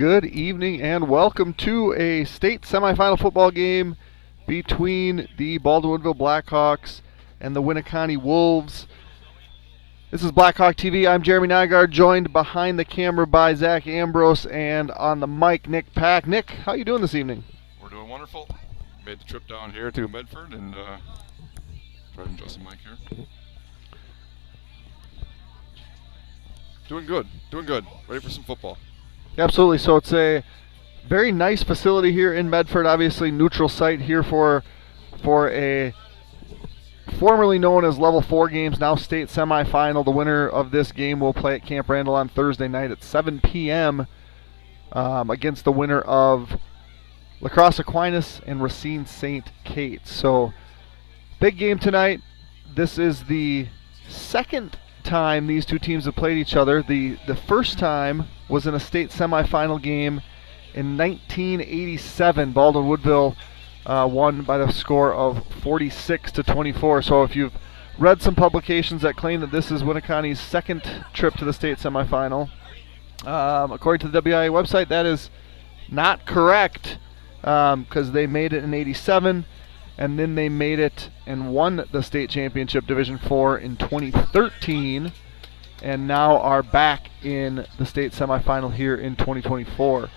Good evening and welcome to a state semifinal football game between the Baldwin-Woodville Blackhawks and the Winneconne Wolves. This is Blackhawk TV. I'm Jeremy Nygaard, joined behind the camera by Zach Ambrose, and on the mic, Nick Pack. Nick, how you doing this evening? We're doing wonderful. Made the trip down here to Medford and try to adjust the mic here. Doing good. Ready for some football. Absolutely. So it's a very nice facility here in Medford. Obviously, neutral site here for a formerly known as Level 4 games, now state semifinal. The winner of this game will play at Camp Randall on Thursday night at 7 p.m. Against the winner of La Crosse Aquinas and Racine St. Kate. So, big game tonight. This is the second time these two teams have played each other. The first time was in a state semifinal game in 1987. Baldwin-Woodville won by the score of 46-24. So if you've read some publications that claim that this is Winneconne's second trip to the state semifinal, according to the WIA website, that is not correct, because they made it in 87, and then they made it and won the state championship Division 4 in 2013, and now are back in the state semifinal here in 2024.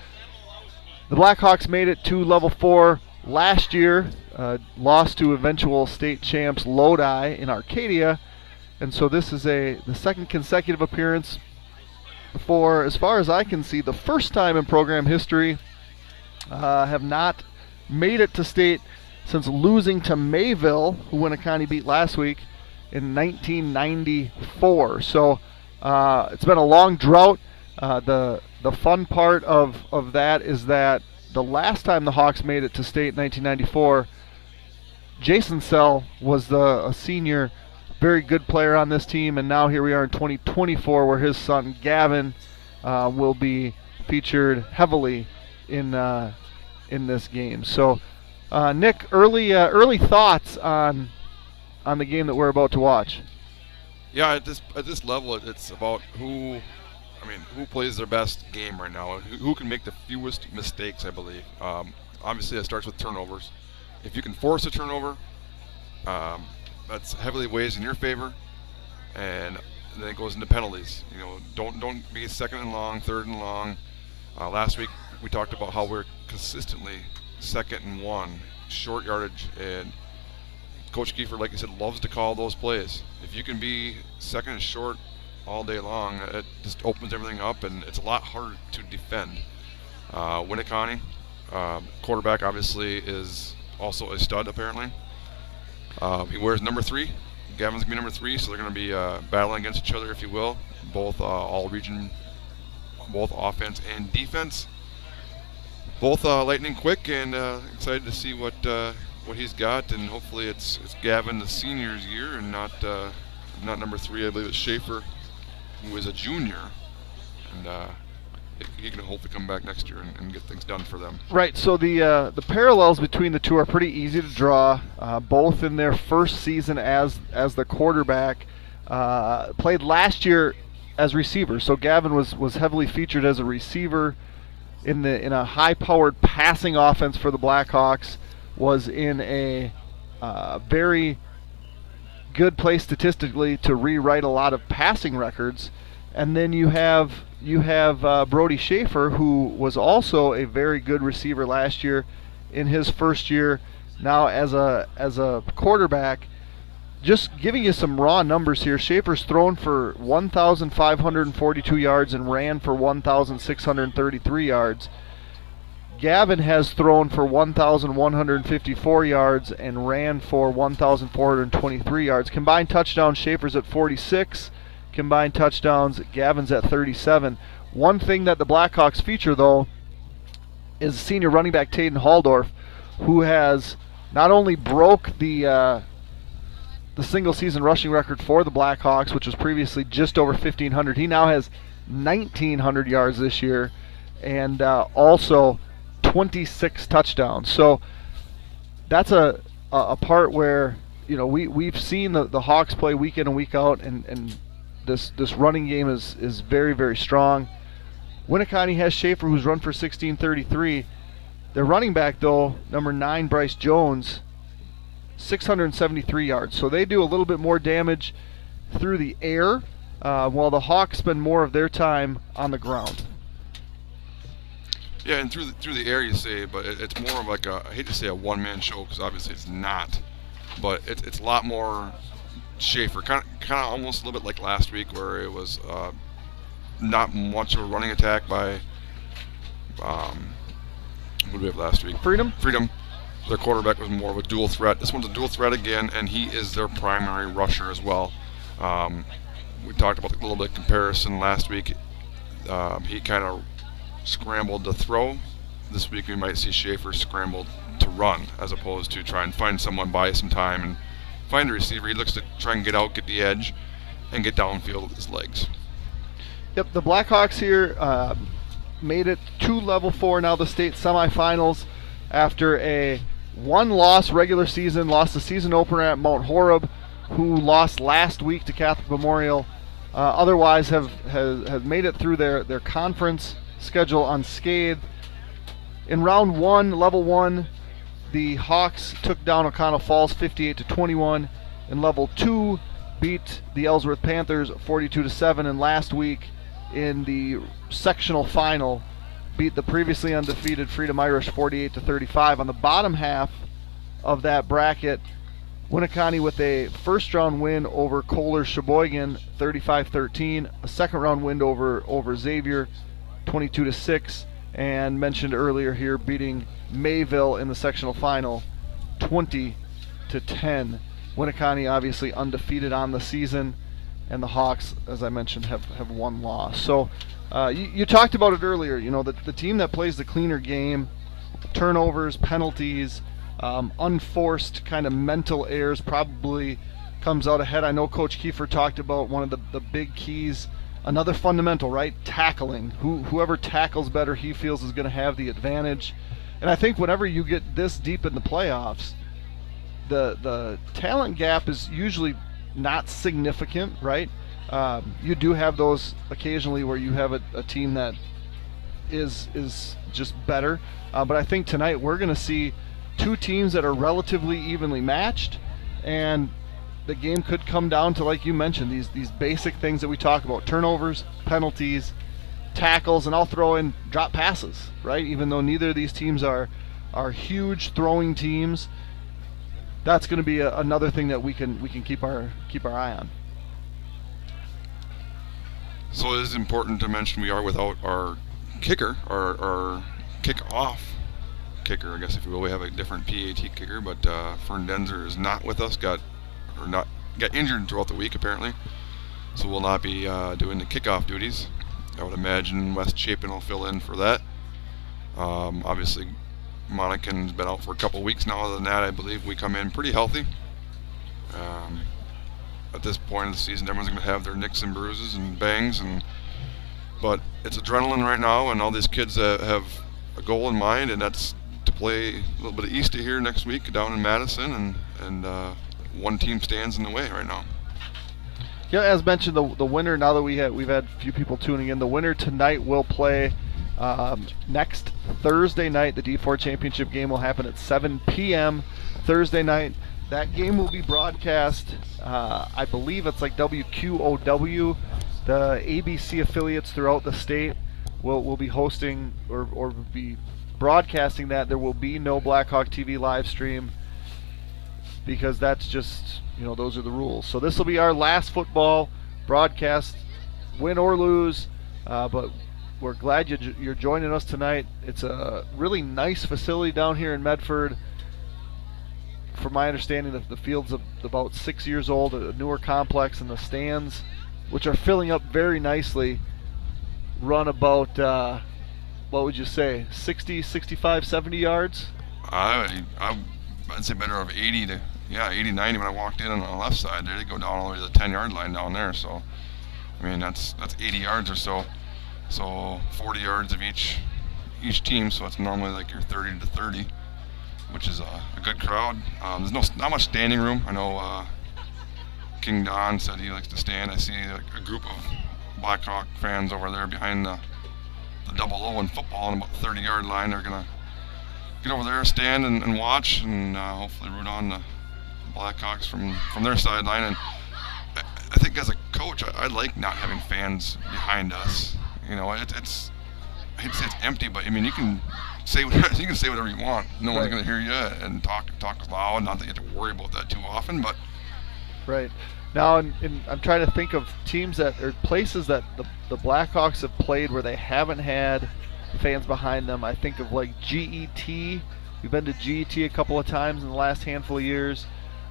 The Blackhawks made it to Level 4 last year, lost to eventual state champs Lodi in Arcadia, and so this is the second consecutive appearance for, as far as I can see, the first time in program history. Have not made it to state since losing to Mayville, who Winneconne beat last week, in 1994. So it's been a long drought. The fun part of that is that the last time the Hawks made it to state in 1994, Jason Sell was a senior, very good player on this team, and now here we are in 2024 where his son Gavin will be featured heavily in this game. So, Nick, early thoughts on the game that we're about to watch. Yeah, at this level, it's about who plays their best game right now, and who can make the fewest mistakes, I believe. Obviously, it starts with turnovers. If you can force a turnover, that's heavily weighs in your favor, and then it goes into penalties. Don't be second and long, third and long. Last week we talked about how we're consistently second and one, short yardage, and Coach Kiefer, like I said, loves to call those plays. If you can be second and short all day long, it just opens everything up, and it's a lot harder to defend. Winneconne, quarterback, obviously is also a stud, apparently. He wears number 3. Gavin's going to be number 3, so they're going to be battling against each other, if you will, both all-region, both offense and defense. Both lightning quick, and excited to see what he's got, and hopefully it's Gavin, the senior's year, and not number 3. I believe it's Schaefer, who is a junior, and he can hopefully come back next year and get things done for them. Right. So the parallels between the two are pretty easy to draw. Both in their first season as the quarterback, played last year as receivers. So Gavin was heavily featured as a receiver in a high-powered passing offense for the Blackhawks. Was in a very good place statistically to rewrite a lot of passing records. And then you have Brody Schaefer, who was also a very good receiver last year in his first year now as a quarterback. Just giving you some raw numbers here. Schaefer's thrown for 1,542 yards and ran for 1,633 yards. Gavin has thrown for 1,154 yards and ran for 1,423 yards. Combined touchdowns, Schaefer's at 46. Combined touchdowns, Gavin's at 37. One thing that the Blackhawks feature, though, is senior running back Taden Haldorf, who has not only broke the single-season rushing record for the Blackhawks, which was previously just over 1,500. He now has 1,900 yards this year, and also 26 touchdowns. So that's a part where we've seen the Hawks play week in and week out, and this running game is very, very strong. Winneconne has Schaefer, who's run for 1633. Their running back, though, number 9, Bryce Jones, 673 yards. So they do a little bit more damage through the air, while the Hawks spend more of their time on the ground. Yeah, and through the air you say, but it's more of like I hate to say a one-man show because obviously it's not, but it's a lot more Schaefer, kind of almost a little bit like last week where it was not much of a running attack by who did we have last week? Freedom. Their quarterback was more of a dual threat. This one's a dual threat again, and he is their primary rusher as well. We talked about a little bit of comparison last week. He kind of scrambled to throw. This week we might see Schaefer scrambled to run as opposed to try and find someone, buy some time, and find a receiver. He looks to try and get out, get the edge, and get downfield with his legs. Yep, the Blackhawks here made it to level 4, now the state semifinals, after a one-loss regular season, lost the season opener at Mount Horeb, who lost last week to Catholic Memorial. Otherwise have made it through their conference schedule unscathed. In round 1, level 1, the Hawks took down O'Connell Falls 58-21. In level 2, beat the Ellsworth Panthers 42-7, and last week in the sectional final beat the previously undefeated Freedom Irish 48-35. On the bottom half of that bracket, Winneconne with a first-round win over Kohler Sheboygan 35-13, a second-round win over Xavier 22-6, and mentioned earlier here beating Mayville in the sectional final 20-10. Winneconne obviously undefeated on the season, and the Hawks, as I mentioned, have one loss. So you talked about it earlier, the team that plays the cleaner game, turnovers, penalties, unforced kind of mental errors probably comes out ahead. I know Coach Kiefer talked about one of the big keys, another fundamental, right? Tackling. Whoever tackles better, he feels is going to have the advantage. And I think whenever you get this deep in the playoffs, the talent gap is usually not significant, right? You do have those occasionally where you have a team that is just better. But I think tonight we're going to see two teams that are relatively evenly matched, and the game could come down to, like you mentioned, these basic things that we talk about: turnovers, penalties, tackles, and I'll throw in drop passes, right? Even though neither of these teams are huge throwing teams, that's going to be another thing that we can keep our eye on. So it is important to mention we are without our kicker, our kick-off kicker, I guess, if you will. We have a different PAT kicker, but Fern Denzer is not with us. Got injured throughout the week apparently, so we'll not be doing the kickoff duties. I would imagine Wes Chapin will fill in for that. Obviously, Monikin's been out for a couple weeks now. Other than that, I believe we come in pretty healthy. At this point of the season, everyone's going to have their nicks and bruises and bangs, but it's adrenaline right now, and all these kids have a goal in mind, and that's to play a little bit of Easter here next week down in Madison, and one team stands in the way right now. Yeah, as mentioned, the winner, now that we've had a few people tuning in, the winner tonight will play next Thursday night. The D4 Championship game will happen at 7 p.m. Thursday night. That game will be broadcast, I believe it's like WQOW. The ABC affiliates throughout the state will be hosting or be broadcasting that. There will be no Blackhawk TV live stream because that's just, those are the rules. So this will be our last football broadcast, win or lose, but we're glad you're joining us tonight. It's a really nice facility down here in Medford. From my understanding, the field's about 6 years old, a newer complex, and the stands, which are filling up very nicely, run about, what would you say, 60, 65, 70 yards? I'd say better of 80 to 80, 90 when I walked in on the left side. There they go down all the way to the 10-yard line down there. So, I mean, that's 80 yards or so. So 40 yards of each team. So it's normally like your 30 to 30, which is a good crowd. There's not much standing room. I know King Don said he likes to stand. I see a group of Blackhawk fans over there behind the double O in football on about the 30-yard line. They're going to get over there, stand and watch, and hopefully root on the Blackhawks from their sideline. And I think as a coach, I like not having fans behind us. You know, it's I hate to say it's empty, but I mean you can say whatever you want. No one's going to hear you and talk loud. Not that you have to worry about that too often, but right. Now, I'm trying to think of teams or places that the Blackhawks have played where they haven't had fans behind them. I think of like GET. We've been to GET a couple of times in the last handful of years.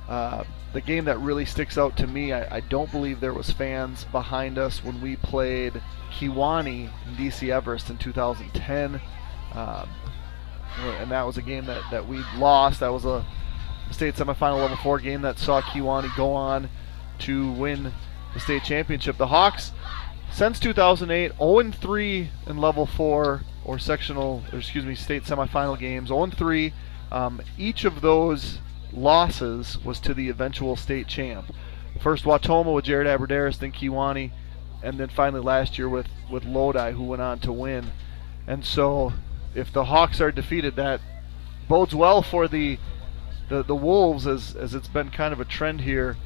The game that really sticks out to me, I don't believe there was fans behind us when we played Kewanee in DC Everest in 2010. And that was a game that we lost. That was a state semifinal level 4 game that saw Kewanee go on to win the state championship. The Hawks, since 2008, 0-3 in level 4 or state semifinal games, 0-3. Each of those losses was to the eventual state champ. First Watoma with Jared Aberderis, then Kewanee, and then finally last year with Lodi, who went on to win. And so if the Hawks are defeated, that bodes well for the Wolves, as it's been kind of a trend here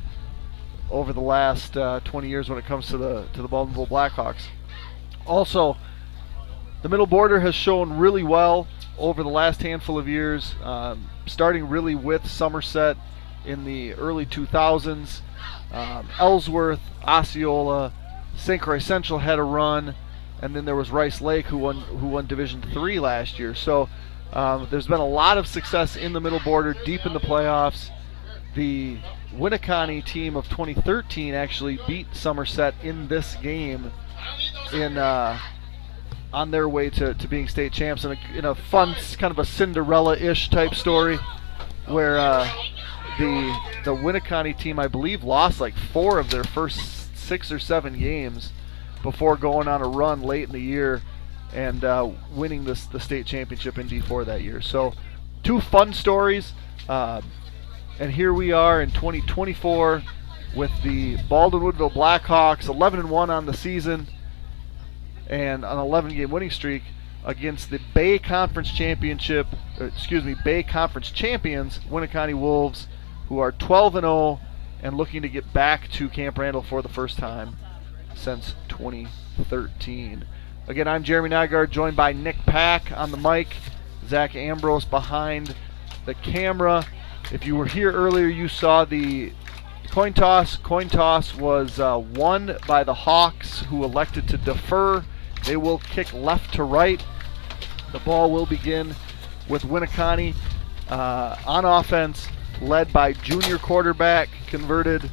over the last 20 years when it comes to the Baldwinville Blackhawks. Also, the middle border has shown really well over the last handful of years, starting really with Somerset in the early 2000s. Ellsworth, Osceola, St. Croix Central had a run, and then there was Rice Lake who won Division III last year. So there's been a lot of success in the middle border, deep in the playoffs. The Winneconne team of 2013 actually beat Somerset in this game on their way to being state champs in a fun, kind of a Cinderella-ish type story, where the Winneconne team, I believe, lost like 4 of their first 6 or 7 games before going on a run late in the year and winning the state championship in D4 that year. So 2 fun stories. And here we are in 2024 with the Baldwin-Woodville Blackhawks, 11-1 on the season and an 11-game winning streak against the Bay Conference champions, Winneconne Wolves, who are 12-0 and looking to get back to Camp Randall for the first time since 2013. Again, I'm Jeremy Nygaard, joined by Nick Pack on the mic, Zach Ambrose behind the camera. If you were here earlier, you saw the coin toss. Coin toss was won by the Hawks, who elected to defer. They will kick left to right. The ball will begin with Winneconne on offense, led by junior quarterback, converted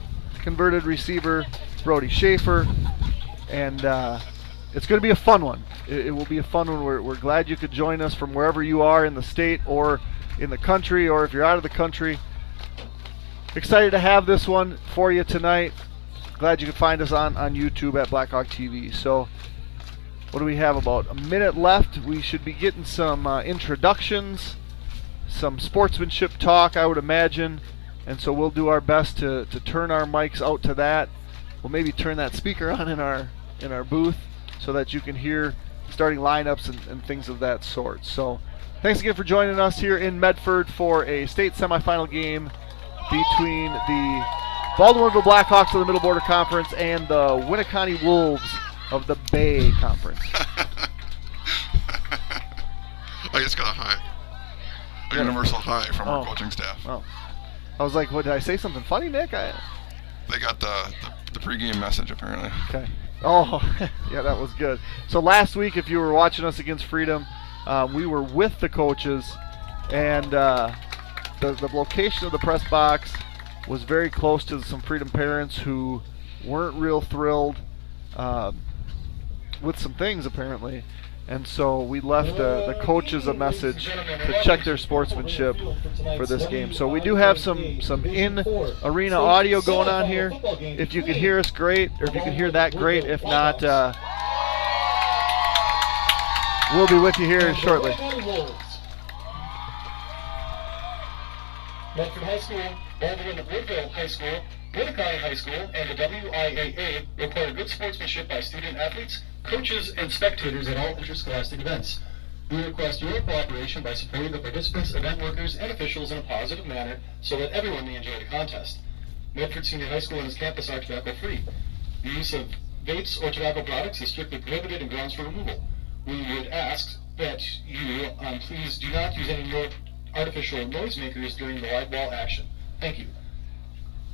receiver Brody Schaefer. And it's going to be a fun one. It will be a fun one. We're glad you could join us from wherever you are in the state or in the country, or if you're out of the country. Excited to have this one for you tonight. Glad you could find us on YouTube at Blackhawk TV. So what do we have? About a minute left. We should be getting some introductions, some sportsmanship talk, I would imagine. And so we'll do our best to turn our mics out to that. We'll maybe turn that speaker on in our booth so that you can hear starting lineups and things of that sort. So thanks again for joining us here in Medford for a state semifinal game between the Baldwin-Woodville Blackhawks of the Middle Border Conference and the Winneconne Wolves of the Bay Conference. I just got a high. A universal high from our coaching staff. Oh. I was like, what, did I say something funny, Nick? They got the pregame message, apparently. Okay. Oh, yeah, that was good. So last week, if you were watching us against Freedom, we were with the coaches, and the location of the press box was very close to some Freedom parents who weren't real thrilled with some things, apparently. And so we left the coaches a message to check their sportsmanship for this game. So we do have some in-arena audio going on here. If you can hear us, great. Or if you can hear that, great. If not, we'll be with you here shortly. Medford High School, Baldwin-Woodville High School, Winneconne High School, and the WIAA require good sportsmanship by student athletes, coaches, and spectators at all interscholastic events. We request your cooperation by supporting the participants, event workers, and officials in a positive manner so that everyone may enjoy the contest. Medford Senior High School and its campus are tobacco-free. The use of vapes or tobacco products is strictly prohibited and grounds for removal. We would ask that you please do not use any more artificial noisemakers during the live ball action. Thank you.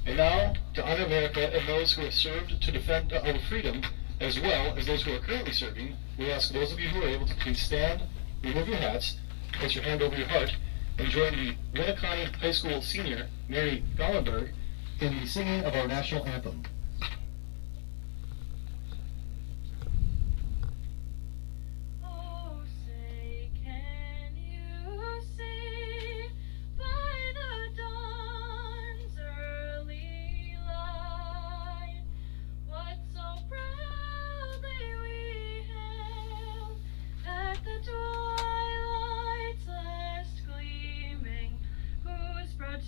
And now, to honor America and those who have served to defend our freedom, as well as those who are currently serving, we ask those of you who are able to please stand, remove your hats, place your hand over your heart, and join the Winneconne High School senior, Mary Gollenberg, in the singing of our national anthem.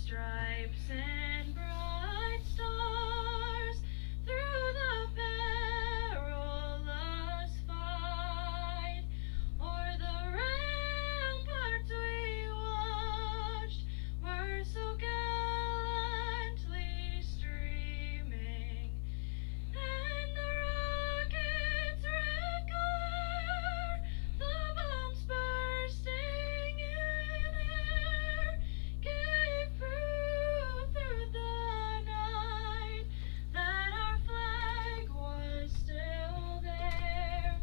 Stripes and bright stars through the perilous fight, o'er the ramparts we watched were so gallantly streaming, and the rocket's red glare, the bombs bursting in air, gave proof through the night that our flag was still there.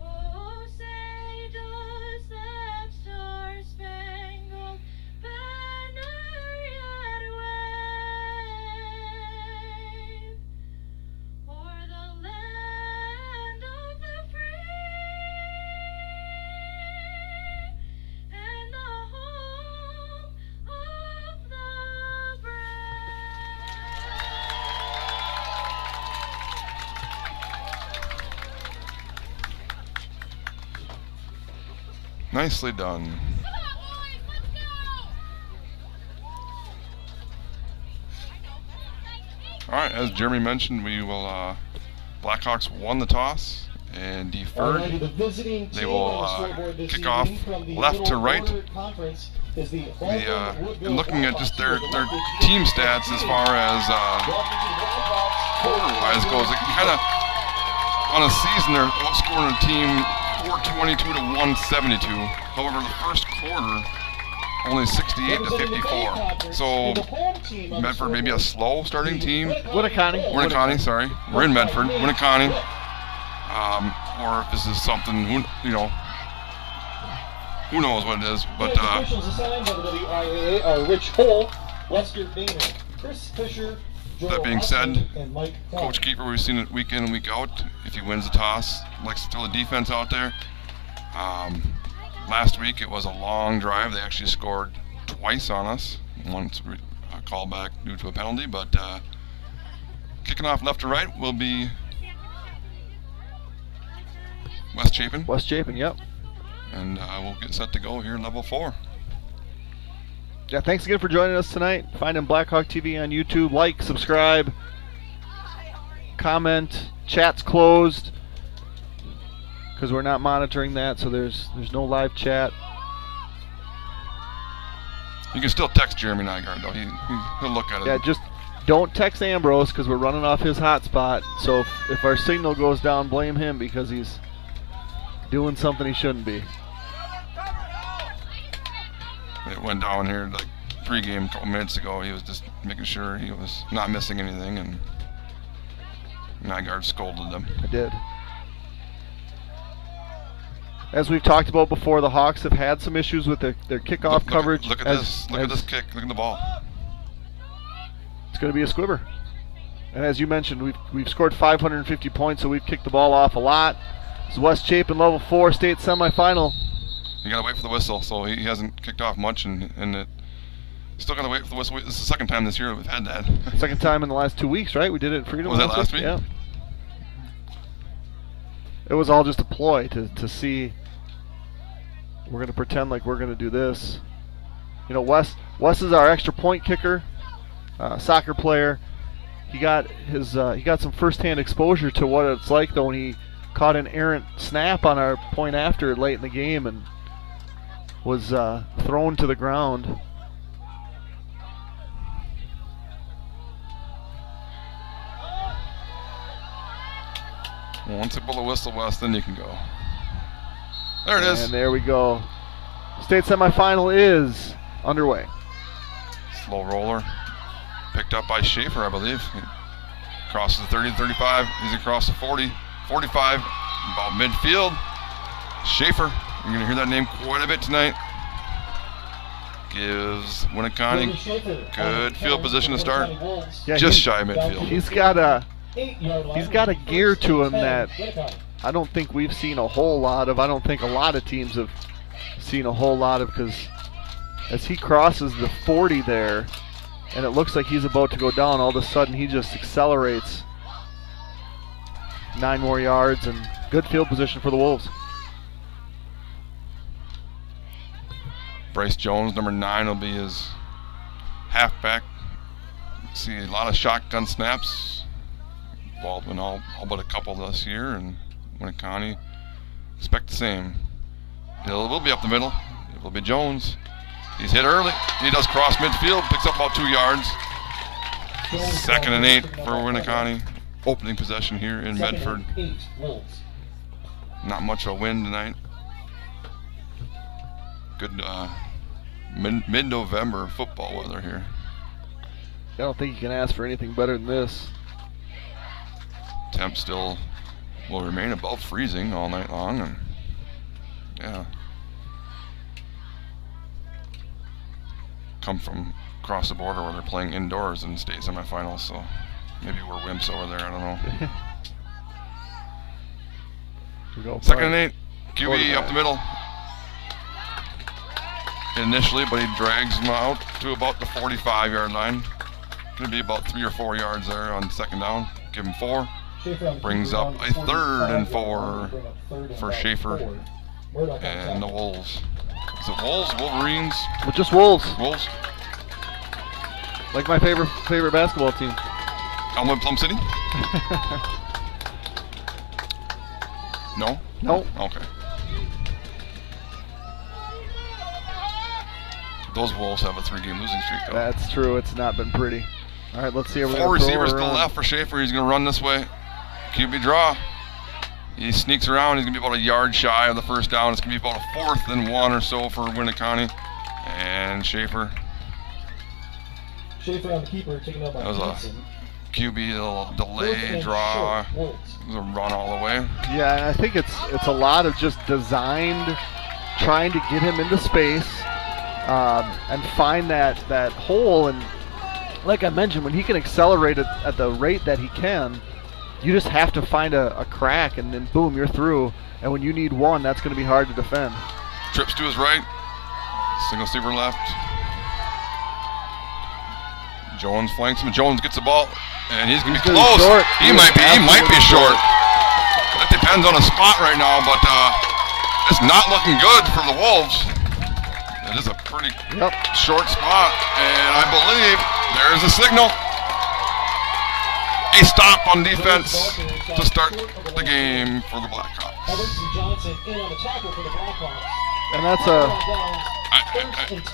Oh, say does that star-spangled banner yet wave o'er the land of the free and the home of the brave. Nicely done. All right, as Jeremy mentioned, we will. Blackhawks won the toss and deferred. Alrighty, the visiting They team will on the scoreboard this kick off evening from the left to Middle right. Border Conference is the And looking at just their team stats as far as quarter-wise goes, it kind of on a season they're outscoring a team 422 to 172. However, the first quarter only 68 to 54. So Medford maybe a slow starting team. Winneconne, sorry. We're in Medford. Winneconne. Or if this is something, who knows what it is. But officials assigned by the WIAA are Rich Hull, Lester Boehner, Chris Fisher, that being said, and Mike Clark. Coach Keeper, we've seen it week in and week out. If he wins the toss, likes to throw the defense out there. Last week it was a long drive. They actually scored twice on us. Once a callback due to a penalty, but kicking off left to right will be West Chapin. West Chapin, yep. And we'll get set to go here in level 4. Yeah, thanks again for joining us tonight. Find him Blackhawk TV on YouTube. Like, subscribe, comment. Chat's closed because we're not monitoring that, so there's no live chat. You can still text Jeremy Nygaard, though. He'll look at it. Yeah, just don't text Ambrose because we're running off his hotspot. So if our signal goes down, blame him because he's doing something he shouldn't be. It went down here like pregame a couple minutes ago. He was just making sure he was not missing anything, and Nygaard scolded him. I did. As we've talked about before, the Hawks have had some issues with their kickoff coverage. Look at this. Look at this kick. Look at the ball. It's going to be a squibber. And as you mentioned, we've scored 550 points, so we've kicked the ball off a lot. It's West Chapin level 4 state semifinal. You got to wait for the whistle, so he hasn't kicked off much, and it still got to wait for the whistle. This is the second time this year we've had that. Second time in the last 2 weeks, right? We did it at Freedom. Was that last week? Yeah. It was all just a ploy to see. We're going to pretend like we're going to do this. You know, Wes is our extra point kicker, soccer player. He got some first-hand exposure to what it's like though when he caught an errant snap on our point after late in the game and was thrown to the ground. Once you blow the whistle, Wes, then you can go. There it is. And there we go. State semifinal is underway. Slow roller. Picked up by Schaefer, I believe. He crosses the 30 and 35. He's across the 40, 45. About midfield. Schaefer. You're going to hear that name quite a bit tonight. Gives Winneconne good field position to start. Yeah, Just shy of midfield. He's got a gear to him that I don't think we've seen a whole lot of. I don't think a lot of teams have seen a whole lot of, because as he crosses the 40 there and it looks like he's about to go down, all of a sudden he just accelerates 9 more yards, and good field position for the Wolves. Bryce Jones, number 9, will be his halfback. See a lot of shotgun snaps. Baldwin all but a couple this year, and Winneconne expect the same. It will be up the middle. It will be Jones. He's hit early. He does cross midfield, picks up about 2 yards. 2nd and 8 for Winneconne. Opening possession here in Medford. Not much of a wind tonight. Good mid-November football weather here. I don't think you can ask for anything better than this. Temp still will remain above freezing all night long, and yeah. Come from across the border where they're playing indoors in state semifinals, so maybe we're wimps over there, I don't know. We go 2nd and 8, QB up the middle. Initially, but he drags him out to about the 45-yard line. Going to be about 3 or 4 yards there on 2nd down. Give him 4. Brings up a 3rd and 4 for Schaefer and the Wolves. Is it Wolves? Wolverines? Well, just Wolves. Wolves? Like my favorite basketball team. Elmwood Plum City? No? No. Okay. Those Wolves have a 3-game losing streak, though. That's true. It's not been pretty. All right, let's see. 4 receivers to the left for Schaefer. He's going to run this way. QB draw. He sneaks around. He's going to be about a yard shy of the 1st down. It's going to be about a 4th and 1 or so for Winneconne. And Schaefer. Schaefer on the keeper, taken up by That was a QB, a little delay draw. It was a run all the way. Yeah, and I think it's a lot of just designed, trying to get him into space and find that hole. And like I mentioned, when he can accelerate it at the rate that he can, you just have to find a crack, and then boom, you're through. And when you need one, that's going to be hard to defend. Trips to his right. Single receiver left. Jones flanks him. Jones gets the ball, and he's going to be close. Short. He might be short. That depends on the spot right now, but it's not looking good for the Wolves. It is a pretty short spot, and I believe there's a signal. A stop on defense to start the game for the Blackhawks. And that's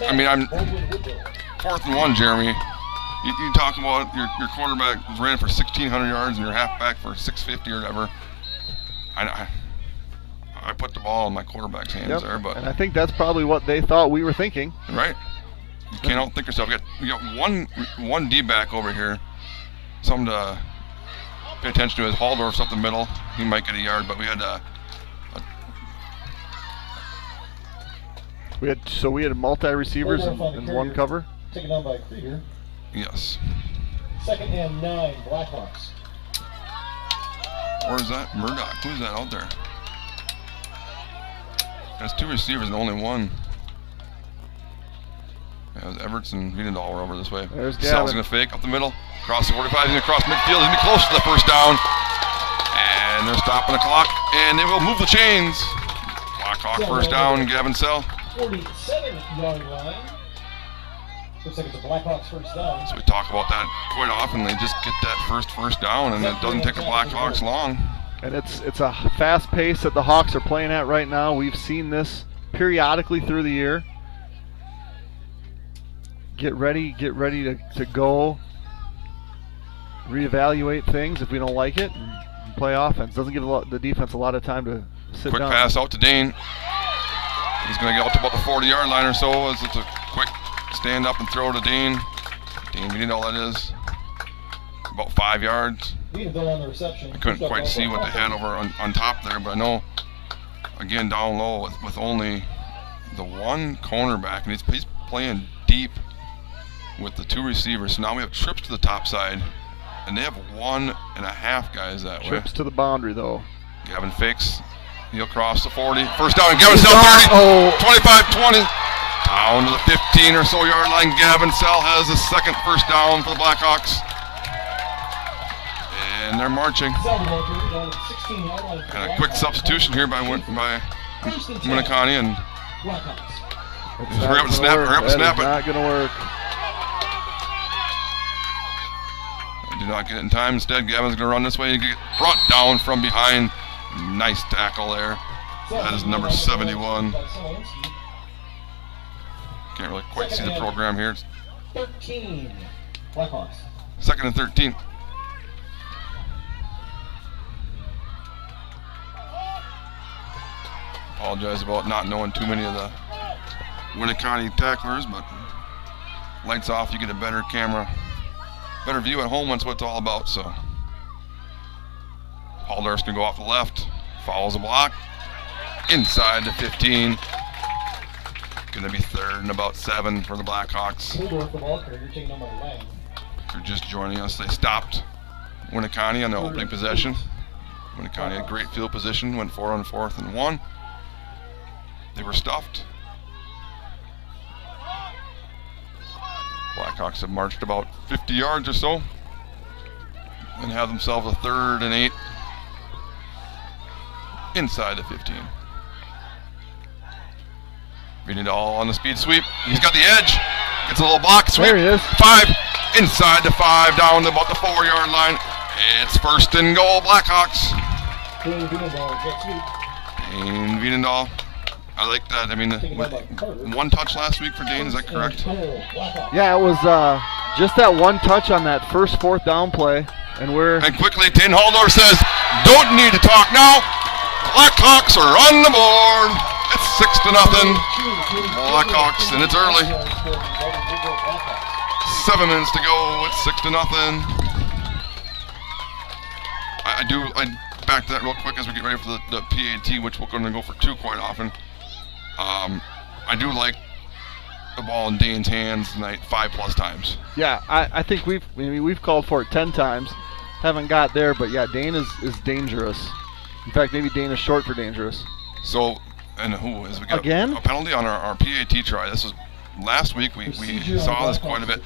I mean, I'm 4th and 1, Jeremy. You talk about your quarterback ran for 1,600 yards and your halfback for 650 or whatever. I put the ball in my quarterback's hands there, but and I think that's probably what they thought we were thinking. Right. You can't outthink yourself. We got one D-back over here. Something to pay attention to is Haldorf's up the middle. He might get a yard, but we had we had multi-receivers and one cover. Taken on by Krieger. Yes. 2nd and 9, Blackhawks. Or is that Murdoch? Who's that out there? There's 2 receivers and only 1. Yeah, it was Everts and Wiedendahl were over this way. There's Gavin. Sal's going to fake up the middle. Across the 45. He's going to cross midfield. He's going to be close to the 1st down. And they're stopping the clock. And they will move the chains. Blackhawk 1st down. Gavin Sell. 47-yard line. Looks like it's a Blackhawks 1st down. So we talk about that quite often. They just get that first down, and it doesn't take the Blackhawks long. And it's a fast pace that the Hawks are playing at right now. We've seen this periodically through the year. Get ready to go. Reevaluate things if we don't like it and play offense. Doesn't give the defense a lot of time to sit Quick down. pass out to Dane. He's going to get out to about the 40-yard line or so as it's a quick stand up and throw to Dane. Dane, we didn't know what that is. About 5 yards. I couldn't quite see what they had over on top there, but I know, again, down low with only the one cornerback, and he's playing deep with the 2 receivers. So now we have trips to the top side, and they have 1.5 guys that way. Trips to the boundary, though. Gavin fakes. He'll cross the 40. First down, Gavin Sell 30, 25-20. Down to the 15 or so yard line. Gavin Sell has the second first down for the Blackhawks. And they're marching. And a quick substitution here by Winneconne, and hurry up and snap it. Not going to work. Do not get it in time. Instead, Gavin's going to run this way. He get brought down from behind. Nice tackle there. That is number 71. Can't really quite see the program here. It's 13. Blackhawks. second and 13. Apologize about not knowing too many of the Winneconne tacklers, but lights off, you get a better camera, better view at home. That's what it's all about. So Haldar's gonna go off the left, follows the block, inside the 15. Gonna be third and about 7 for the Blackhawks. If you're just joining us, they stopped Winneconne on the opening possession. Winneconne had great field position, went 4 on 4th and 1. They were stuffed. Blackhawks have marched about 50 yards or so and have themselves a 3rd and 8 inside the 15. Winneconne on the speed sweep. He's got the edge. Gets a little block sweep. There he is. 5 inside the 5 down to about the 4-yard line. It's first and goal, Blackhawks. Dane Winneconne. I like that. I mean, one touch last week for Dane, is that correct? Yeah, it was just that one touch on that first 4th down play, and And quickly, Tin Haldor says, "Don't need to talk now. Blackhawks are on the board. It's 6-0. Blackhawks, and it's early. 7 minutes to go. It's 6-0. I back to that real quick as we get ready for the PAT, which we're going to go for 2 quite often. I do like the ball in Dane's hands tonight 5+ times. Yeah, I think we've called for it 10 times. Haven't got there, but yeah, Dane is dangerous. In fact, maybe Dane is short for dangerous. So, and who is we got again? A penalty on our PAT try. This was last week. We saw this quite a bit.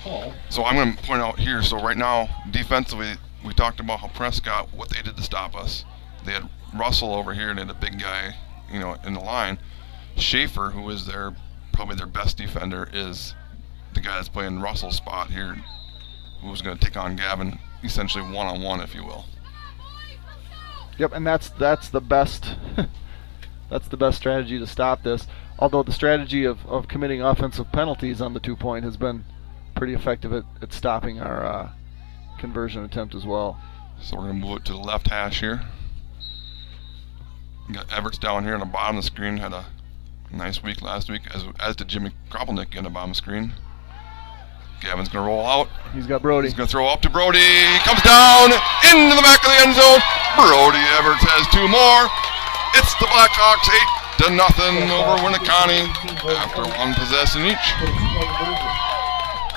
So I'm going to point out here. So right now, defensively, we talked about how Prescott, what they did to stop us. They had Russell over here and they had a big guy, in the line. Schaefer, who is probably their best defender, is the guy that's playing Russell's spot here, who's going to take on Gavin, essentially one-on-one, if you will. Yep, and that's the best that's the best strategy to stop this. Although the strategy of committing offensive penalties on the 2-point has been pretty effective at stopping our conversion attempt as well. So we're going to move it to the left hash here. We got Everts down here on the bottom of the screen. Had a nice week last week, as did Jimmy Kropelnick in the bottom of the screen. Gavin's going to roll out. He's got Brody. He's going to throw up to Brody. He comes down into the back of the end zone. Brody Everts has 2 more. It's the Blackhawks 8-0 over Winneconne after 1 possession each.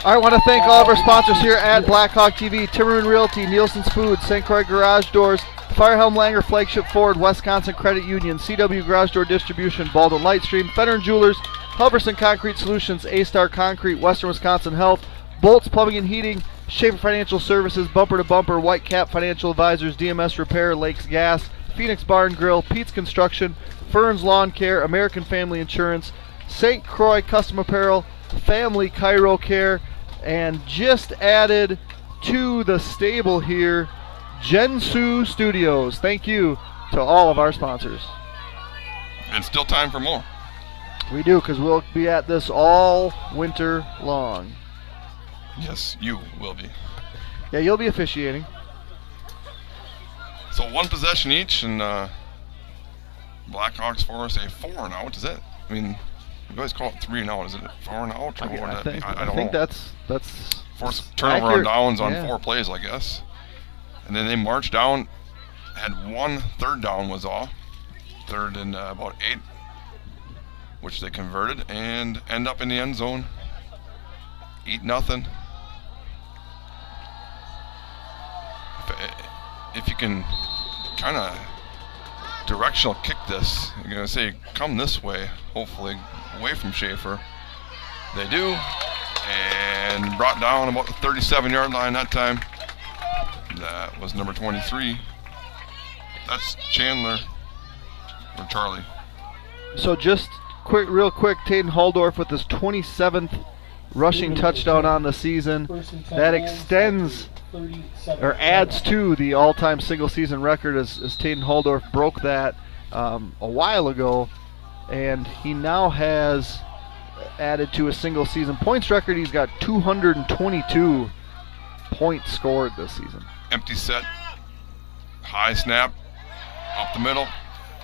I want to thank all of our sponsors here at Blackhawk TV: Timmerman Realty, Nielsen's Foods, St. Croix Garage Doors, Firehelm Langer Flagship Ford, Wisconsin Credit Union, CW Garage Door Distribution, Baldwin Lightstream, Fenner & Jewelers, Halverson Concrete Solutions, A-Star Concrete, Western Wisconsin Health, Bolts Plumbing and Heating, Schaefer Financial Services, Bumper to Bumper, White Cap Financial Advisors, DMS Repair, Lakes Gas, Phoenix Bar and Grill, Pete's Construction, Fern's Lawn Care, American Family Insurance, St. Croix Custom Apparel, Family Chiro Care, and just added to the stable here, Gensu Studios. Thank you to all of our sponsors. And still time for more. We do, because we'll be at this all winter long. Yes, you will be. Yeah, you'll be officiating. So one possession each, and Blackhawks for us a 4 and out. Is that? I mean, you guys call it 3 and out. Is it 4 and out? Or what would I that think, be? I I don't think know. that's Force turnover on accurate. downs on Yeah. 4 plays, I guess. And then they marched down. Had 1 third down was all. Third and about 8, which they converted and end up in the end zone. 8-0. If you can kind of directional kick this, you're going to say come this way, hopefully away from Schaefer. They do, and brought down about the 37-yard line that time. That was number 23. That's Chandler or Charlie. So just real quick, Taden Haldorf with his 27th rushing touchdown on the season. That extends or adds to the all-time single-season record as Taden Haldorf broke that a while ago, and he now has added to a single-season points record. He's got 222 points scored this season. Empty set, high snap, up the middle.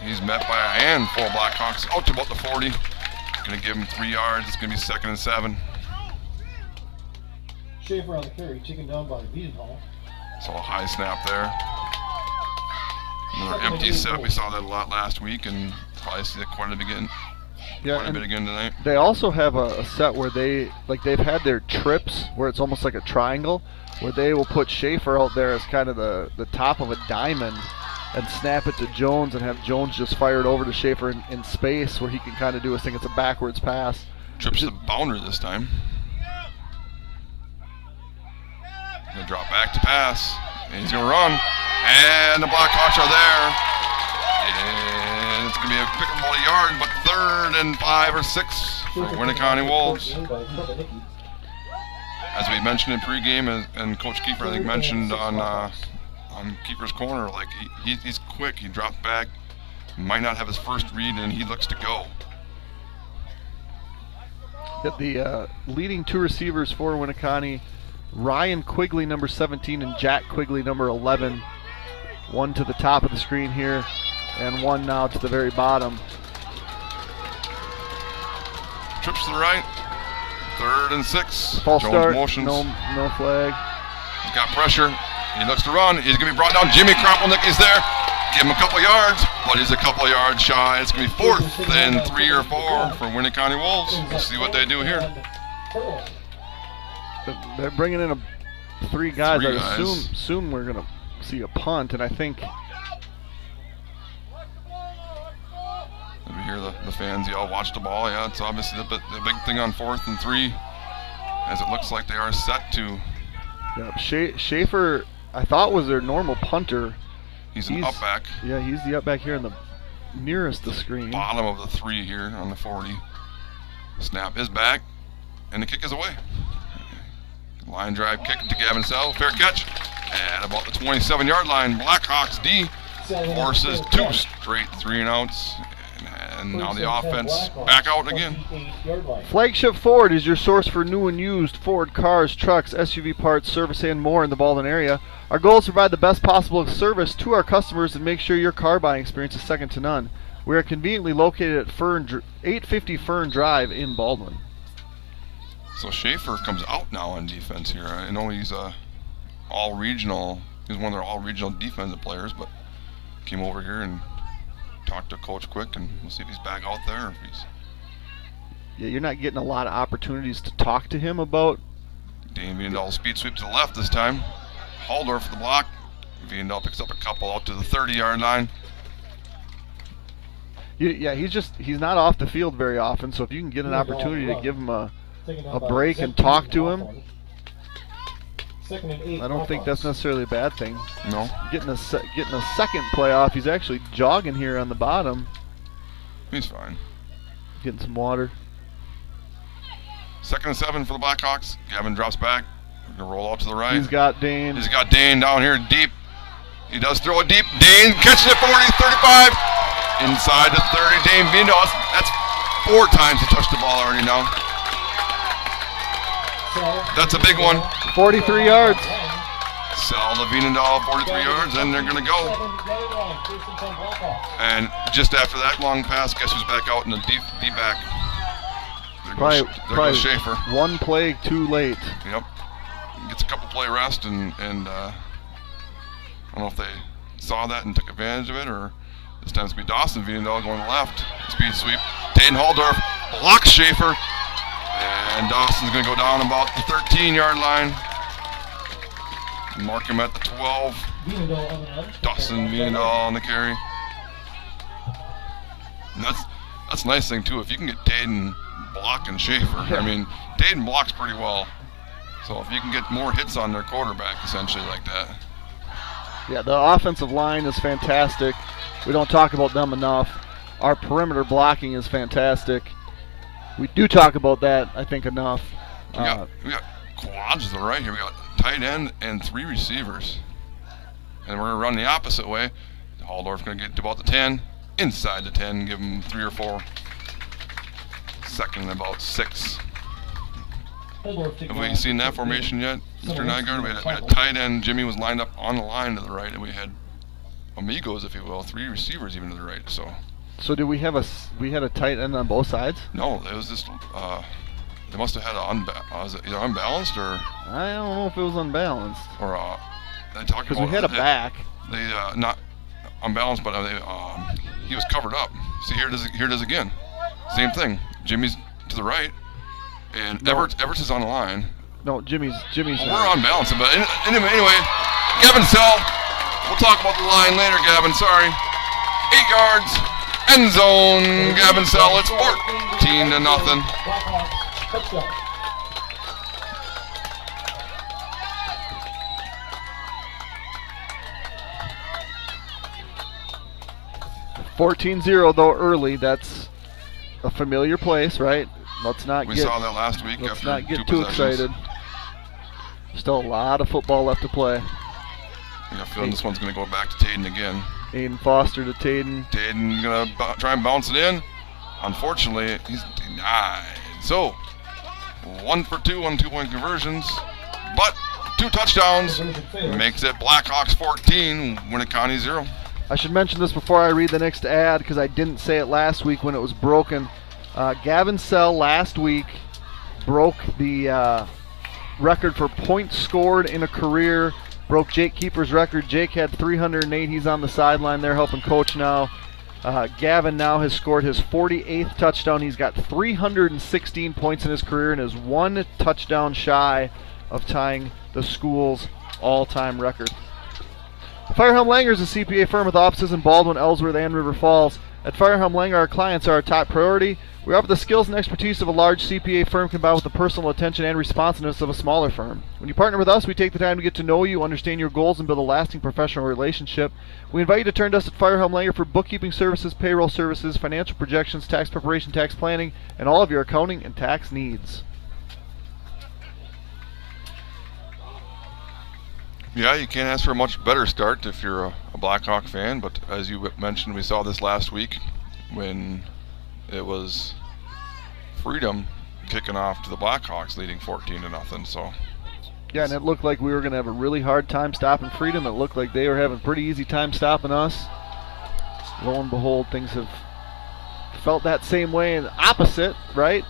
He's met by a handful of Blackhawks out to about the 40. Going to give him 3 yards. It's going to be 2nd and 7. Schaefer on the carry, taken down by Wiedenhall. So a high snap there. Another empty set. We saw that a lot last week, and probably see that quite a bit again. Yeah, Quite a bit again tonight. they also have a set where they've had their trips where it's almost like a triangle, where they will put Schaefer out there as kind of the top of a diamond and snap it to Jones and have Jones just fire it over to Schaefer in space where he can kind of do his thing. It's a backwards pass. Trips the boundary this time. Gonna drop back to pass. And he's gonna run. And the Blackhawks are there. And it's gonna be a quick about a yard, but 3rd and 5 or 6 for Winneconne Wolves. As we mentioned in pregame, and Coach Keeper I think mentioned on Keeper's corner, like he's quick. He drops back, might not have his first read, and he looks to go. The leading 2 receivers for Winneconne, Ryan Quigley, number 17, and Jack Quigley, number 11. One to the top of the screen here, and one now to the very bottom. Trips to the right. 3rd and 6. False Jones start. motions. No flag. He's got pressure. He looks to run. He's going to be brought down. Jimmy Kropelnick is there. Give him a couple yards, but he's a couple yards shy. It's going to be 4th and 3 or 4 for Winneconne Wolves. We'll see what they do here. They're bringing in 3 guys. 3 I guys. assume we're going to see a punt, and I think We hear the fans yell, watch the ball. Yeah, it's obviously the big thing on 4th and 3, as it looks like they are set to. yeah, Schaefer, I thought, was their normal punter. He's an up back. Yeah, he's the up back here in the nearest the screen. Bottom of the 3 here on the 40. Snap is back, and the kick is away. Line drive kick to Gavin Sell. Fair catch. At about the 27-yard line, Blackhawks D forces 2 straight 3 and outs. And now the offense back out again. Flagship Ford is your source for new and used Ford cars, trucks, SUV parts, service, and more in the Baldwin area. Our goal is to provide the best possible service to our customers and make sure your car buying experience is second to none. We are conveniently located at 850 Fern Drive in Baldwin. So Schaefer comes out now on defense here. I know he's all regional. He's one of their all regional defensive players, but came over here and talked to Coach Quick, and we'll see if he's back out there. Or if he's Yeah, you're not getting a lot of opportunities to talk to him about. Dane Viendahl speed sweep to the left this time. Haldorf for the block. Viendahl picks up a couple out to the 30-yard line. Yeah, he's not off the field very often, so if you can get an opportunity to give him a break and talk to him, I don't think that's necessarily a bad thing. No. Getting a second playoff, he's actually jogging here on the bottom, He's fine. getting some water. 2nd and 7 for the Blackhawks. Gavin drops back. We're going to roll out to the right. He's got Dane. He's got Dane down here deep. He does throw it deep. Dane catches it 40, 35. Inside the 30. Dane Vindo. That's 4 times he touched the ball already now. That's a big one. 43 yards. Sell the Venendal 43 yards, and they're going to go. And just after that long pass, guess who's back out in the deep back? There goes Schaefer. One play too late. Yep. Gets a couple play rest, and I don't know if they saw that and took advantage of it, or this time it's going to be Dawson Venendal going left. Speed sweep. Dayton Halldorf blocks Schaefer, and Dawson's going to go down about the 13-yard line. Mark him at the 12. Dawson Venendal on the carry. And that's a nice thing too. If you can get Dayton blocking Schaefer, I mean, Dayton blocks pretty well. So if you can get more hits on their quarterback, essentially like that. Yeah, the offensive line is fantastic. We don't talk about them enough. Our perimeter blocking is fantastic. We do talk about that, I think, enough. We got quads to the right here. We got tight end and 3 receivers. And we're going to run the opposite way. Halldorf's going to get to about the 10. Inside the 10, give him 3 or 4. Second and about 6. Have we seen that formation yet, Mr. Nygaard? We had a tight end. Jimmy was lined up on the line to the right, and we had amigos, if you will, 3 receivers even to the right. So did we have a tight end on both sides? No, it was just they must have had was it either unbalanced or I don't know if it was unbalanced. Or they talked because about we had a back. They not unbalanced, but he was covered up. See, here it is again. Same thing. Jimmy's to the right, and No. Everts is on the line. No, Jimmy's. We're unbalanced, but anyway, Gavin Sell. We'll talk about the line later, Gavin. Sorry. 8 yards, end zone. Gavin Sell. It's 14-0. Touchdown. 14-0 though early. That's a familiar place, right? Let's not We get saw that last week. let's after not get 2 too possessions. excited. Still a lot of football left to play. I got a feeling this one's going to go back to Taden again. Aiden Foster to Taden. Taden going to try and bounce it in. Unfortunately, he's denied. So, 1 for 2 on 2-point conversions, but 2 touchdowns makes it Blackhawks 14, Winneconne 0. I should mention this before I read the next ad because I didn't say it last week when it was broken. Gavin Sell last week broke the record for points scored in a career, broke Jake Keeper's record. Jake had 308. He's on the sideline there helping coach now. Gavin now has scored his 48th touchdown. He's got 316 points in his career and is 1 touchdown shy of tying the school's all-time record. Firehelm Langer is a CPA firm with offices in Baldwin, Ellsworth, and River Falls. At Firehelm Langer, our clients are our top priority. We offer the skills and expertise of a large CPA firm combined with the personal attention and responsiveness of a smaller firm. When you partner with us, we take the time to get to know you, understand your goals, and build a lasting professional relationship. We invite you to turn to us at Firehelm Langer for bookkeeping services, payroll services, financial projections, tax preparation, tax planning, and all of your accounting and tax needs. Yeah, you can't ask for a much better start if you're a Blackhawk fan, but as you mentioned, we saw this last week when it was Freedom kicking off to the Blackhawks, leading 14-0. So yeah, and it looked like we were going to have a really hard time stopping Freedom. It looked like they were having a pretty easy time stopping us. Lo and behold, things have felt that same way and opposite, right?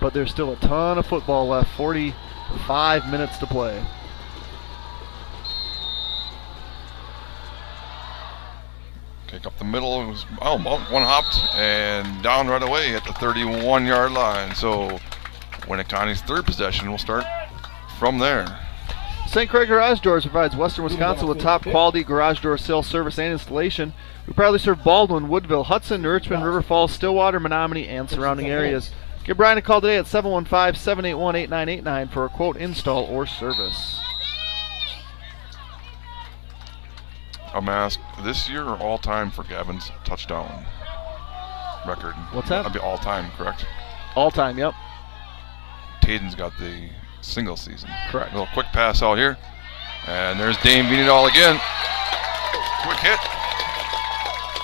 But there's still a ton of football left. 45 minutes to play. kick up the middle. It was one hopped and down right away at the 31-yard line. So Winneconne's 3rd possession will start from there. St. Croix Garage Doors provides Western Wisconsin with top quality garage door sales, service, and installation. We proudly serve Baldwin, Woodville, Hudson, Richmond, River Falls, Stillwater, Menominee, and surrounding areas. Give Brian a call today at 715-781-8989 for a quote, install, or service. I'm asked, this year or all-time for Gavin's touchdown record? What's that? That'd be all-time, correct? All time, yep. Taden's got the single season. Correct. A little quick pass out here. And there's Dane Venedal again. quick hit.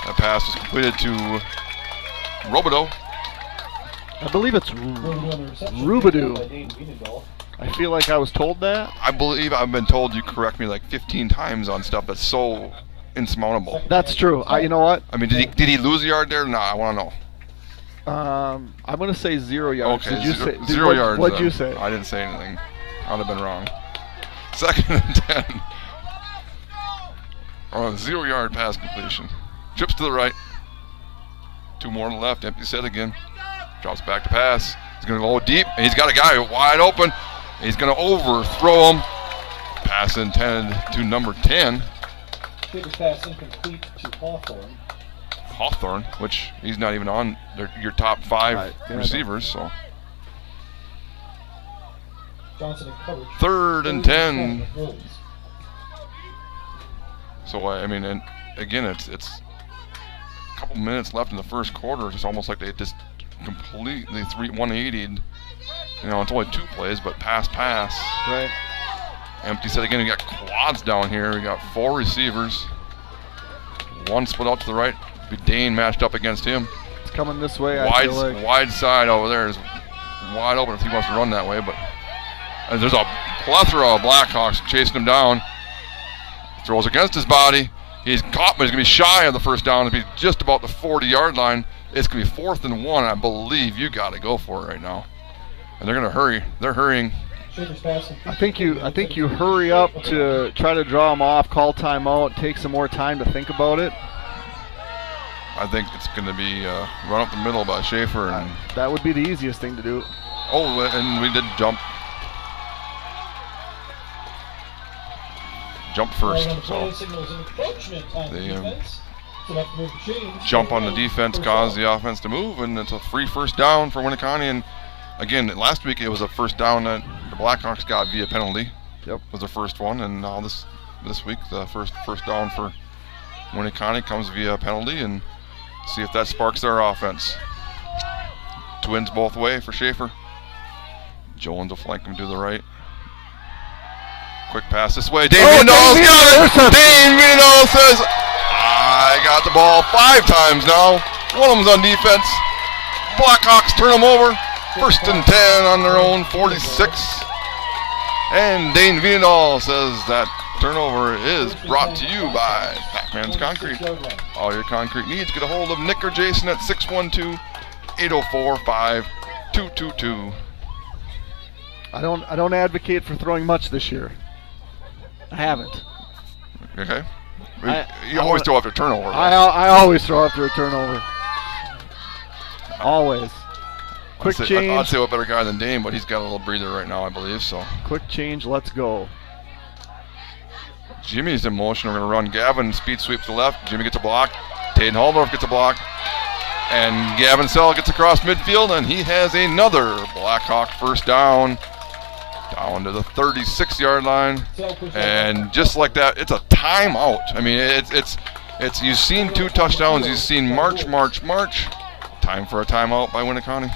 That pass was completed to Robideau. I believe it's Rubidoo. I feel like I was told that. I believe I've been told you correct me like 15 times on stuff that's so insurmountable. That's true. You know what? I mean, did he lose a yard there? No, I want to know. I'm going to say 0 yards. Okay, Did you say 0 yards. What'd you say? I didn't say anything. I'd have been wrong. 2nd and 10. 0-yard pass completion. Trips to the right. 2 more to the left. Empty set again. Drops back to pass. He's going to go deep, and he's got a guy wide open. He's going to overthrow him. Pass intended to number 10. Biggest pass incomplete to Hawthorne. Hawthorne, which he's not even on your top 5 receivers. So Johnson in coverage. 3rd and 10. So I mean, and again, it's a couple minutes left in the first quarter. It's almost like they just completely 180'd. You know, it's only 2 plays, but pass. Right. Empty set again. We got quads down here. We got 4 receivers. 1 split out to the right. Dane matched up against him. It's coming this way. I feel like. Wide side over there is wide open if he wants to run that way. But there's a plethora of Blackhawks chasing him down. Throws against his body. He's caught, but he's going to be shy of the first down. It'll be just about the 40-yard line. It's going to be 4th and 1. I believe you got to go for it right now. And they're going to hurry. They're hurrying. I think you hurry up to try to draw him off, call timeout, take some more time to think about it. I think it's going to be run up the middle by Schaefer. And that would be the easiest thing to do. Oh, and we did jump first. So they jump on the defense, cause the offense to move, and it's a free first down for Winneconne. And again, last week it was a first down that the Blackhawks got via penalty. Yep, was the first one, and now this week the first down for Winneconne comes via penalty, and see if that sparks their offense. Twins both way for Schaefer. Jones will flank him to the right. Quick pass this way. Dane Vindahl's got it! Dane Vindahl says, I got the ball 5 times now. One of them's on defense. Blackhawks turn them over. 1st and 10 on their own 46. And Dane Vindahl says that turnover is brought to you by Pac-Man's Concrete. All your concrete needs, get a hold of Nick or Jason at 612-804-5222. I don't advocate for throwing much this year. I haven't. Okay. You always throw after turnover. I always throw after a turnover. Always. Quick change. I'd say a better guy than Dane, but he's got a little breather right now, I believe. So. Quick change. Let's go. Jimmy's in motion. We're going to run Gavin, speed sweep to the left. Jimmy gets a block. Taden Haldorf gets a block. And Gavin Sell gets across midfield, and he has another Blackhawk first down. Down to the 36-yard line. And just like that, it's a timeout. I mean, it's you've seen 2 touchdowns. You've seen march. Time for a timeout by Winneconne.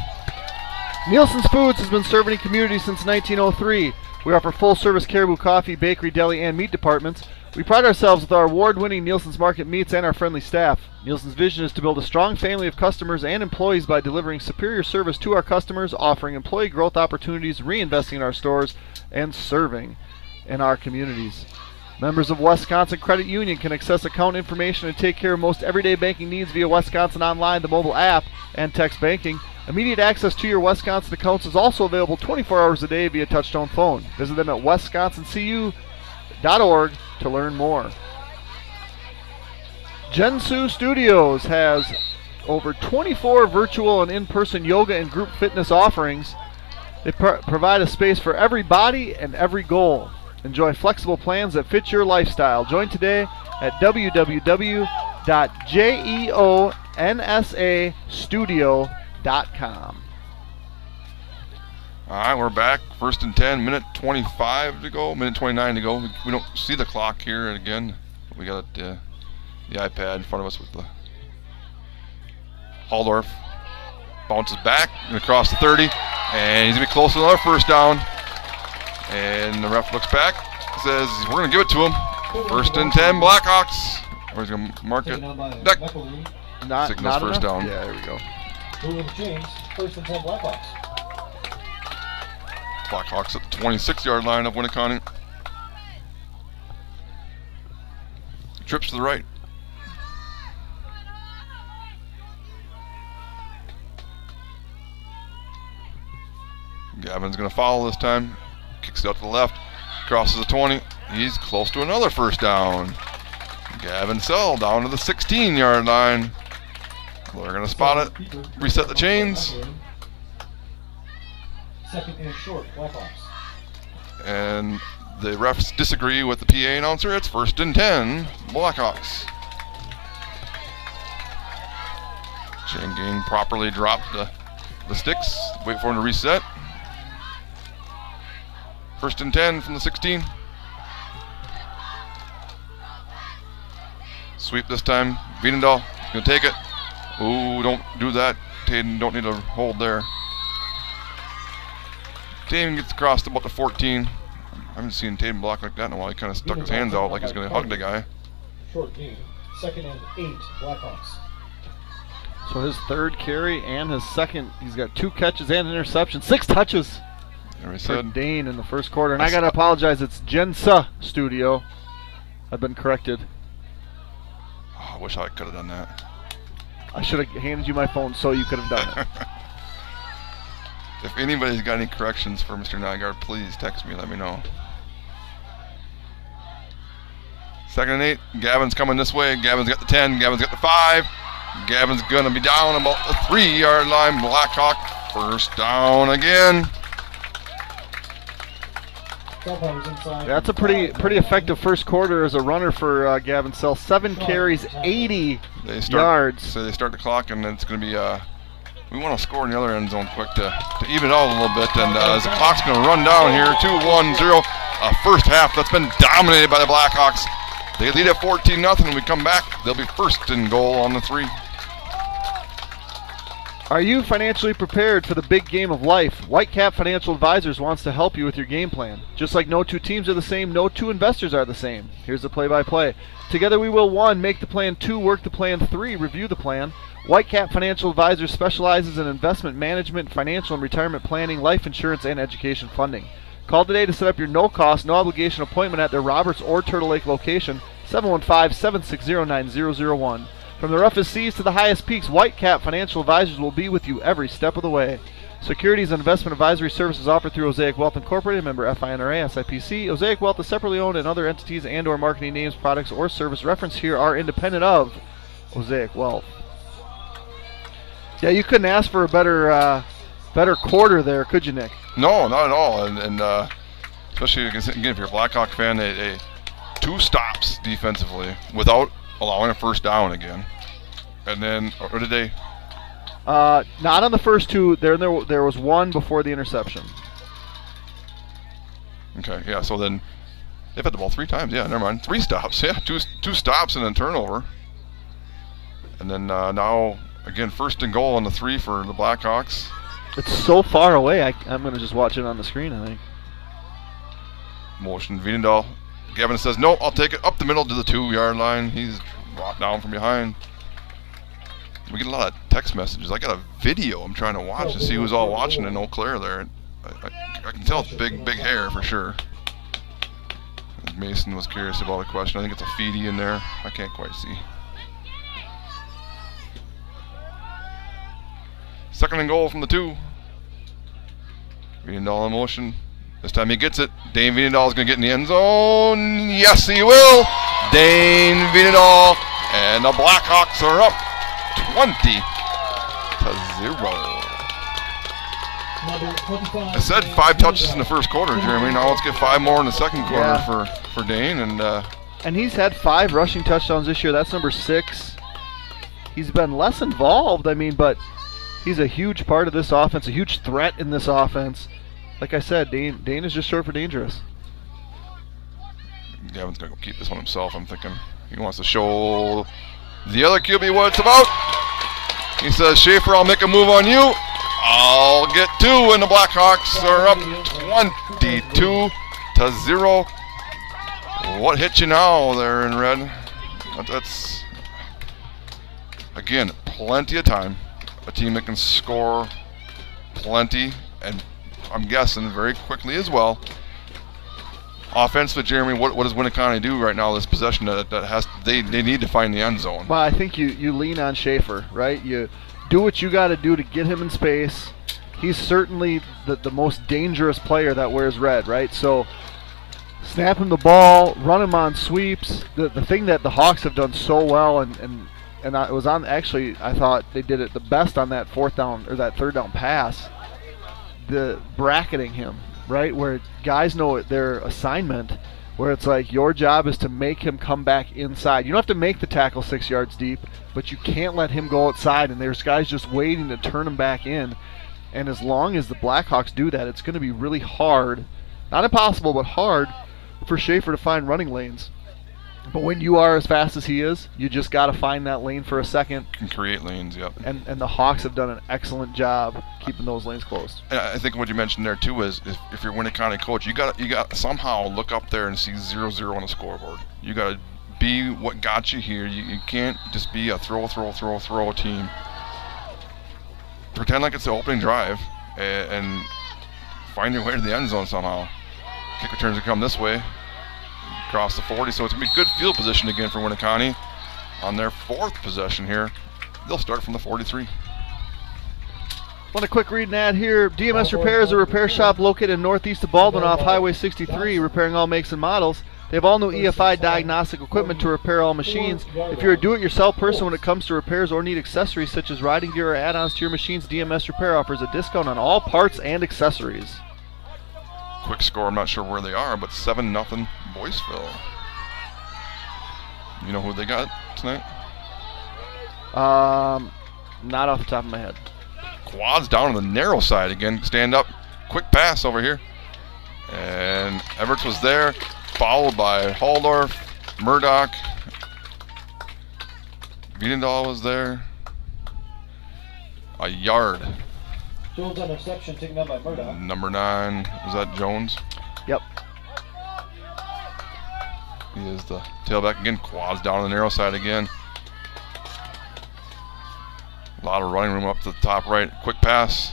Nielsen's Foods has been serving community since 1903. We offer full-service caribou coffee, bakery, deli, and meat departments. We pride ourselves with our award-winning Nielsen's Market meats and our friendly staff. Nielsen's vision is to build a strong family of customers and employees by delivering superior service to our customers, offering employee growth opportunities, reinvesting in our stores, and serving in our communities. Members of Wisconsin Credit Union can access account information and take care of most everyday banking needs via Wisconsin Online, the mobile app, and text banking. Immediate access to your Wisconsin accounts is also available 24 hours a day via touchtone phone. Visit them at wisconsincu.org to learn more. Gensu Studios has over 24 virtual and in-person yoga and group fitness offerings. They provide a space for every body and every goal. Enjoy flexible plans that fit your lifestyle. Join today at www.jeonsastudio.com. All right, we're back. 1st and 10, minute 25 to go, minute 29 to go. We don't see the clock here again. We got the iPad in front of us with the Haldorf. Bounces back and across the 30, and he's going to be close to another first down. And the ref looks back, says we're going to give it to him. 1st and 10 Blackhawks. Or he's going to mark it. Taken on by Deck. McElroy. Not Signals first enough? down. Yeah, there we go. Moving James, 1st and 10 Blackhawks. Blackhawks at the 26-yard line of Winneconne. Trips to the right. Gavin's going to follow this time. Kicks it out to the left. Crosses the 20. He's close to another first down. Gavin Sell down to the 16-yard line. They're going to spot it. Reset the chains. 2nd and short, Blackhawks. And the refs disagree with the PA announcer. It's 1st and 10, Blackhawks. Chain gang properly dropped the sticks. Wait for him to reset. 1st and 10 from the 16. Sweep this time. Wiedendahl is going to take it. Ooh, don't do that. Taden don't need to hold there. Taden gets across to about the 14. I haven't seen Taden block like that in a while. He kind of stuck his hands out like he's going to hug the guy. Short gain. 2nd and 8, Blackhawks. So his 3rd carry and his 2nd. He's got 2 catches and an interception. 6 touches There we for said. Dane in the first quarter. And I got to apologize. It's Jensa Studio. I've been corrected. Oh, I wish I could have done that. I should have handed you my phone so you could have done it. If anybody's got any corrections for Mr. Nygaard, please text me, let me know. 2nd and 8. Gavin's coming this way. Gavin's got the 10. Gavin's got the 5. Gavin's going to be down about the 3-yard line. Blackhawk, first down again. That's a pretty effective first quarter as a runner for Gavin Sell. 7 carries, 80 yards. So they start the clock, and it's going to be we want to score in the other end zone quick to even it out a little bit. And as the clock's going to run down here, 2-1-0. First half that's been dominated by the Blackhawks. They lead at 14-0. When we come back, they'll be 1st and goal on the 3. Are you financially prepared for the big game of life? Whitecap Financial Advisors wants to help you with your game plan. Just like no 2 teams are the same, no 2 investors are the same. Here's the play-by-play. Together we will 1, make the plan, 2, work the plan, 3, review the plan. Whitecap Financial Advisors specializes in investment management, financial and retirement planning, life insurance, and education funding. Call today to set up your no-cost, no-obligation appointment at their Roberts or Turtle Lake location, 715-760-9001. From the roughest seas to the highest peaks, Whitecap Financial Advisors will be with you every step of the way. Securities and investment advisory services offered through Osaic Wealth Incorporated, member FINRA, SIPC. Osaic Wealth is separately owned, and other entities and or marketing names, products, or service referenced here are independent of Osaic Wealth. Yeah, you couldn't ask for a better quarter there, could you, Nick? No, not at all. And especially again, if you're a Blackhawk fan, they 2 stops defensively without allowing a first down again. And then, or did they? Not on the first 2. There was 1 before the interception. Okay, yeah. So then they've had the ball 3 times. Yeah, never mind. 3 stops. Yeah, two stops and then turnover. And then now again, 1st and goal on the 3 for the Blackhawks. It's so far away. I'm going to just watch it on the screen, I think. Motion Wiedendahl. Gavin says, no, I'll take it up the middle to the 2-yard line. He's brought down from behind. We get a lot of text messages. I got a video I'm trying to watch to see who's all watching in Eau Claire there. I can tell it's big hair for sure. Mason was curious about a question. I think it's a Feedy in there. I can't quite see. 2nd and goal from the 2. Wiedendahl in motion. This time he gets it. Dane Wiedendahl is going to get in the end zone. Yes, he will. Dane Wiedendahl. And the Blackhawks are up 20-0. I said 5 touches in the first quarter, Jeremy. Now let's get 5 more in the second quarter for Dane. And he's had 5 rushing touchdowns this year. That's number 6. He's been less involved, but he's a huge part of this offense, a huge threat in this offense. Like I said, Dane is just short for dangerous. Gavin's going to go keep this one himself, I'm thinking. He wants to show the other QB what it's about. He says, Schaefer, I'll make a move on you. I'll get 2, and the Blackhawks are up 22-0. What hit you now there in red? That's, again, plenty of time. A team that can score plenty, and I'm guessing very quickly as well. Offensively, Jeremy, what does Winneconne do right now? This possession that has they need to find the end zone. Well, I think you lean on Schaefer, right? You do what you got to do to get him in space. He's certainly the most dangerous player that wears red, right? So snap him the ball, run him on sweeps. The thing that the Hawks have done so well, and it was on, actually, I thought they did it the best on that third down pass, the bracketing him, right, where guys know their assignment, where it's like your job is to make him come back inside. You don't have to make the tackle 6 yards deep, but you can't let him go outside, and there's guys just waiting to turn him back in. And as long as the Blackhawks do that, it's going to be really hard, not impossible, but hard for Schaefer to find running lanes. But when you are as fast as he is, you just got to find that lane for a second. Can create lanes, yep. And the Hawks have done an excellent job keeping those lanes closed. And I think what you mentioned there too is if you're Winneconne coach, you got to somehow look up there and see 0-0 on the scoreboard. You got to be what got you here. You can't just be a throw team. Pretend like it's the opening drive and find your way to the end zone somehow. Kick returns to come this way. Across the 40, so it's going to be good field position again for Winneconne on their fourth possession here. They'll start from the 43. Want a quick read and ad here. DMS Repair is a repair shop located northeast of Baldwin off Highway 63, repairing all makes and models. They have all new EFI diagnostic equipment to repair all machines. If you're a do-it-yourself person when it comes to repairs or need accessories such as riding gear or add-ons to your machines, DMS Repair offers a discount on all parts and accessories. Quick score, I'm not sure where they are, but 7-0 Boyceville. You know who they got tonight? Not off the top of my head. Quads down on the narrow side again. Stand up. Quick pass over here. And Everts was there, followed by Haldorf, Murdoch. Wiedendahl was there. A yard. Jones on reception, taken down by Murdoch. Number 9, was that Jones? Yep. He is the tailback again. Quads down on the narrow side again. A lot of running room up to the top right. Quick pass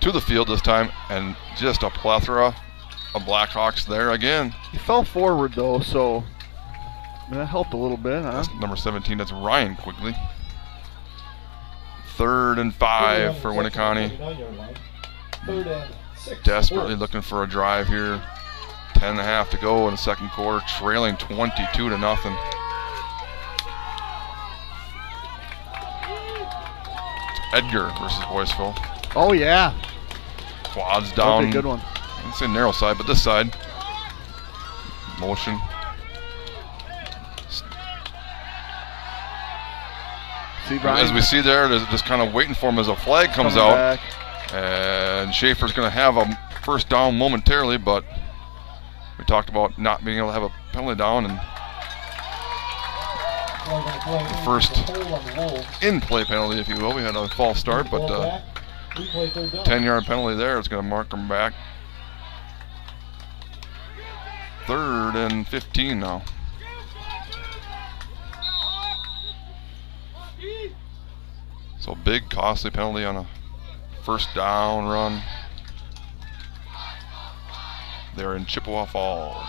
to the field this time, and just a plethora of Blackhawks there again. He fell forward though, so that helped a little bit, huh? That's number 17, that's Ryan Quigley. 3rd and 5 for Winneconne. 3rd and 6. Desperately looking for a drive here. 10.5 to go in the second quarter, trailing 22-0. It's Edgar versus Boyceville. Oh yeah. Quads down. That'd be a good one. Let's say narrow side, but this side. Motion. See Brian? As we see there, they're just kind of waiting for him as a flag comes Coming out. back. And Schaefer's going to have a first down momentarily, but we talked about not being able to have a penalty down, and the first in-play penalty, if you will. We had a false start, but 10-yard penalty there. It's going to mark them back. 3rd and 15 now. So big, costly penalty on a first down run. They're in Chippewa Falls.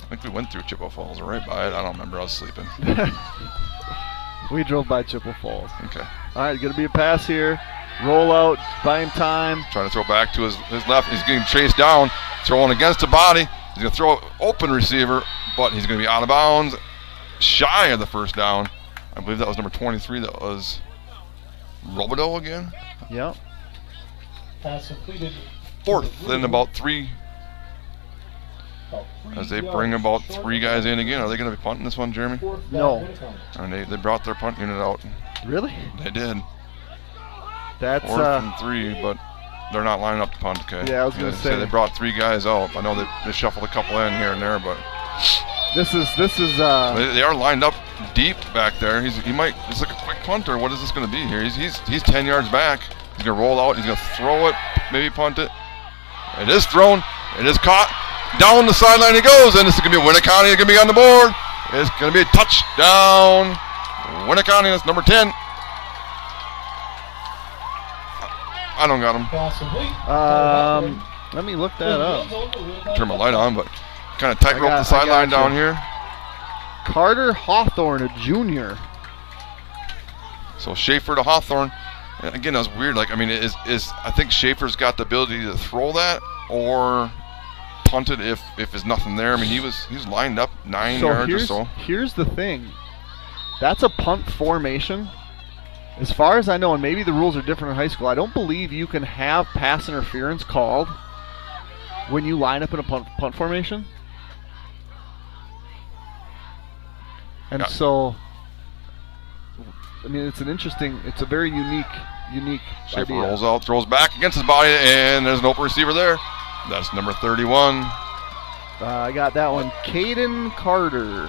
I think we went through Chippewa Falls, or right by it. I don't remember. I was sleeping. We drove by Chippewa Falls. Okay. All right, going to be a pass here. Roll out, buying time. Trying to throw back to his left. He's getting chased down, throwing against the body. He's going to throw open receiver, but he's going to be out of bounds, shy of the first down. I believe that was number 23. That was Robideau again. Yep. Pass completed. 4th and about 3. As they bring about 3 guys in again. Are they going to be punting this one, Jeremy? No. And they brought their punt unit out. Really? They did. That's 4th and 3, but they're not lining up to punt. Okay. Yeah, I was going to say they brought 3 guys out. I know they shuffled a couple in here and there, but this is they are lined up deep back there. He might. It's like a quick punter. What is this going to be here? He's 10 yards back. He's going to roll out. He's going to throw it. Maybe punt it. It is thrown. It is caught. Down the sideline he goes, and this is going to be Winneconne. Going to be on the board. is going to be a touchdown. Winneconne is number 10. I don't got him. Pass complete. Let me look that up. Turn my light on, but kind of tightrope the sideline down here. Carter Hawthorne, a junior. So Schaefer to Hawthorne. And again, that was weird. Like, I mean, is I think Schaefer's got the ability to throw that or punt it if there's nothing there. I mean, he's lined up 9 yards or so. Here's the thing. That's a punt formation. As far as I know, and maybe the rules are different in high school, I don't believe you can have pass interference called when you line up in a punt formation. And so, I mean, it's a very unique Schaefer idea. rolls out, throws back against his body, and there's an open receiver there. That's number 31. I got that one. Caden Carter.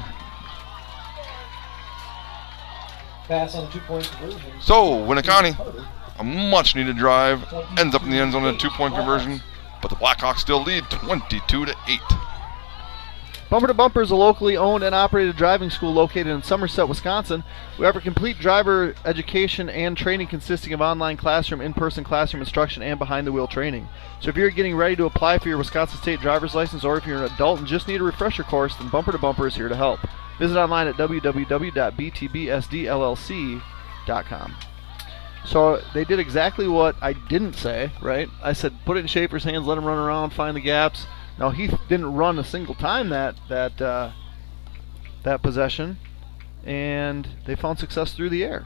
Pass on the 2-point conversion. So, Winneconne, a much-needed drive, ends up in the end zone in a 2-point conversion, but the Blackhawks still lead 22-8. Bumper to Bumper is a locally owned and operated driving school located in Somerset, Wisconsin. We offer complete driver education and training consisting of online classroom, in-person classroom instruction, and behind-the-wheel training. So if you're getting ready to apply for your Wisconsin State driver's license, or if you're an adult and just need a refresher course, then Bumper to Bumper is here to help. Visit online at www.btbsdllc.com. So they did exactly what I didn't say, right? I said put it in Schaefer's hands, let him run around, find the gaps. Now Heath didn't run a single time that possession, and they found success through the air.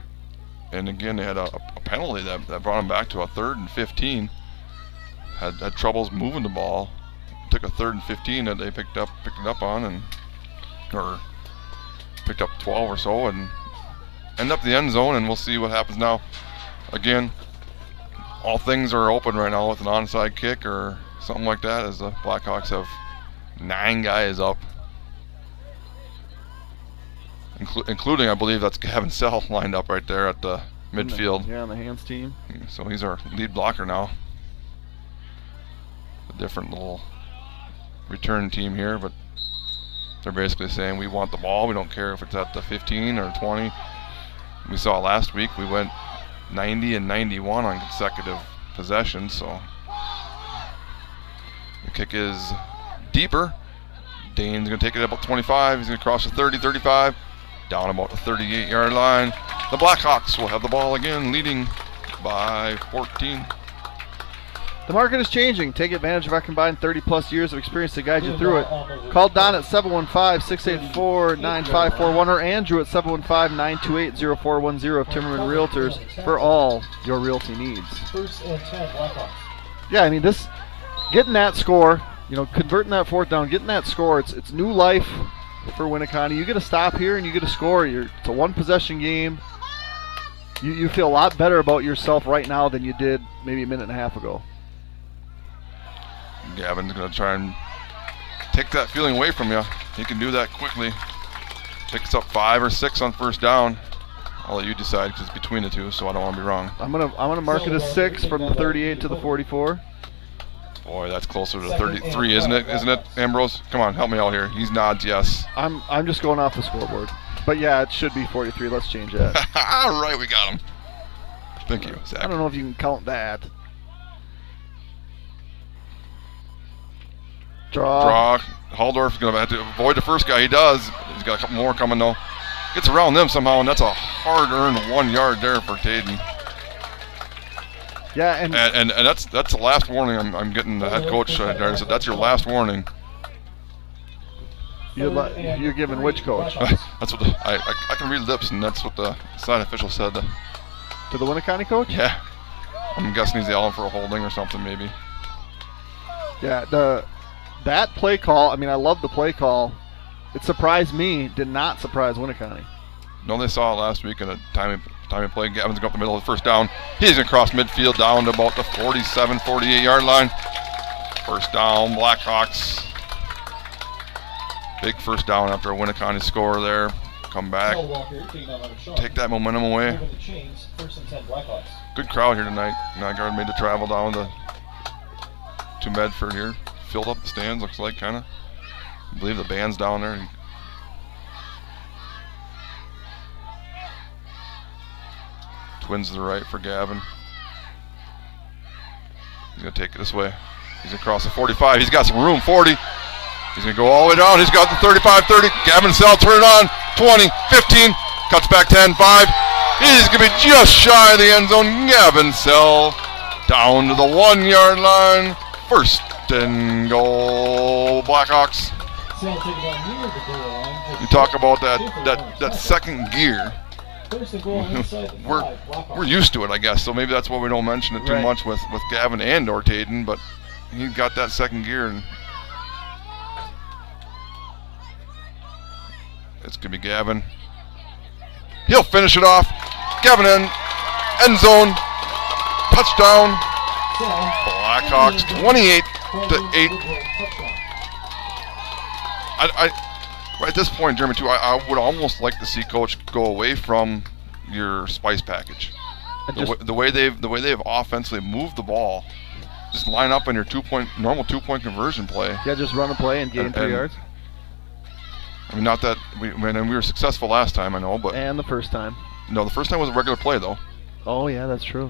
And again, they had a penalty that brought them back to a 3rd and 15. Had troubles moving the ball. Took a 3rd and 15 that they picked it up on, or picked up 12 or so, and end up in the end zone. And we'll see what happens now. Again, all things are open right now with an onside kick or something like that, as the Blackhawks have 9 guys up, including, I believe, that's Gavin Sell lined up right there at the midfield. Yeah, on the hands team. So he's our lead blocker now. A different little return team here, but they're basically saying we want the ball. We don't care if it's at the 15 or 20. We saw last week we went 90 and 91 on consecutive possessions, so the kick is deeper. Dane's going to take it about 25. He's going to cross the 30, 35, down about the 38-yard line. The Blackhawks will have the ball again, leading by 14. The market is changing. Take advantage of our combined 30-plus years of experience to guide you through it. Call Don at 715-684-9541 or Andrew at 715-928-0410 of Timmerman Realtors for all your realty needs. 1st and 10, Blackhawks. Yeah, I mean, getting that score, converting that 4th down, getting that score, it's new life for Winneconne. You get a stop here and you get a score. It's a 1-possession game. You feel a lot better about yourself right now than you did maybe a minute and a half ago. Gavin's going to try and take that feeling away from you. He can do that quickly. Picks up 5 or 6 on 1st down. I'll let you decide because it's between the two, so I don't want to be wrong. I'm gonna mark it as 6 from the 38 to the 44. Boy, that's closer to 33, isn't it? Isn't it, Ambrose? Come on, help me out here. He's nods yes. I'm just going off the scoreboard. But yeah, it should be 43. Let's change that. All right, we got him. Thank you, Zach. I don't know if you can count that. Draw. Haldorf's going to have to avoid the first guy. He does. He's got a couple more coming, though. Gets around them somehow, and that's a hard-earned 1 yard there for Taden. Yeah, and that's the last warning I'm getting the head coach there. So that's your last warning. You're giving which coach? That's what I can read lips, and that's what the side official said. To the Winneconne coach? Yeah. I'm guessing he's yelling for a holding or something, maybe. Yeah, that play call, I mean, I love the play call. It surprised me, did not surprise Winneconne. No, they saw it last week in a time of play. Gavin's going up the middle of the 1st down. He's going to cross midfield down to about the 47, 48-yard line. 1st down, Blackhawks. Big 1st down after a Winneconne score there. Come back. Take that momentum away. Good crowd here tonight. Nygaard made the travel down to Medford here. Filled up the stands, looks like, kind of. I believe the band's down there. Twins to the right for Gavin. He's going to take it this way. He's going to cross the 45. He's got some room. 40. He's going to go all the way down. He's got the 35, 30. Gavin Sell, turn it on. 20, 15. Cuts back 10, 5. He's going to be just shy of the end zone. Gavin Sell down to the 1 yard line. First and goal, Blackhawks. You talk about that second gear. We're used to it, I guess. So maybe that's why we don't mention it too much with Gavin and or Taden. But he got that second gear, and it's gonna be Gavin. He'll finish it off. Gavin in end zone, touchdown. Blackhawks 28-8. Right at this point, Jeremy, too, I would almost like to see Coach go away from your spice package. The way they've offensively moved the ball, just line up on your normal 2-point conversion play. Yeah, just run a play and gain 3 yards. I mean, not that we were successful last time, I know, but and the first time. No, the first time was a regular play though. Oh yeah, that's true.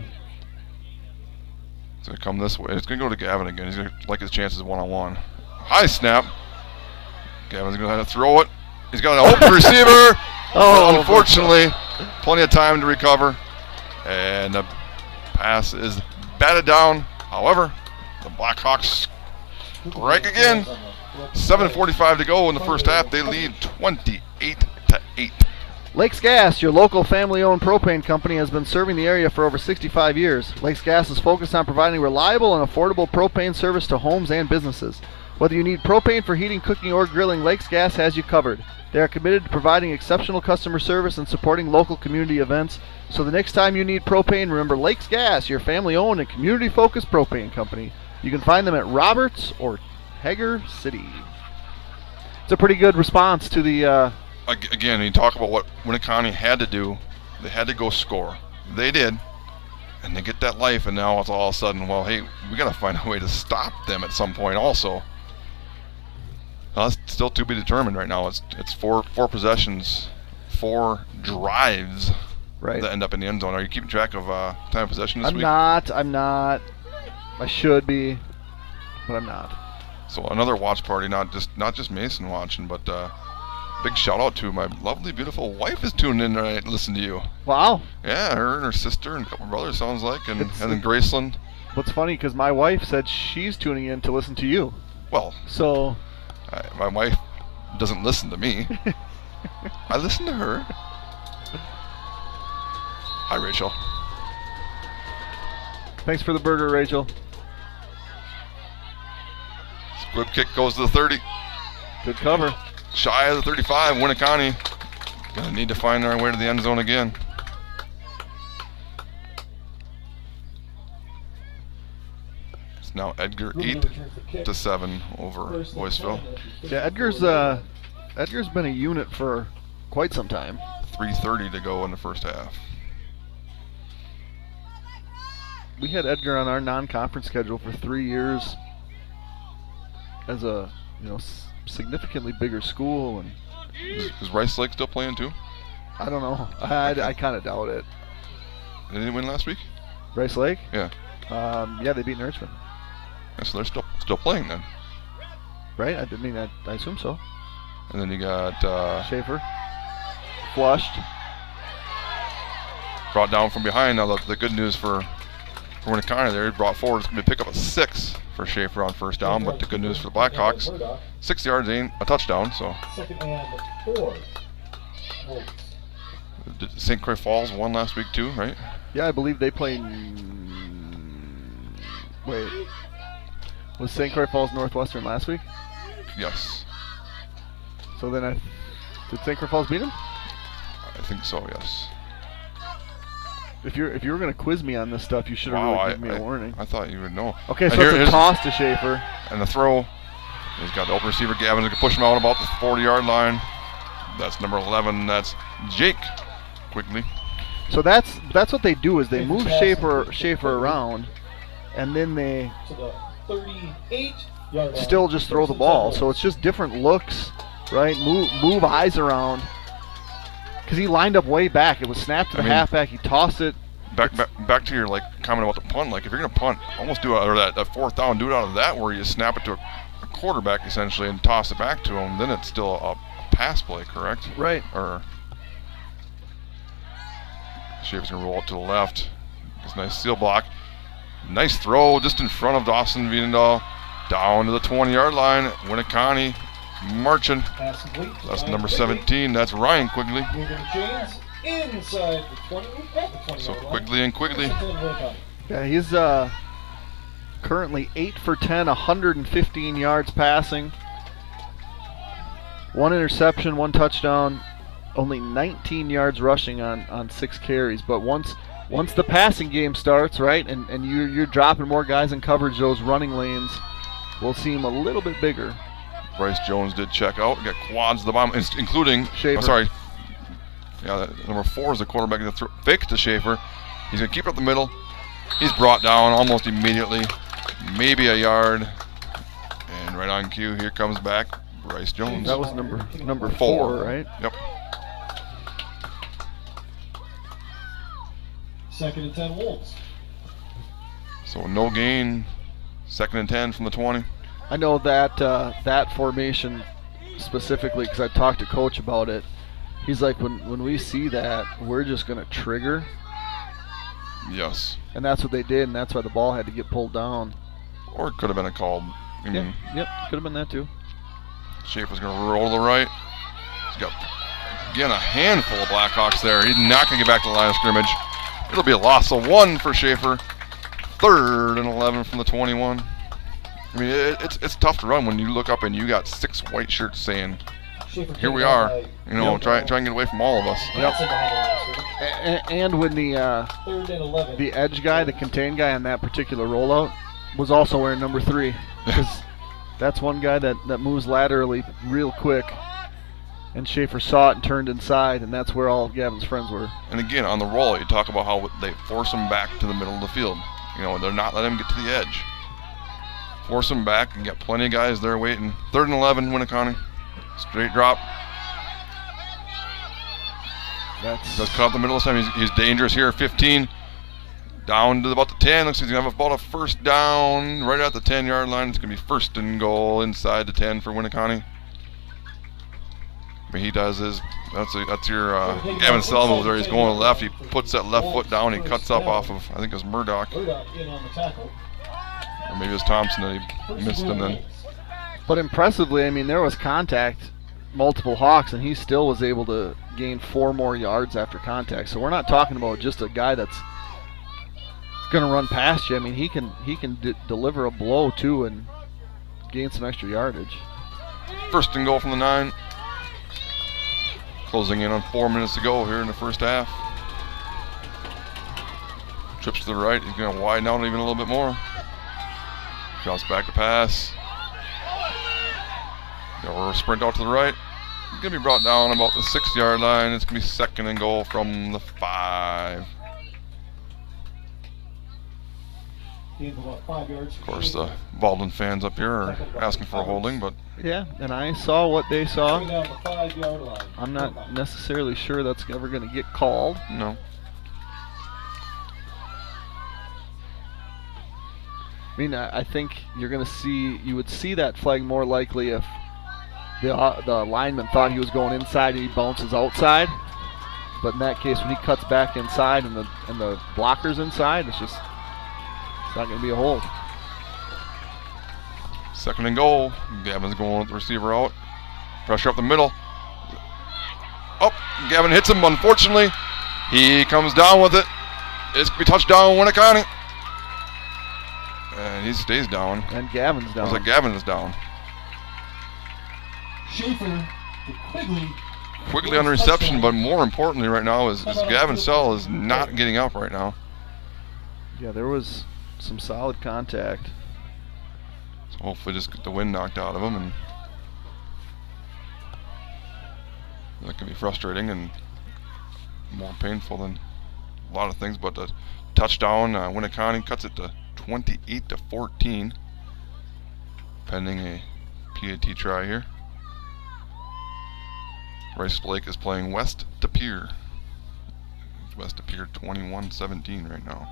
It's gonna come this way. It's gonna go to Gavin again. He's gonna like his chances one-on-one. High snap. Gavin's going to have to throw it. He's got an open receiver. Oh, unfortunately, plenty of time to recover. And the pass is batted down. However, the Blackhawks strike again. 7:45 to go in the first half. They lead 28-8. Lakes Gas, your local family-owned propane company, has been serving the area for over 65 years. Lakes Gas is focused on providing reliable and affordable propane service to homes and businesses. Whether you need propane for heating, cooking, or grilling, Lakes Gas has you covered. They are committed to providing exceptional customer service and supporting local community events. So the next time you need propane, remember Lakes Gas, your family-owned and community-focused propane company. You can find them at Roberts or Hager City. It's a pretty good response to the... Again, you talk about what Winneconne had to do. They had to go score. They did. And they get that life, and now it's all of a sudden, well, hey, we got to find a way to stop them at some point also. It's still to be determined right now. It's four possessions, 4 drives that end up in the end zone. Are you keeping track of time of possession this week? I'm not. I should be, but I'm not. So another watch party, not just Mason watching, but big shout out to my lovely, beautiful wife is tuned in tonight to listen to you. Wow. Yeah, her and her sister and a couple of brothers, sounds like, and then Graceland. What's funny, because my wife said she's tuning in to listen to you. Well. So. My wife doesn't listen to me. I listen to her. Hi, Rachel. Thanks for the burger, Rachel. Squib kick goes to the 30. Good cover. Shy of the 35, Winneconne. Gonna need to find our way to the end zone again. It's now Edgar 8-7 over Boyceville. Yeah, Edgar's been a unit for quite some time. 3:30 to go in the first half. We had Edgar on our non-conference schedule for 3 years as a significantly bigger school. And is Rice Lake still playing too? I don't know. I kind of doubt it. Did they win last week? Rice Lake? Yeah. Yeah, they beat Richmond. Yeah, so they're still playing then. Right? I assume so. And then you got Schaefer. Flushed. Brought down from behind. Now the good news for Winneconne there, he brought forward. It's going to be a pick up of 6 for Schaefer on first down. But the good news for the Blackhawks, 6 yards ain't a touchdown. So. Second and 4. St. Croix Falls won last week too, right? Yeah, I believe they played. Wait. Was St. Croix Falls Northwestern last week? Yes. So then did St. Croix Falls beat them? I think so, yes. If you were going to quiz me on this stuff, you should have really given me a warning. I thought you would know. Okay, so it's a toss to Schaefer. And the throw. He's got the open receiver, Gavin. He can push him out about the 40-yard line. That's number 11. That's Jake. Quickly. So that's what they do is they move Schaefer around, and then they still just throw the ball. So it's just different looks, right? Move eyes around. Because he lined up way back. It was snapped to the halfback. He tossed it back to your comment about the punt. Like if you're gonna punt, almost do it, or that fourth down, do it out of that where you snap it to a quarterback essentially and toss it back to him. Then it's still a pass play, correct? Right. Or Schaefer's gonna roll it to the left. It's a nice seal block. Nice throw just in front of Dawson Viendahl. Down to the 20-yard line. Winneconne marching. Pass complete. That's number 17. That's Ryan Quigley. Moving the chains inside the 20. At the 20 So yard line. Quigley and Quigley. Yeah, he's currently 8 for 10, 115 yards passing. 1 interception, 1 touchdown, only 19 yards rushing on 6 carries. But once the passing game starts, right, and you're dropping more guys in coverage, those running lanes will seem a little bit bigger. Bryce Jones did check out. Got quads at the bottom, including Schaefer. I'm sorry. Yeah, number 4 is the quarterback. Going to fake to Schaefer. He's going to keep it up the middle. He's brought down almost immediately, maybe a yard. And right on cue, here comes back Bryce Jones. That was number 4, right? Yep. 2nd and 10 Wolves. So no gain. 2nd and 10 from the 20. I know that that formation specifically because I talked to Coach about it. He's like, when we see that, we're just going to trigger. Yes. And that's what they did, and that's why the ball had to get pulled down. Or it could have been a call. Yep, could have been that too. Schaefer's going to roll to the right. He's got, again, a handful of Blackhawks there. He's not going to get back to the line of scrimmage. It'll be a loss of 1 for Schaefer. 3rd and 11 from the 21. I mean, it's tough to run when you look up and you got 6 white shirts saying, here we are. You know, try and get away from all of us. Yep. And when the 3rd and 11. the edge guy, the contain guy on that particular rollout, was also wearing number 3. Because that's one guy that moves laterally real quick. And Schaefer saw it and turned inside, and that's where all of Gavin's friends were. And again, on the roll, you talk about how they force him back to the middle of the field. You know, they're not letting him get to the edge. Force him back and got plenty of guys there waiting. 3rd and 11, Winneconne. Straight drop. Does cut up the middle this time. He's dangerous here. 15. Down to about the 10. Looks like he's going to have about a first down right at the 10-yard line. It's going to be 1st and goal inside the 10 for Winneconne. He does his, that's your Gavin Sell move there. He's going to the left. He puts that left foot down. He cuts up off of, I think it was Murdoch. Murdoch in on the tackle. Or maybe it was Thompson that he missed him then. But impressively, I mean, there was contact, multiple Hawks, and he still was able to gain 4 more yards after contact. So we're not talking about just a guy that's going to run past you. I mean, he can deliver a blow too and gain some extra yardage. 1st and goal from the 9. Closing in on 4 minutes to go here in the first half. Trips to the right. He's going to widen out even a little bit more. Drops back to pass. Or sprint out to the right. He's going to be brought down about the 6-yard line. It's going to be 2nd and goal from the 5. Of course, the Baldwin fans up here are asking for a holding, but Yeah, and I saw what they saw. Coming down the 5-yard line. I'm not necessarily sure that's ever going to get called. no. I mean, I think you would see that flag more likely if the lineman thought he was going inside and he bounces outside. But in that case, when he cuts back inside and the blocker's inside, it's not going to be a hold. 2nd and goal. Gavin's going with the receiver out. Pressure up the middle. Oh, Gavin hits him, unfortunately. He comes down with it. It's going to be touchdown, Winneconne. And he stays down. And Gavin's down. Looks like Gavin is down. Schaefer to Quigley. Quickly on the reception, but more importantly right now is Gavin Sell is not getting up right now. Yeah, there was some solid contact. So hopefully just get the wind knocked out of him, and that can be frustrating and more painful than a lot of things. But the touchdown, Winneconne cuts it to 28-14, pending a PAT try here. Rice Lake is playing West De Pere. Northwest appear 21-17 right now.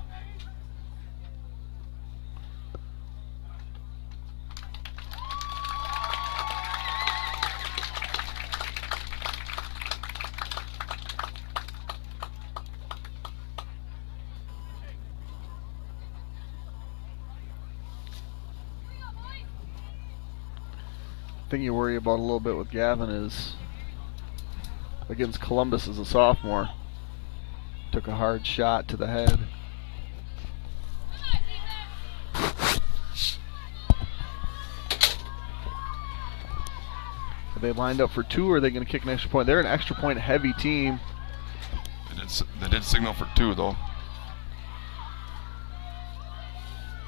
Thing you worry about a little bit with Gavin is against Columbus as a sophomore. Took a hard shot to the head. Are they lined up for two, or are they going to kick an extra point? They're an extra point heavy team. They did signal for two, though.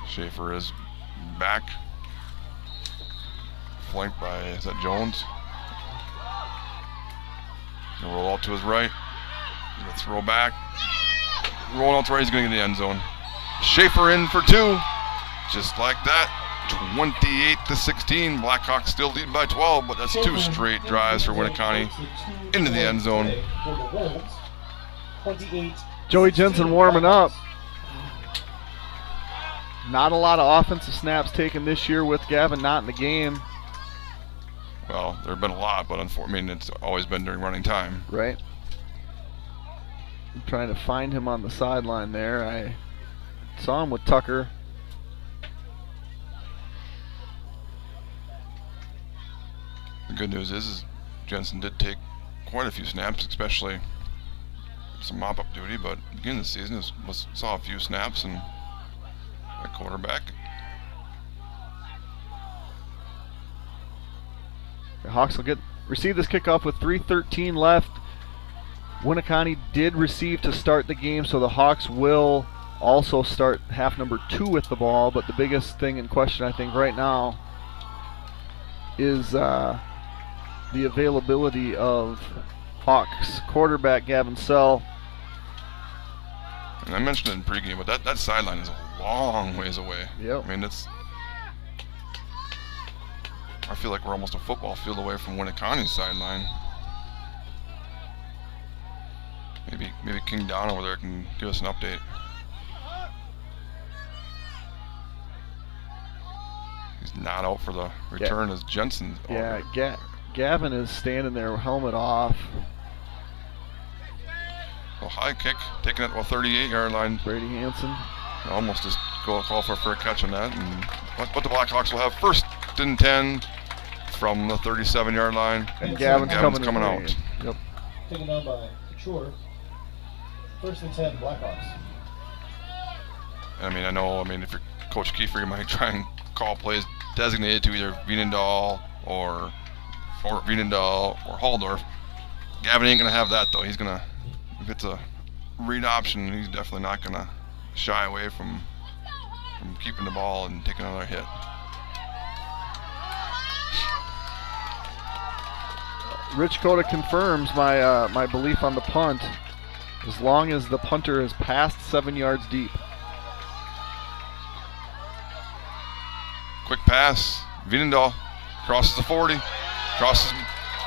Schaefer is back. Flanked by, is that Jones? He's gonna roll out to his right. He's gonna throw back. Rolling out to right, he's gonna get in the end zone. Schaefer in for two. Just like that. 28-16. Blackhawks still lead by 12, but that's two straight drives for Winneconne into the end zone. Joey Jensen warming up. Not a lot of offensive snaps taken this year with Gavin not in the game. Well, there have been a lot, but unfortunately, it's always been during running time. Right. I'm trying to find him on the sideline there. I saw him with Tucker. The good news is Jensen did take quite a few snaps, especially some mop-up duty, but beginning of the season saw a few snaps and a quarterback. The Hawks will receive this kickoff with 3:13 left. Winneconne did receive to start the game, so the Hawks will also start half number 2 with the ball, but the biggest thing in question, I think, right now is the availability of Hawks quarterback Gavin Sell. And I mentioned it in pregame, but that sideline is a long ways away. Yep. I mean, I feel like we're almost a football field away from Winneconne's sideline. Maybe King Don over there can give us an update. He's not out for the return as Jensen. Yeah, Gavin is standing there, helmet off. A high kick, taking it to a 38-yard line. Brady Hansen. Almost just call for a catch on that. But the Blackhawks will have 1st and 10 from the 37-yard line. And Gavin's coming out. Yep. Taken down by Couture. 1st and 10, Blackhawks. I mean, if you're Coach Kiefer, you might try and call plays designated to either Wienendahl or Haldorf. Gavin ain't gonna have that though. He's gonna, if it's a read option, he's definitely not gonna shy away from keeping the ball and taking another hit. Rich Cota confirms my belief on the punt, as long as the punter is past 7 yards deep. Quick pass, Wienendahl crosses the 40, crosses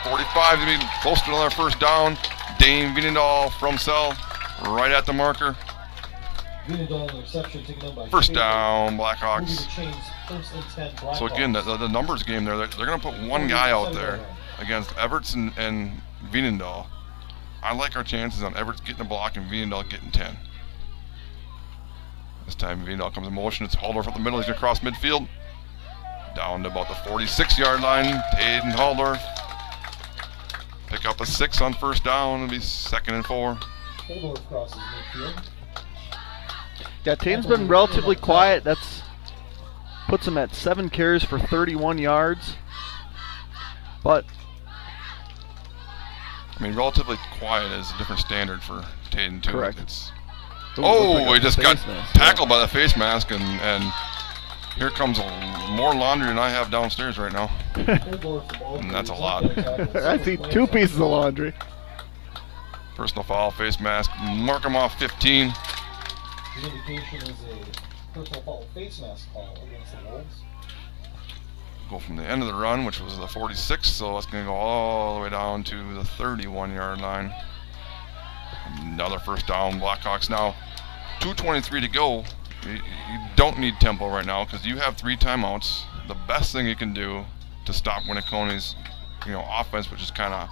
45 to be close to another 1st down. Dane Wienendahl from Cell, right at the marker. 1st down, Blackhawks. So again, the numbers game there, they're going to put one guy out there against Everts and Wienendahl. I like our chances on Everts getting a block and Wienendahl getting 10. This time Wienendahl comes in motion. It's Haldorf up the middle. He's going to cross midfield. Down to about the 46-yard line. Hayden Haldorf. Pick up a 6 on 1st down. It'll be 2nd and 4. Haldorf crosses midfield. Yeah, Tatum's been relatively quiet. That's puts him at 7 carries for 31 yards. But I mean, relatively quiet is a different standard for Tatum too. Correct. He just got tackled by the face mask, and here comes more laundry than I have downstairs right now. And that's a lot. I see 2 pieces of laundry. Personal foul, face mask, mark him off 15. The indication is a personal foul face mask call against the Wolves. Go from the end of the run, which was the 46, so it's going to go all the way down to the 31-yard line. Another first down. Blackhawks now 2:23 to go. You don't need tempo right now because you have 3 timeouts. The best thing you can do to stop Winneconne's, offense, which is kind of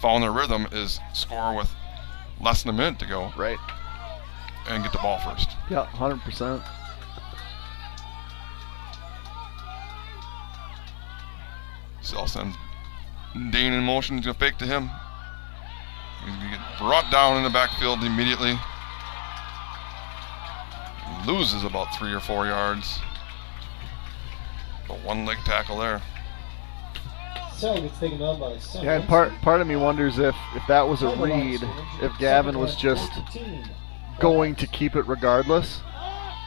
following their rhythm, is score with less than a minute to go. Right. And get the ball first. Yeah, 100%. Sell sends Dane in motion. He's going to fake to him. He's going to get brought down in the backfield immediately. Loses about 3 or 4 yards. But 1 leg tackle there. So gets taken down by Sam. Yeah, and part of me wonders if that was a read, if Gavin was just going to keep it regardless,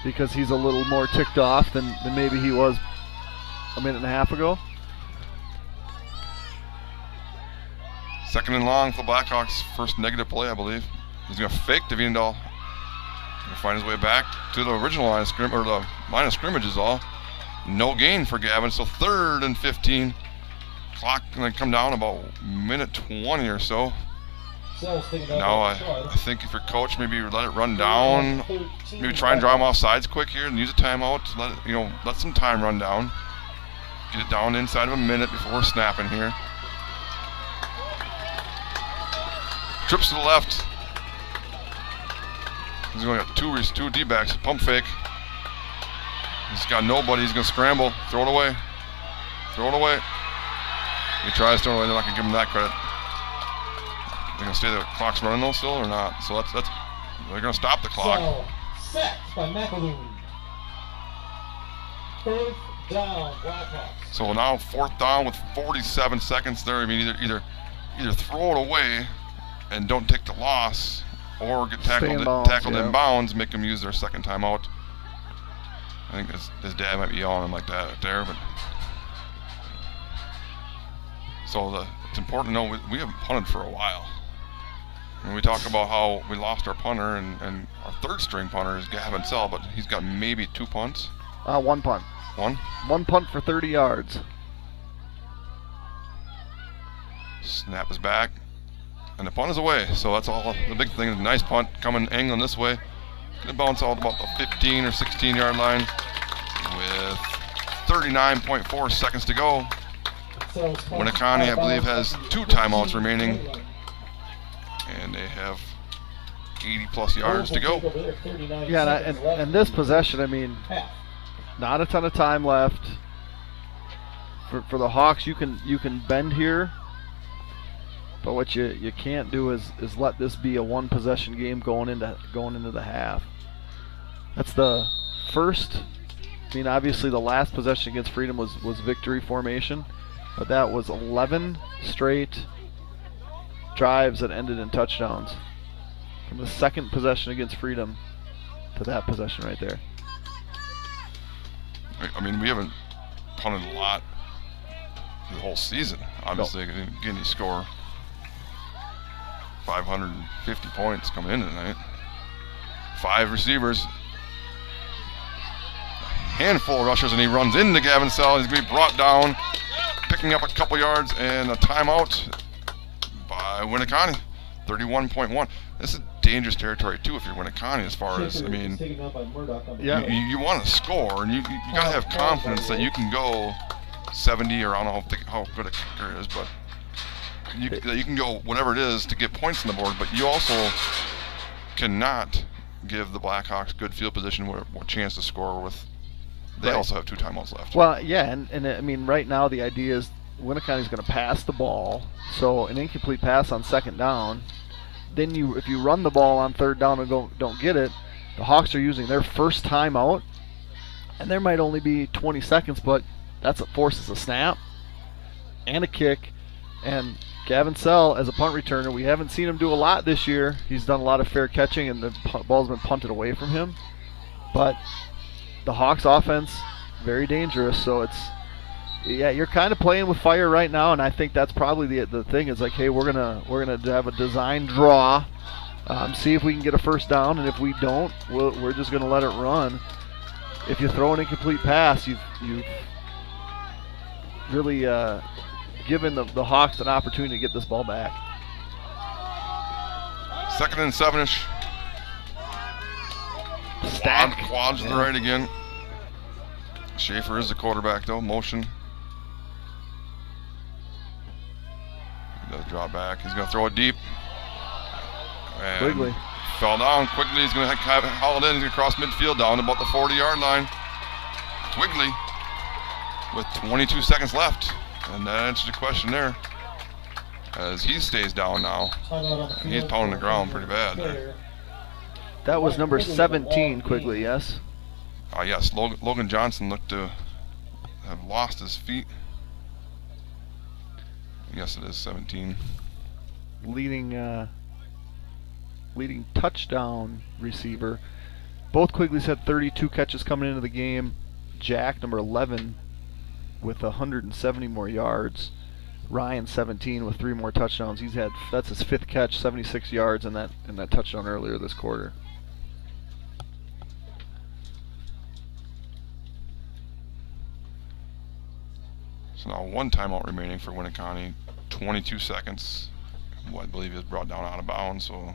because he's a little more ticked off than maybe he was a minute and a half ago. Second and long for the Blackhawks. First negative play, I believe. He's going to fake to Viendahl. Going to find his way back to the original line of scrimmage, or the line of scrimmage is all. No gain for Gavin, so 3rd and 15. Clock going to come down about minute 20 or so. Now I think if you're coach, maybe let it run down. Maybe try and draw him off sides quick here and use a timeout. Let some time run down. Get it down inside of a minute before snapping here. Trips to the left. He's going to got two D-backs. Pump fake. He's got nobody. He's going to scramble. Throw it away. Throw it away. He tries to throw it away. They're not going to give him that credit. They're going to stay the clock's running though still or not? So that's they're going to stop the clock. So, sacked by McAloon. 4th down, Blackhawks. So now 4th down with 47 seconds there. I mean, either throw it away and don't take the loss, or get tackled in bounds, make them use their second timeout. I think his dad might be yelling him like that there, but so it's important to know we haven't punted for a while. And we talk about how we lost our punter and our 3rd string punter is Gavin Sell, but he's got maybe 2 punts. 1 punt. One punt for 30 yards. Snap is back. And the punt is away, so that's all the big thing. Nice punt coming angling this way. Gonna bounce out about the 15 or 16 yard line with 39.4 seconds to go. Winneconne, I believe, has 2 timeouts remaining, and they have 80 plus yards to go. Yeah, and this possession, I mean, not a ton of time left. For the Hawks, you can bend here. But what you can't do is let this be a 1 possession game going into the half. That's the first. I mean, obviously the last possession against Freedom was victory formation, but that was 11 straight drives that ended in touchdowns. From the second possession against Freedom to that possession right there. I mean, we haven't punted a lot the whole season. Obviously, didn't get any score. 550 points coming in tonight. 5 receivers. A handful of rushers, and he runs into Gavin Sell. He's going to be brought down, picking up a couple yards, and a timeout by Winneconne. 31.1. This is dangerous territory, too, if you're Winneconne, as far as, I mean, Yeah. you want to score, and you got to have confidence that you can go 70, or I don't know how good a kicker is, but you can go whatever it is to get points on the board, but you also cannot give the Blackhawks good field position or a chance to score with. They also have 2 timeouts left. Well, yeah, and I mean, right now the idea is Winneconne is going to pass the ball, so an incomplete pass on 2nd down. Then if you run the ball on 3rd down and don't get it, the Hawks are using their first timeout, and there might only be 20 seconds, but that's what forces a snap and a kick. And Gavin Sell, as a punt returner, we haven't seen him do a lot this year. He's done a lot of fair catching, and the ball's been punted away from him. But the Hawks' offense, very dangerous. So you're kind of playing with fire right now, and I think that's probably the thing. Is like, hey, we're gonna have a design draw, see if we can get a first down, and if we don't, we're just gonna let it run. If you throw an incomplete pass, you've really given the Hawks an opportunity to get this ball back. 2nd and 7-ish. Stack. Quads to the Yeah. right again. Schaefer is the quarterback though. Motion. He does draw back. He's going to throw it deep. And Quigley. fell down. Quigley is going to have it hauled in. He's going to cross midfield down about the 40-yard line. Quigley with 22 seconds left. And that answers the question there. As he stays down now. And he's pounding the ground pretty bad there. That was number 17, Quigley, yes? Yes, Logan Johnson looked to have lost his feet. Yes, it is 17. Leading touchdown receiver. Both Quigleys had 32 catches coming into the game. Jack, number 11, with 170 more yards. Ryan, 17, with 3 more touchdowns. That's his 5th catch, 76 yards in that touchdown earlier this quarter. So now 1 timeout remaining for Winneconne. 22 seconds. Who I believe is brought down out of bounds, so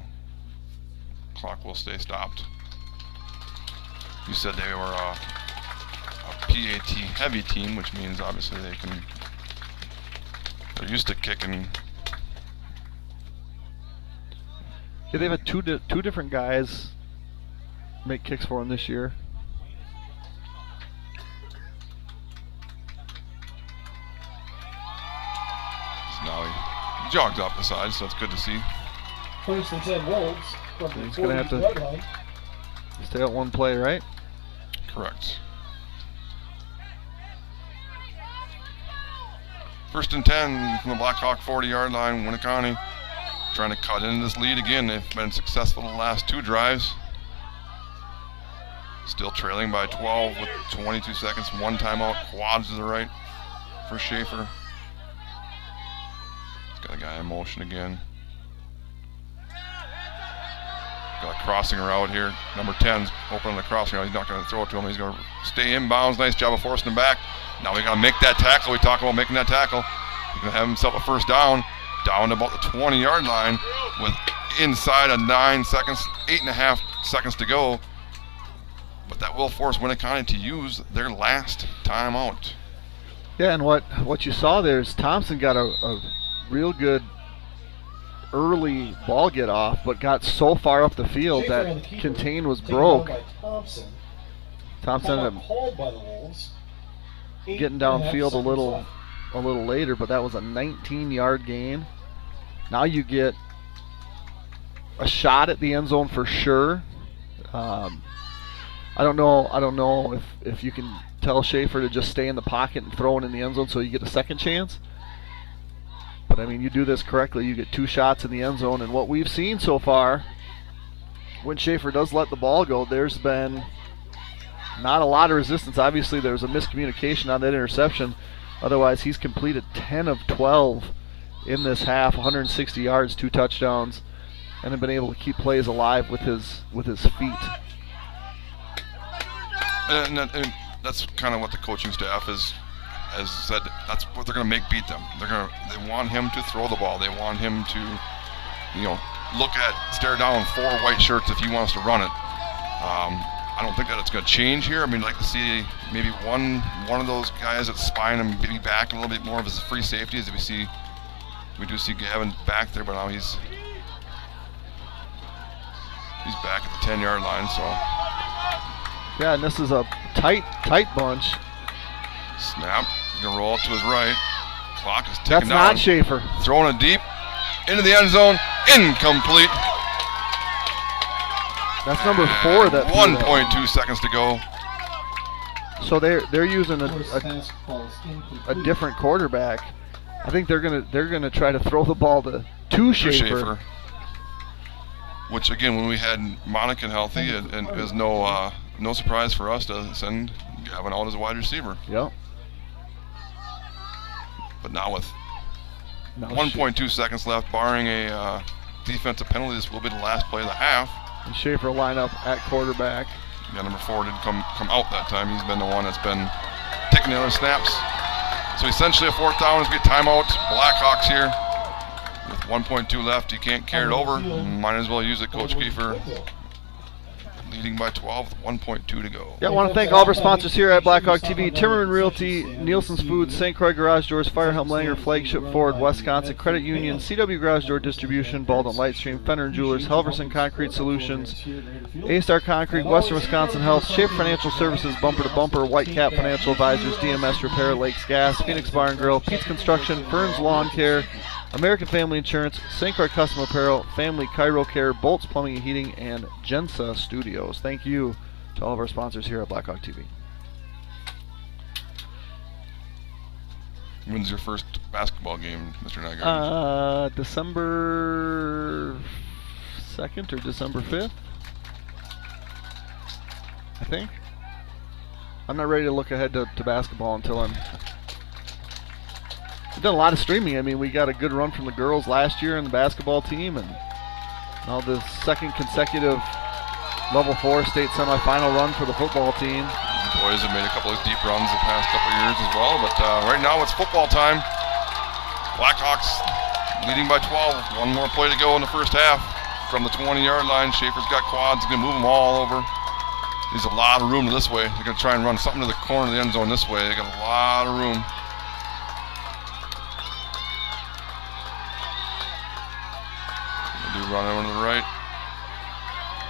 clock will stay stopped. You said they were a PAT heavy team, which means obviously they're used to kicking. Yeah, they've had two different guys make kicks for them this year. So now he jogs off the side, so it's good to see. 1st and 10 Wolves from the He's gonna have to 40-yard line. stay out one play, right? Correct. 1st and 10 from the Blackhawk 40-yard line. Winneconne trying to cut into this lead again. They've been successful in the last 2 drives. Still trailing by 12 with 22 seconds. 1 timeout. Quads to the right for Schaefer. He's got a guy in motion again. Got a crossing route here. Number 10's open on the crossing route. He's not going to throw it to him. He's going to stay inbounds. Nice job of forcing him back. Now we got to make that tackle. We talk about making that tackle. He's going to have himself a first down. Down to about the 20-yard line with inside of 9 seconds, 8.5 seconds to go. But that will force Winneconne to use their last timeout. Yeah, and what you saw there is Thompson got a real good early ball get off, but got so far up the field Schaefer that on the keeper, contain was taken broke. down by Thompson. Thompson ended Timeout up called by the Wolves. getting 8.5 downfield a seconds little left. later, but that was a 19-yard gain. Now you get a shot at the end zone for sure. I don't know if you can tell Schaefer to just stay in the pocket and throw it in the end zone so you get a second chance. But I mean, you do this correctly, you get 2 shots in the end zone, and what we've seen so far, when Schaefer does let the ball go, there's been not a lot of resistance. Obviously, there's a miscommunication on that interception. Otherwise, he's completed 10 of 12 in this half, 160 yards, 2 touchdowns, and have been able to keep plays alive with his feet. And that's kind of what the coaching staff has said. That's what they're going to make beat them. They want him to throw the ball. They want him to, stare down 4 white shirts if he wants to run it. I don't think that it's going to change here. I mean, I'd like to see maybe one of those guys that's spying him be back a little bit more of his free safety, as we do see Gavin back there, but now he's back at the 10-yard line. So Yeah, and this is a tight bunch. snap, he's going to roll it to his right. Clock is ticking That's down. not Schaefer. Throwing it deep into the end zone, incomplete. That's number 4. That 1.2 seconds to go. So they're using First pass ball is a incomplete. different quarterback. I think they're gonna try to throw the ball to For Schaefer. Which again, when we had Monica healthy, it was no surprise for us to send Gavin out as a wide receiver. Yep. But now with Now 1.2 seconds left, barring a defensive penalty, this will be the last play of the half. And Schaefer will line up at quarterback. Yeah, number 4 didn't come out that time. He's been the one that's been taking the other snaps. So essentially a 4th down. It's going to be a timeout. Blackhawks here With 1.2 left, you can't carry it over. Might as well use it, Coach Kiefer. Leading by 12 with 1.2 to go. Yeah, I want to thank all of our sponsors here at Blackhawk TV: Timmerman Realty, Nielsen's Foods, St. Croix Garage Doors, Firehelm Langer, Flagship Ford, Wisconsin Credit Union, CW Garage Door Distribution, Baldwin Lightstream, Fenner and Jewelers, Helverson Concrete Solutions, A-Star Concrete, Western Wisconsin Health, Schaefer Financial Services, Bumper to Bumper, Whitecap Financial Advisors, DMS Repair, Lakes Gas, Phoenix Bar and Grill, Pete's Construction, Burns Lawn Care, American Family Insurance, St. Croix Custom Apparel, Family Chiro Care, Bolts Plumbing and Heating, and Gensa Studios. Thank you to all of our sponsors here at Blackhawk TV. When's your first basketball game, Mr. Nygaard? December 2nd or December 5th, I think. I'm not ready to look ahead to basketball until we've done a lot of streaming. I mean, we got a good run from the girls last year in the basketball team, and now the second consecutive Level 4 state semifinal run for the football team. The boys have made a couple of deep runs the past couple of years as well, but right now it's football time. Blackhawks leading by 12. One more play to go in the first half from the 20-yard line. Schaefer's got quads, going to move them all over. There's a lot of room this way. They're going to try and run something to the corner of the end zone this way. They got a lot of room. They do run over to the right.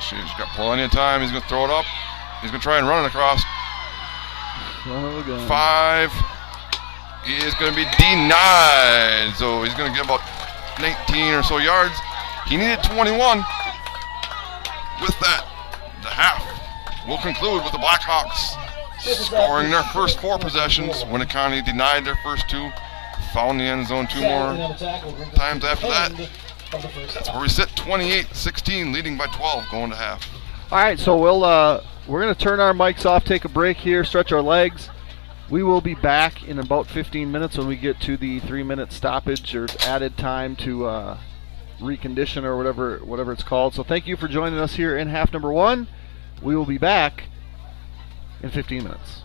Schaefer's got plenty of time. He's going to throw it up. He's going to try and run it across. 5 is going to be denied. So he's going to get about 19 or so yards. He needed 21. With that, the half will conclude with the Blackhawks scoring their first 4 possessions. Winneconne denied their first 2. Found the end zone 2 more times after that. That's where we sit, 28-16, leading by 12, going to half. All right, so we're going to turn our mics off, take a break here, stretch our legs. We will be back in about 15 minutes when we get to the 3-minute stoppage or added time to recondition or whatever it's called. So thank you for joining us here in half number 1. We will be back in 15 minutes.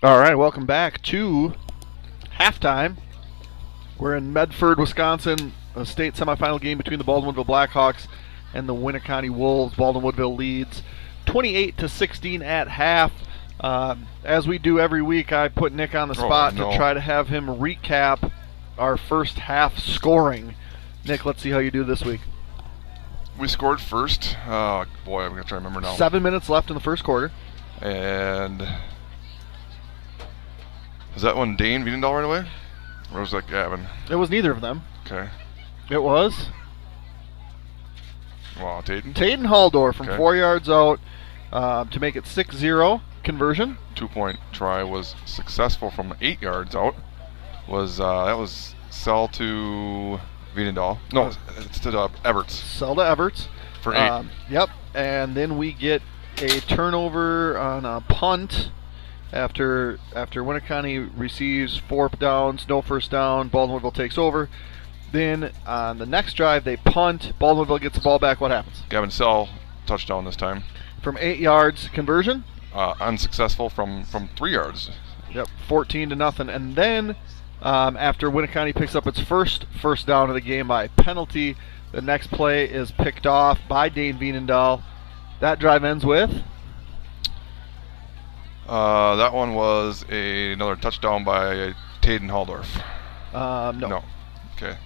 All right, welcome back to halftime. We're in Medford, Wisconsin, a state semifinal game between the Baldwin-Woodville Blackhawks and the Winneconne Wolves. Baldwin-Woodville leads 28-16 at half. As we do every week, I put Nick on the spot to try to have him recap our first half scoring. Nick, let's see how you do this week. We scored first. Oh, boy, I'm going to try to remember now. 7 minutes left in the first quarter. And was that one Dane Wiedendahl right away? Or was that Gavin? It was neither of them. Okay. It was Wow, Taden? Taden Haldor from 4 yards out to make it 6-0 conversion. 2-point try was successful from 8 yards out. That was sell to Wiedendahl. No, it's to Everts. Sell to Everts. For 8. Yep. And then we get a turnover on a punt after Winneconne receives 4 downs, no first down. Baldwin-Woodville takes over. Then on the next drive, they punt. Baldwin-Woodville gets the ball back. What happens? Gavin Sell, touchdown this time. From 8 yards, conversion. Unsuccessful from 3 yards. Yep, 14-0. And then after Winneconne picks up its first down of the game by penalty, the next play is picked off by Dane Wiedendahl. That drive ends with? That one was another touchdown by Taden Haldorf. No. Okay.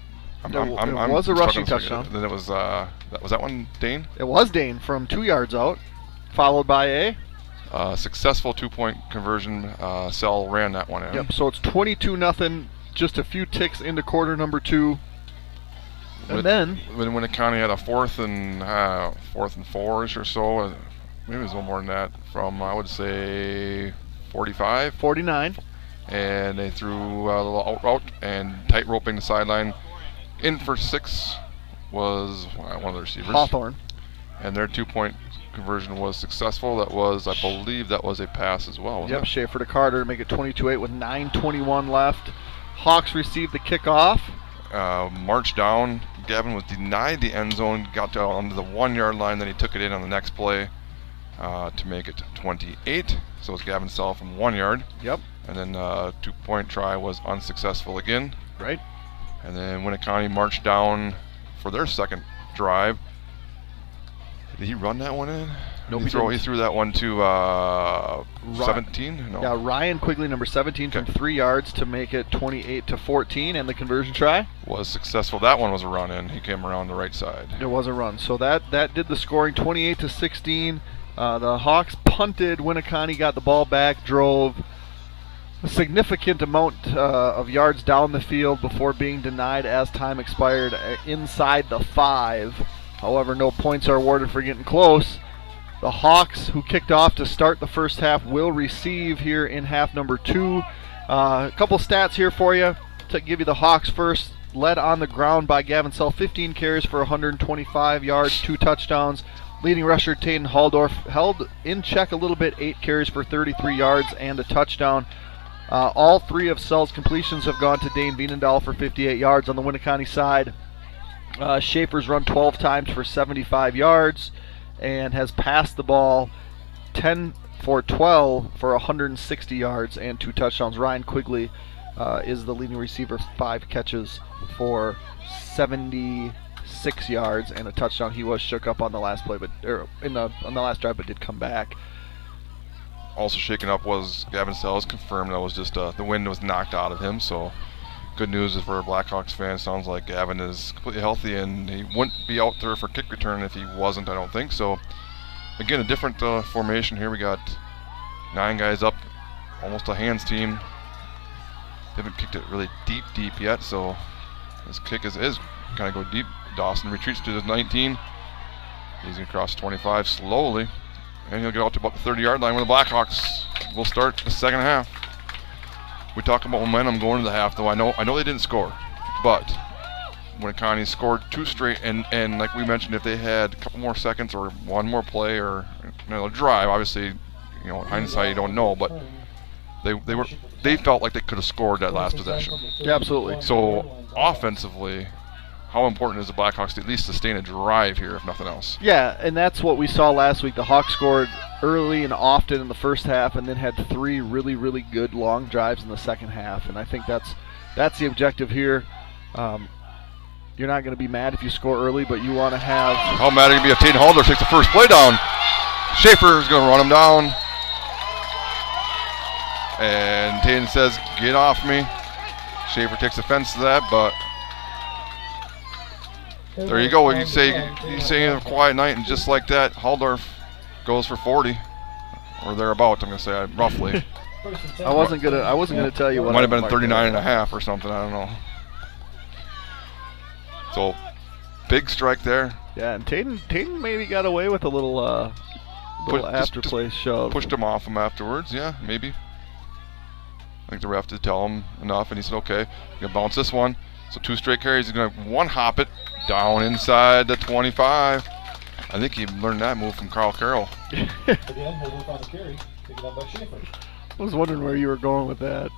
It was a rushing touchdown. Then it was that one Dane? It was Dane from 2 yards out, followed by a successful 2-point conversion. Sell ran that one in. Yep. So it's 22-0. Just a few ticks into quarter number 2. And then when Winneconne had a 4th and 4-ish or so, maybe it was a little more than that, from I would say 45, 49, and they threw a little out route and tight roping the sideline. In for 6 was one of the receivers, Hawthorne, and their 2-point conversion was successful. That was, I believe, that was a pass as well. Yep, Schaefer to Carter to make it 22-8 with 9:21 left. Hawks received the kickoff. Marched down. Gavin was denied the end zone, got down onto the 1-yard line, then he took it in on the next play to make it 28. So it's Gavin Sell from 1 yard. Yep. And then 2-point try was unsuccessful again. Right. And then Winneconne marched down for their second drive. Did he run that one in? No, he threw that one to 17? No. Yeah, Ryan Quigley, number 17, from 3 yards to make it 28-14, and the conversion try was successful. That one was a run in. He came around the right side. It was a run. So that did the scoring, 28-16. The Hawks punted. Winneconne got the ball back, drove a significant amount of yards down the field before being denied as time expired inside the 5. However, no points are awarded for getting close. The Hawks, who kicked off to start the first half, will receive here in half number 2. A couple stats here for you to give you the Hawks first. Led on the ground by Gavin Sell, 15 carries for 125 yards, 2 touchdowns. Leading rusher Taden Haldorf held in check a little bit, 8 carries for 33 yards and a touchdown. All 3 of Sell's completions have gone to Dane Wiedendahl for 58 yards. On the Winneconne side, Schaefer's run 12 times for 75 yards and has passed the ball 10 for 12 for 160 yards and 2 touchdowns. Ryan Quigley is the leading receiver, 5 catches for 76 yards and a touchdown. He was shook up on the last play, on the last drive, but did come back. Also shaken up was Gavin Sells. Confirmed that was just the wind was knocked out of him. So good news is for Blackhawks fans. Sounds like Gavin is completely healthy, and he wouldn't be out there for kick return if he wasn't, I don't think. So again, a different formation here. We got 9 guys up, almost a hands team. They haven't kicked it really deep yet, so this kick is kind of go deep. Dawson retreats to the 19. He's going to cross 25 slowly, and he'll get out to about the 30-yard line where the Blackhawks will start the second half. We talk about momentum going into the half, though. I know they didn't score, but Winneconne scored 2 straight, and like we mentioned, if they had a couple more seconds or one more play or another drive, obviously, in hindsight you don't know, but they felt like they could have scored that last possession. Yeah, absolutely. So offensively, how important is the Blackhawks to at least sustain a drive here, if nothing else? Yeah, and that's what we saw last week. The Hawks scored early and often in the first half, and then had 3 really, really good long drives in the second half. And I think that's the objective here. You're not going to be mad if you score early, but you want to have. How mad are you going to be if Taden Halder takes the first play down? Schaefer is going to run him down. And Taden says, "Get off me." Schaefer takes offense to that, but there you go. You say a quiet night, and just like that, Haldorf goes for 40 or thereabout. I'm going to say roughly. I wasn't gonna tell you what. Might have been 39 and a half or something. I don't know. So big strike there. Yeah, and Taden maybe got away with a little after-play shove. Pushed him off him afterwards. Yeah, maybe. I think the ref did tell him enough, and he said, "Okay, you're gonna bounce this one." So 2 straight carries. He's gonna one-hop it down inside the 25. I think he learned that move from Carl Carroll. Again, Holder on the carry, taken up by Schaefer. I was wondering where you were going with that.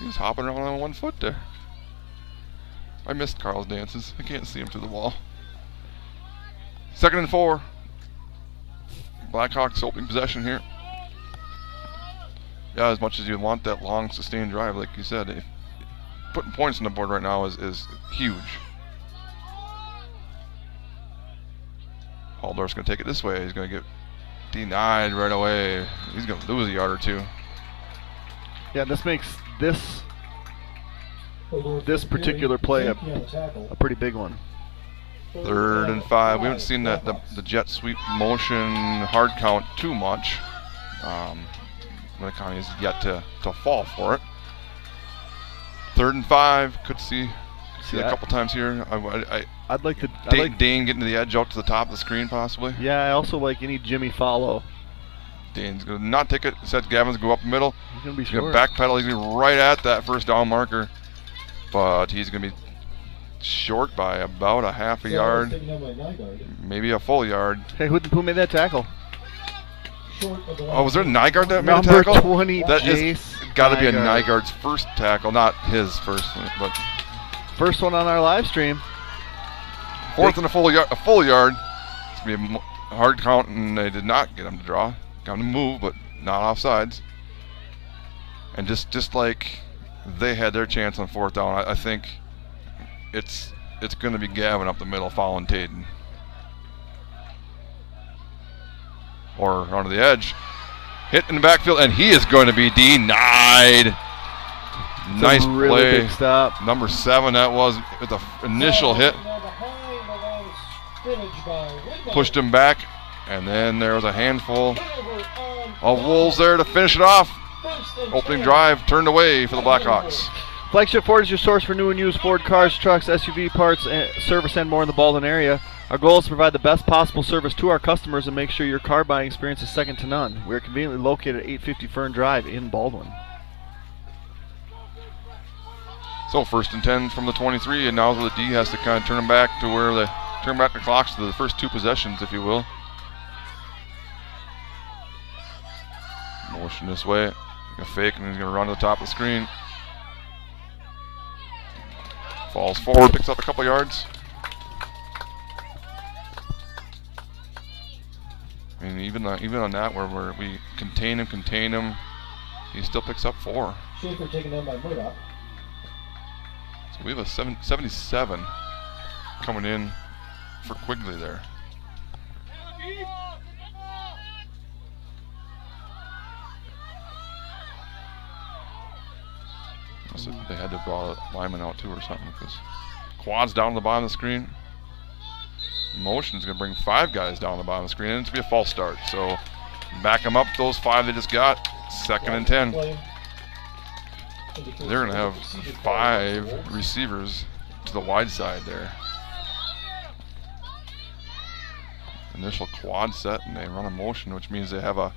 He was hopping around on 1 foot there. I missed Carl's dances. I can't see him through the wall. 2nd and 4. Blackhawks opening possession here. Yeah, as much as you want that long sustained drive, like you said, putting points on the board right now is huge. Haldorf's going to take it this way. He's going to get denied right away. He's going to lose a yard or 2. Yeah, this makes this particular play a pretty big one. 3rd and 5. We haven't seen the jet sweep motion hard count too much. Winneconne is yet to fall for it. 3rd and 5. Could see a couple times here. I'd like Dane getting to the edge out to the top of the screen possibly. Yeah, I also like any Jimmy follow. Dane's going to not take it. Said Gavin's going to go up the middle. He's going to be He's short. going to backpedal. He's going to be right at that first down marker. But he's going to be short by about a half a yard. Maybe a full yard. Hey, who made that tackle? Oh, was there a Nygaard that made a Number tackle? 20, That Jace is got to be a Nygaard. Nygaard's first tackle, not his first, but First one on our live stream. 4th and a full yard. It's gonna be a hard count, and they did not get him to draw. Got him to move, but not offsides. And just like they had their chance on 4th down, I think it's going to be Gavin up the middle following Taden. Or onto the edge. Hit in the backfield, and he is going to be denied. It's Nice a really play. big stop. Number 7, that was with the initial hit. Pushed him back, and then there was a handful of Wolves there to finish it off. Opening drive turned away for the Blackhawks. Flagship Ford is your source for new and used Ford cars, trucks, SUV parts, service, and more in the Baldwin area. Our goal is to provide the best possible service to our customers and make sure your car buying experience is second to none. We are conveniently located at 850 Fern Drive in Baldwin. So 1st and 10 from the 23, and now the D has to kind of turn back the clocks to the first 2 possessions, if you will. Motion this way, a fake, and he's going to run to the top of the screen. Falls forward, picks up a couple yards. I mean, even on that, where we contain him, he still picks up 4. Schaefer taken down by Murdoch. So we have a 77 coming in for Quigley there. So they had to draw a lineman out too or something, because quads down to the bottom of the screen. Motion's going to bring 5 guys down the bottom of the screen, and it's going to be a false start. So back them up, those 5 they just got. 2nd and 10. They're going to have 5 receivers to the wide side there. Initial quad set, and they run a motion, which means they have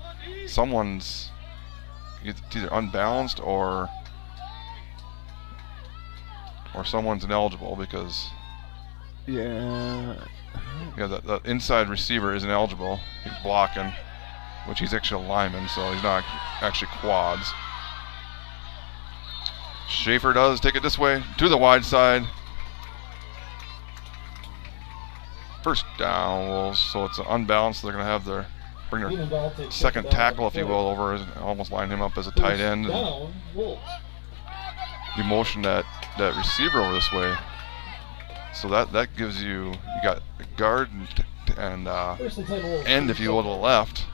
someone's it's either unbalanced or someone's ineligible, because Yeah. the inside receiver isn't eligible. He's blocking, which he's actually a lineman, so he's not actually quads. Schaefer does take it this way to the wide side. First down, Wolves. So it's unbalanced. They're going to have bring their Greenendahl takes second second down tackle, if you number will, 4. over, almost line him up as a tight end. First And down, Wolves. you motion that receiver over this way. So that gives you got a guard and First and 10 Wolves. end, if you will, to the left.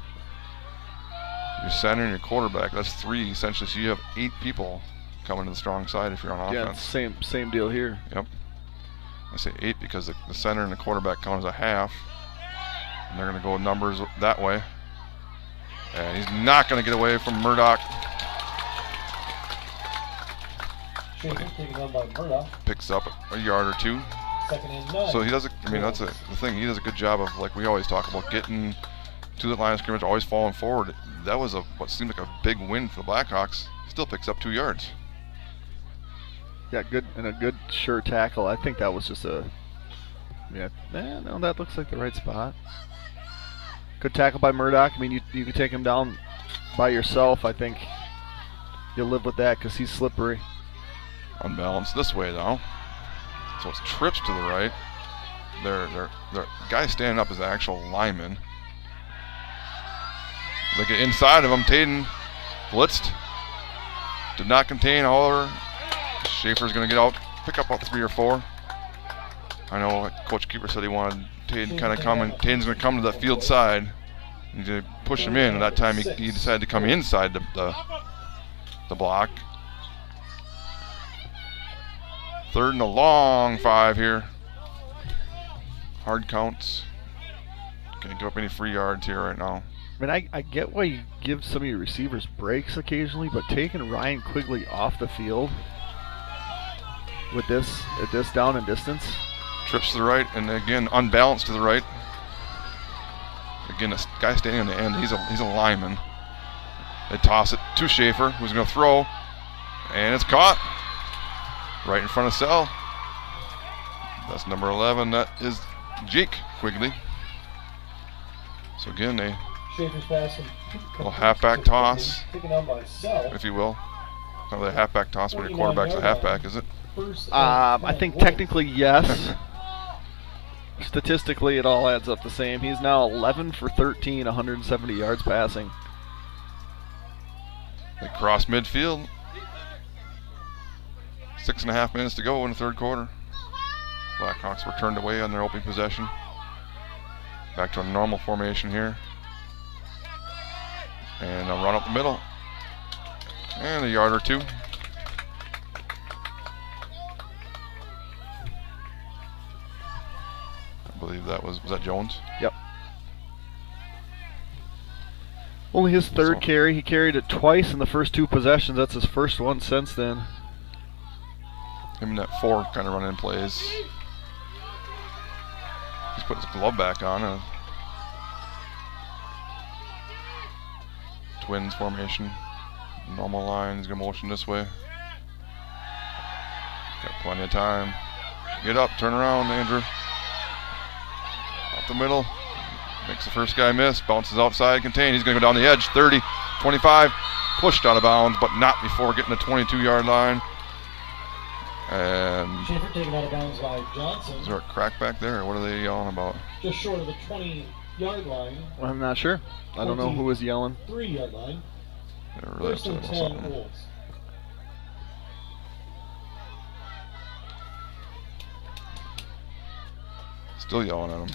Your center and your quarterback. That's 3 essentially. So you have 8 people coming to the strong side if you're on Yeah, offense. same deal here. Yep. I say 8 because the center and the quarterback count as a half. And they're going to go numbers that way. And he's not going to get away from Murdoch. Schaefer taken on by Murdoch. Picks up a yard or 2. Second and 9. So he does. I mean, that's the thing. He does a good job of, like we always talk about, getting to the line of scrimmage, always falling forward. That was what seemed like a big win for the Blackhawks. Still picks up 2 yards. Yeah, good and a good sure tackle. I think that was just a. Yeah, no, that looks like the right spot. Good tackle by Murdoch. I mean, you can take him down by yourself. I think you'll live with that because he's slippery. Unbalanced this way though. So it's trips to the right. The guy standing up is the actual lineman. They get inside of him. Taden blitzed. Did not contain. However, Schaefer's going to get out, pick up about 3 or 4. I know Coach Keeper said he wanted Taden kind of come, and Taden's going to come to the field side. He's going to push him in, and that time he decided to come inside the block. 3rd and a long 5 here. Hard counts. Can't give up any free yards here right now. I mean, I get why you give some of your receivers breaks occasionally, but taking Ryan Quigley off the field with this down and distance. Trips to the right, and again unbalanced to the right. Again, this guy standing on the end, he's a lineman. They toss it to Schaefer, who's going to throw, and it's caught right in front of Sell. That's number 11. That is Jake Quigley. So again, they Schaefer's pass. little halfback toss, Taken on by Sell. if you will. Not really a halfback toss, but your quarterback's a halfback, is it? First and I 10 think Wolves. technically yes. Statistically, it all adds up the same. He's now 11 for 13, 170 yards passing. They cross midfield. 6.5 minutes to go in the 3rd quarter. Blackhawks were turned away on their opening possession. Back to a normal formation here. And a run up the middle. And a yard or 2. I believe that was that Jones? Yep. Only his 3rd carry. He carried it twice in the first 2 possessions. That's his first one since then. Him and that 4 kind of run in plays. He's put his glove back on. Twins formation. Normal line. He's going to motion this way. Got plenty of time. Get up. Turn around, Andrew. Up the middle. Makes the first guy miss. Bounces outside. Contained. He's going to go down the edge. 30, 25. Pushed out of bounds, but not before getting the 22-yard line. And Schaefer taken out of bounds by Johnson. is there a crack back there, or what are they yelling about? Just short of the 20-yard line. I'm not sure. I don't know who was yelling. 3-yard line. They're really First upset and about 10 something. Wolves. Still yelling at him.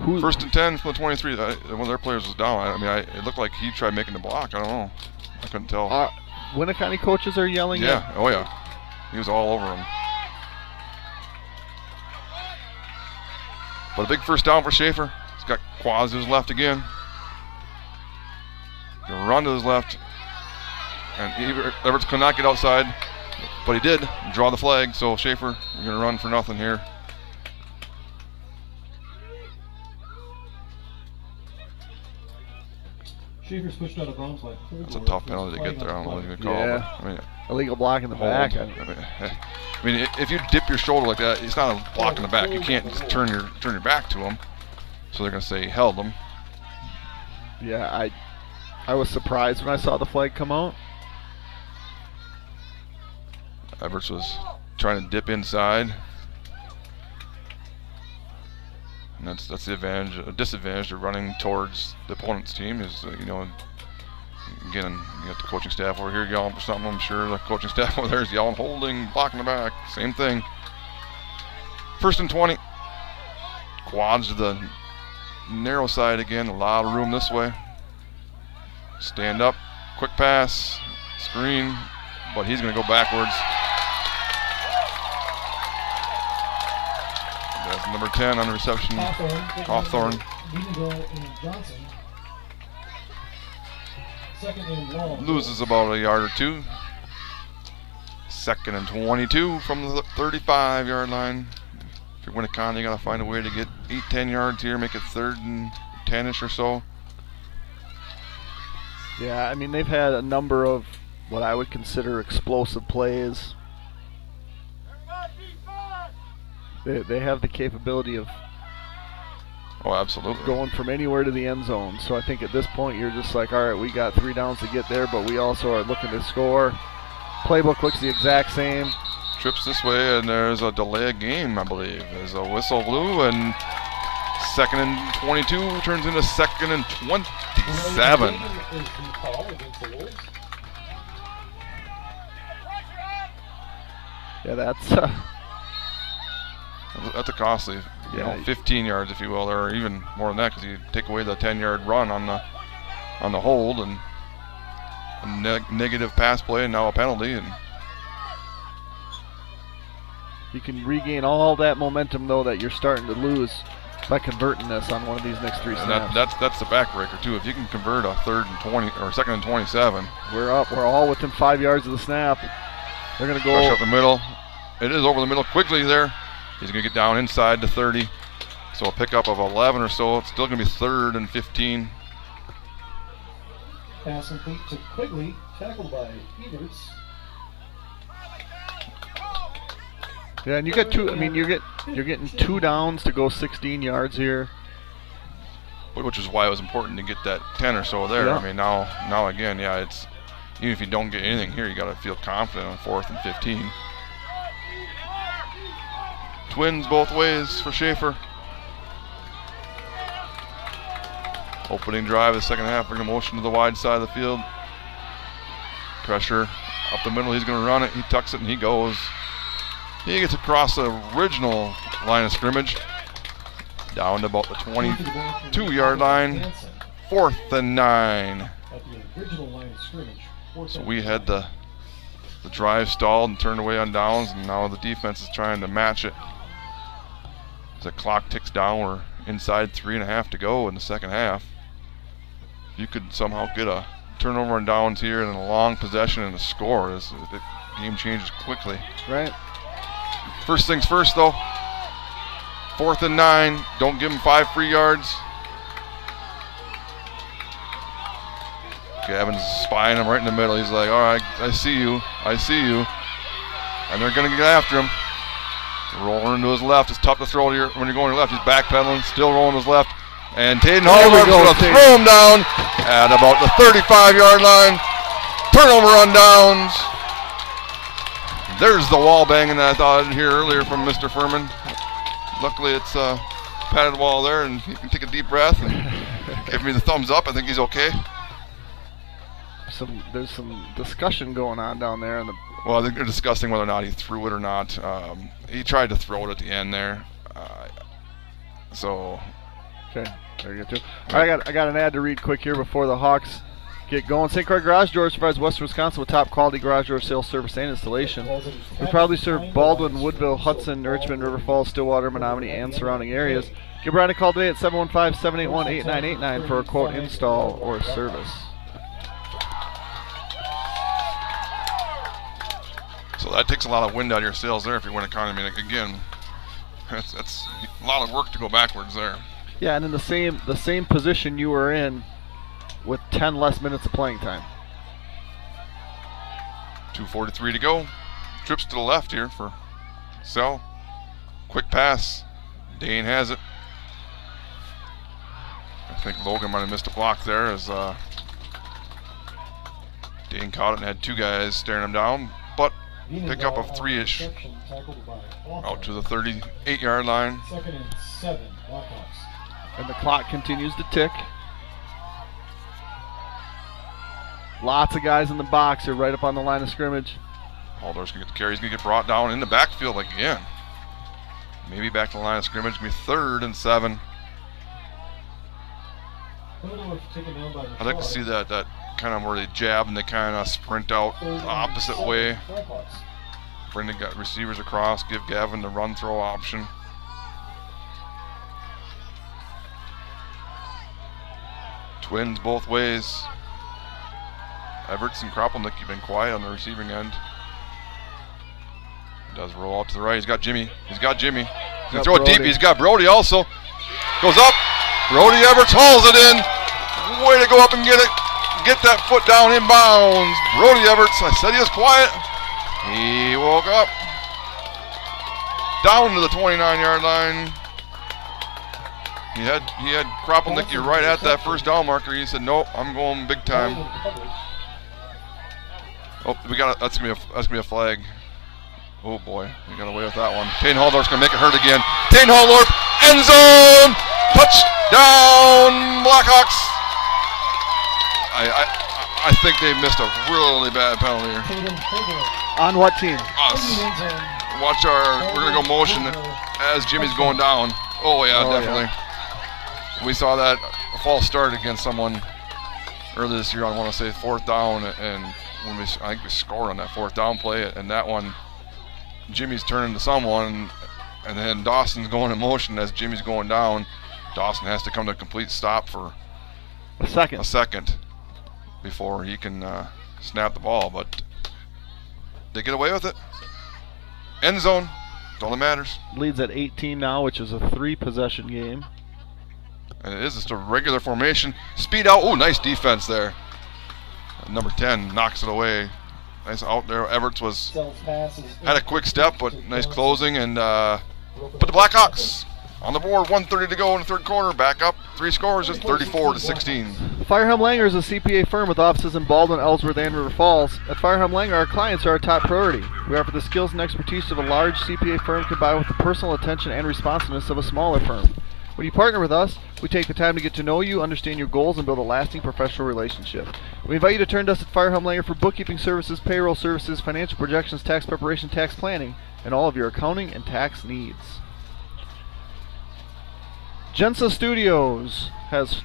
Who? First and 10 from the 23. One of their players was down. I mean, it looked like he tried making the block. I don't know. I couldn't tell. Winneconne coaches are yelling Yeah. at. Oh, yeah. He was all over him. But a big first down for Schaefer. He's got Quaz to his left again. Gonna run to his left. And Everett could not get outside, but he did draw the flag. So Schaefer, you're going to run for nothing here. Schaefer's pushed out of bounds by 4. It's a tough penalty to get there. I don't know what he's going to call. Yeah. But, I mean, Illegal block in the hold. back. I mean, if you dip your shoulder like that, it's not a block in the back. You can't just turn your back to him. So they're going to say he held him. Yeah, I was surprised when I saw the flag come out. Everts was trying to dip inside. And that's the disadvantage of running towards the opponent's team is, again, you got the coaching staff over here yelling for something. I'm sure the coaching staff over there is yelling, holding, blocking the back. Same thing. 1st and 20. Quads to the narrow side again. A lot of room this way. Stand up. Quick pass. Screen. But he's going to go backwards. That's number 10 on the reception. Hawthorne. Loses about a yard or two. 2nd and 22 from the 35-yard line. If you're Winneconne, you got to find a way to get 8-10 yards here, make it 3rd and 10-ish or so. Yeah, I mean, they've had a number of what I would consider explosive plays. They have the capability of absolutely going from anywhere to the end zone. So I think at this point you're just like, all right, we got 3 downs to get there, but we also are looking to score. Playbook looks the exact same. Trips this way, and there's a delay of game, I believe. There's a whistle blew, and 2nd and 22 turns into 2nd and 27. Yeah, that's a costly, 15 yards, if you will, or even more than that, because you take away the 10-yard run on the hold, and a negative pass play, and now a penalty, and you can regain all that momentum though that you're starting to lose by converting this on one of these next 3 snaps. That's the backbreaker too. If you can convert a 3rd and 20 or 2nd and 27, we're up. We're all within 5 yards of the snap. They're going to go rush up the middle. It is over the middle quickly there. He's going to get down inside the 30. So a pickup of 11 or so. It's still going to be 3rd and 15. Pass complete to Quigley, tackled by Everts. Yeah, and you get 2. I mean, you're getting 2 downs to go 16 yards here. Which is why it was important to get that 10 or so there. Yeah. I mean, now again, yeah, it's even if you don't get anything here, you got to feel confident on 4th and 15. Twins both ways for Schaefer. Opening drive of the second half, bringing motion to the wide side of the field. Pressure up the middle, he's going to run it, he tucks it, and he goes. He gets across the original line of scrimmage, down to about the 22-yard line. 4th and 9. So we had the drive stalled and turned away on downs, and now the defense is trying to match it. As the clock ticks down, we're inside 3.5 to go in the second half. If you could somehow get a turnover on downs here and a long possession and a score, the game changes quickly. Right. First things first, though. 4th and 9. Don't give them 5 free yards. Gavin's spying him right in the middle. He's like, all right, I see you. I see you. And they're going to get after him. Rolling to his left. It's tough to throw here when you're going to your left. He's backpedaling, still rolling to his left. And Taden Hallmark's going to throw him down at about the 35-yard line. Turnover on downs. There's the wall banging that I thought I didn't hear earlier from Mr. Furman. Luckily, it's a padded wall there, and he can take a deep breath and give me the thumbs up. I think he's okay. There's some discussion going on down there. Well, I think they're discussing whether or not he threw it or not. He tried to throw it at the end there. Okay, there you go too. All right, I got an ad to read quick here before the Hawks get going. St. Croix Garage Doors provides Western Wisconsin with top quality garage door sales, service, and installation. We proudly serve Baldwin, Woodville, Hudson, Richmond, River Falls, Stillwater, Menominee, and surrounding areas. Give Brian a call today at 715-781-8989 for a quote, install, or service. So that takes a lot of wind out of your sails there if you win a con. I mean, again, that's a lot of work to go backwards there. Yeah, and in the same position you were in with 10 less minutes of playing time. 2:43 to go. Trips to the left here for Sell. Quick pass. Dane has it. I think Logan might have missed a block there as Dane caught it and had 2 guys staring him down. But pickup of 3-ish out to the 38-yard line. 2nd and 7, Blackhawks. And the clock continues to tick. Lots of guys in the box here right up on the line of scrimmage. Haldorf's going to get the carry. He's going to get brought down in the backfield again. Maybe back to the line of scrimmage. Be 3rd and 7. I'd like to see that kind of where they jab and they kind of sprint out the opposite way. Brendan got receivers across. Give Gavin the run throw option. Twins both ways. Everts and Kropelnick, you've been quiet on the receiving end. Does roll out to the right. He's got Jimmy. He's going to throw it deep. He's got Brody also. Goes up. Brody Everts hauls it in. Way to go up and get it. Get that foot down inbounds. Brody Everts. I said he was quiet. He woke up. Down to the 29-yard line. He had Kropelnick right at that first down marker. He said, "Nope, I'm going big time." Oh, that's gonna be a flag. Oh boy, we got away with that one. Tane Haldorf's gonna make it hurt again. Tane Haldorf, end zone, touchdown, Blackhawks. I think they missed a really bad penalty here. On what team? Us. Watch we're gonna go motion as Jimmy's going down. Oh yeah, definitely. Yeah. We saw that a false start against someone earlier this year on, I want to say, 4th down, and I think we scored on that 4th down play, and that one, Jimmy's turning to someone, and then Dawson's going in motion as Jimmy's going down. Dawson has to come to a complete stop for a second before he can snap the ball, but they get away with it. End zone, that's all that matters. Leads at 18 now, which is a 3-possession game. And it is just a regular formation. Speed out. Oh, nice defense there. Number 10 knocks it away. Nice out there. Everts had a quick step, but nice closing. And put the Blackhawks on the board. 1:30 to go in the 3rd quarter. Back up. 3 scores. It's 34-16. Firehelm Langer is a CPA firm with offices in Baldwin, Ellsworth, and River Falls. At Firehelm Langer, our clients are our top priority. We offer the skills and expertise of a large CPA firm combined with the personal attention and responsiveness of a smaller firm. When you partner with us, we take the time to get to know you, understand your goals, and build a lasting professional relationship. We invite you to turn to us at Firehelm Langer for bookkeeping services, payroll services, financial projections, tax preparation, tax planning, and all of your accounting and tax needs. Gensa Studios has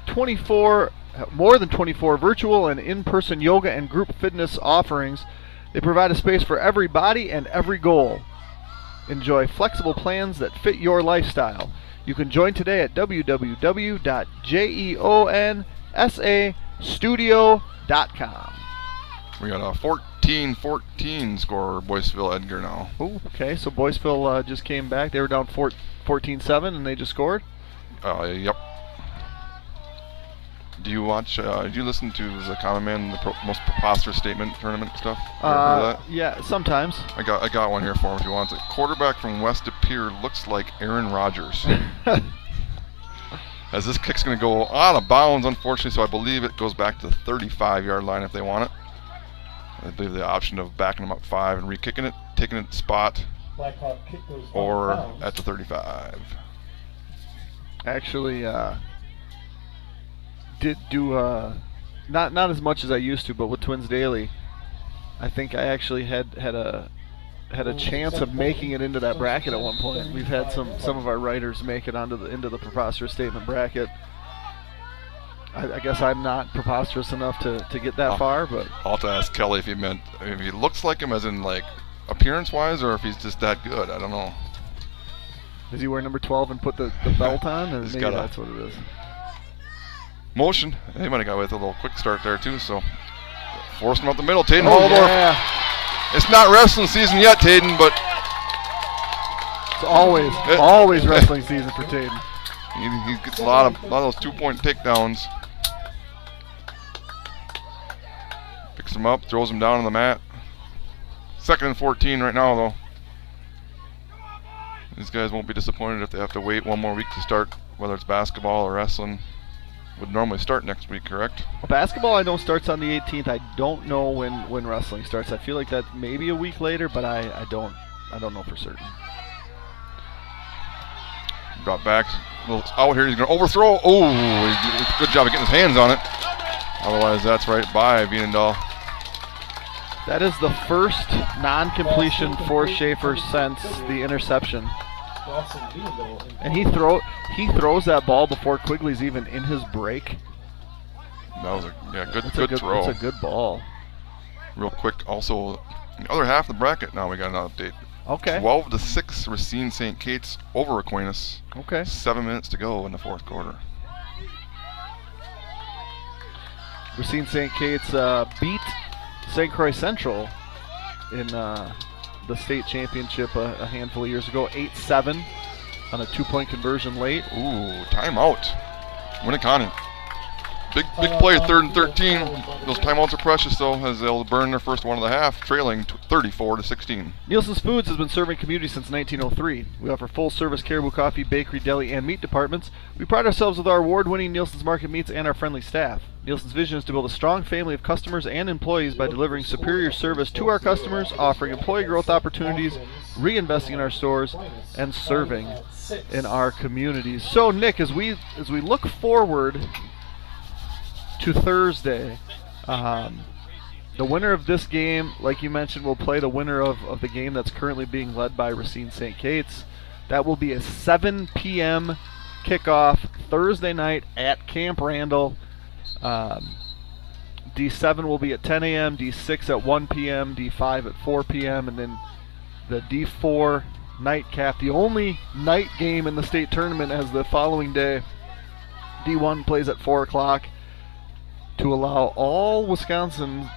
more than 24 virtual and in-person yoga and group fitness offerings. They provide a space for every body and every goal. Enjoy flexible plans that fit your lifestyle. You can join today at www.jeonsastudio.com. We got a 14-14 score, Boyceville Edgar now. Oh, okay. So Boyceville just came back. They were down 14-7 and they just scored? Yep. Do you watch, do you listen to the Common Man, the most preposterous statement tournament stuff? You ever heard of that? Yeah, sometimes. I got one here for him if you want it. Quarterback from West De Pere looks like Aaron Rodgers. As this kick's going to go out of bounds, unfortunately, so I believe it goes back to the 35-yard line if they want it. I believe the option of backing them up 5 and re-kicking it, taking it spot, or at the 35. Actually, did do not as much as I used to, but with Twins Daily, I think I actually had a chance of making it into that bracket at one point. We've had some of our writers make it into the preposterous statement bracket. I guess I'm not preposterous enough to get that far, but I'll have to ask Kelly if he looks like him as in like appearance-wise, or if he's just that good. I don't know. Does he wear number 12 and put the belt on? Maybe that's what it is. Motion. He might have got away with a little quick start there too, so forced him up the middle. Tayden Haldorf. Yeah. It's not wrestling season yet, Tayden, but it's always wrestling season for Tayden. He gets a lot of those 2-point takedowns. Picks him up, throws him down on the mat. 2nd and 14 right now, though. These guys won't be disappointed if they have to wait one more week to start, whether it's basketball or wrestling. would normally start next week, correct? Basketball I know starts on the 18th. I don't know when wrestling starts. I feel like that's maybe a week later, but I don't know for certain. Drop back, a little out here. He's going to overthrow. Oh, good job of getting his hands on it. Otherwise, that's right by Vienendahl. That is the first non-completion for Schaefer since the interception. And he throws that ball before Quigley's even in his break. That was a good throw. That's a good ball. Real quick, also, in the other half of the bracket, now we got an update. Okay. 12-6, Racine St. Kate's over Aquinas. Okay. 7 minutes to go in the fourth quarter. Racine St. Kate's beat St. Croix Central in the state championship a handful of years ago, 8-7 on a 2-point conversion late. Ooh, timeout. Winneconne. Big play, 3rd and 13. Those timeouts are precious, though, as they'll burn their first one of the half, trailing 34-16. Nielsen's Foods has been serving community since 1903. We offer full-service caribou coffee, bakery, deli, and meat departments. We pride ourselves with our award-winning Nielsen's Market Meats and our friendly staff. Nielsen's vision is to build a strong family of customers and employees by delivering superior service to our customers, offering employee growth opportunities, reinvesting in our stores, and serving in our communities. So, Nick, as we look forward to Thursday, the winner of this game, like you mentioned, will play the winner of the game that's currently being led by Racine St. Kate's. That will be a 7 p.m. kickoff Thursday night at Camp Randall. D7 will be at 10 a.m., D6 at 1 p.m., D5 at 4 p.m., and then the D4 nightcap. The only night game in the state tournament as the following day. D1 plays at 4 o'clock to allow all Wisconsin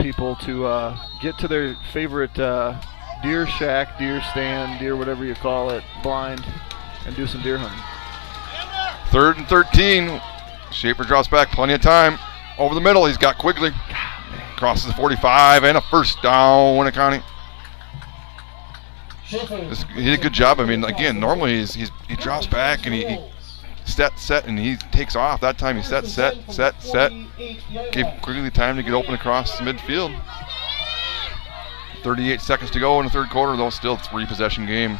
people to get to their favorite deer shack, deer stand, deer whatever you call it, blind, and do some deer hunting. 3rd and 13. Schaefer drops back, plenty of time. Over the middle, he's got Quigley. Crosses the 45 and a first down, Winneconne. He did a good job. I mean, again, normally he drops back and he set, and he takes off. That time he set. Gave Quigley time to get open across the midfield. 38 seconds to go in the third quarter, though still 3-possession game.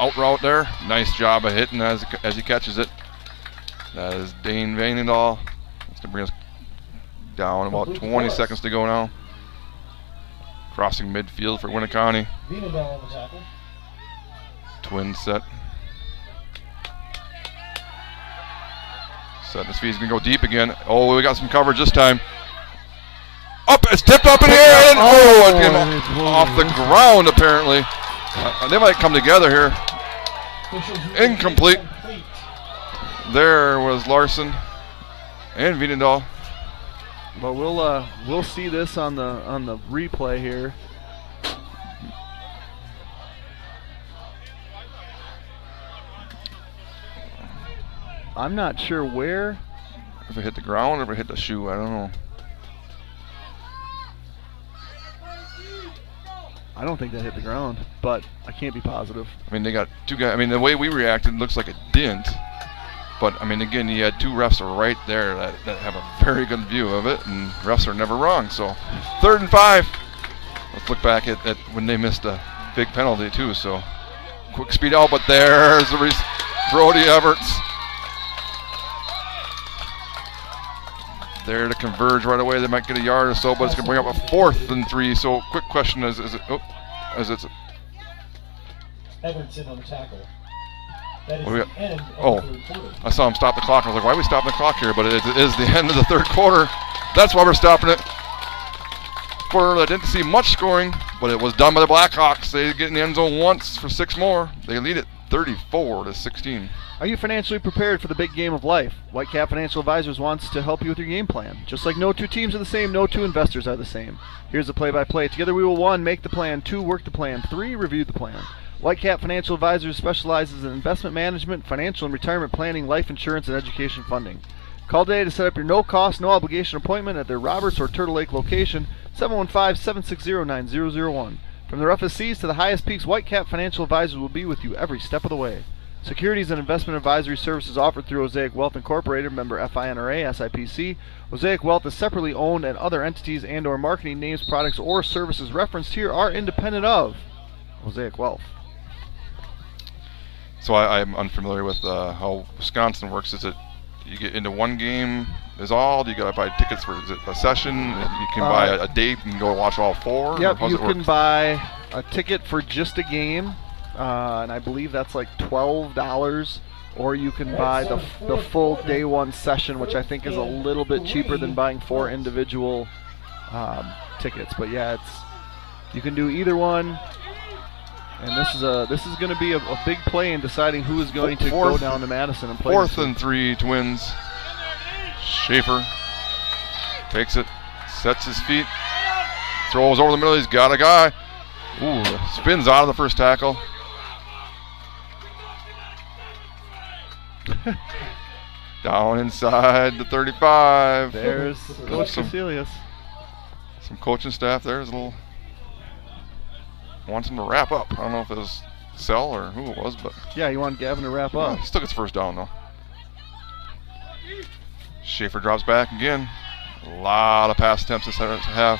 Out route there. Nice job of hitting as he catches it. That is Dane Vanendahl. That's going to bring us down about 20 seconds to go now. Crossing midfield for Winneconne. Twin set. Setting his feet. He's going to go deep again. Oh, we got some coverage this time. Up! It's tipped up in the air! And it's off the ground, apparently. They might come together here. Incomplete. There was Larson and Vienendahl. But we'll see this on the replay here. I'm not sure where. If it hit the ground or if it hit the shoe, I don't know. I don't think that hit the ground, but I can't be positive. I mean, they got two guys. I mean, the way we reacted looks like it didn't. But, I mean, again, you had two refs right there that have a very good view of it, and refs are never wrong. So, 3rd and 5. Let's look back at when they missed a big penalty, too. So, quick speed out, but there's Brody Everts. There to converge right away. They might get a yard or so, but it's going to bring up a 4th and 3. So, quick question is it Everton on the tackle. I saw him stop the clock. I was like, why are we stopping the clock here? But it is the end of the third quarter. That's why we're stopping it. Quarter, I didn't see much scoring, but it was done by the Blackhawks. They get in the end zone once for 6 more. They lead it 34-16. Are you financially prepared for the big game of life? Whitecap Financial Advisors wants to help you with your game plan. Just like no two teams are the same, no two investors are the same. Here's the play-by-play. Together we will 1, make the plan, 2, work the plan, 3, review the plan. Whitecap Financial Advisors specializes in investment management, financial and retirement planning, life insurance, and education funding. Call today to set up your no-cost, no-obligation appointment at their Roberts or Turtle Lake location, 715-760-9001. From the roughest seas to the highest peaks, Whitecap Financial Advisors will be with you every step of the way. Securities and investment advisory services offered through Mosaic Wealth Incorporated, member FINRA, SIPC. Mosaic Wealth is separately owned, and other entities and/or marketing names, products, or services referenced here are independent of Mosaic Wealth. So I'm unfamiliar with how Wisconsin works. Is it you get into one game is all? Do you got to buy tickets for is it a session? You can buy a date and go watch all four? Yep, Or you how's it can work? buy a ticket for just a game, and I believe that's like $12, or you can buy the full day one session, which I think is a little bit cheaper than buying 4 individual tickets. But yeah, you can do either one. And this is going to be a big play in deciding who is going to go down to Madison and play. 4th and 3, Twins. Schaefer takes it, sets his feet, throws over the middle. He's got a guy. Ooh, spins out of the first tackle. Down inside the 35. There's Coach Some- Casilius. Some coaching staff there is a little wants him to wrap up. I don't know if it was Sell or who it was, but Yeah, you want Gavin to wrap up. he still gets first down though. Schaefer drops back again. A lot of pass attempts this half.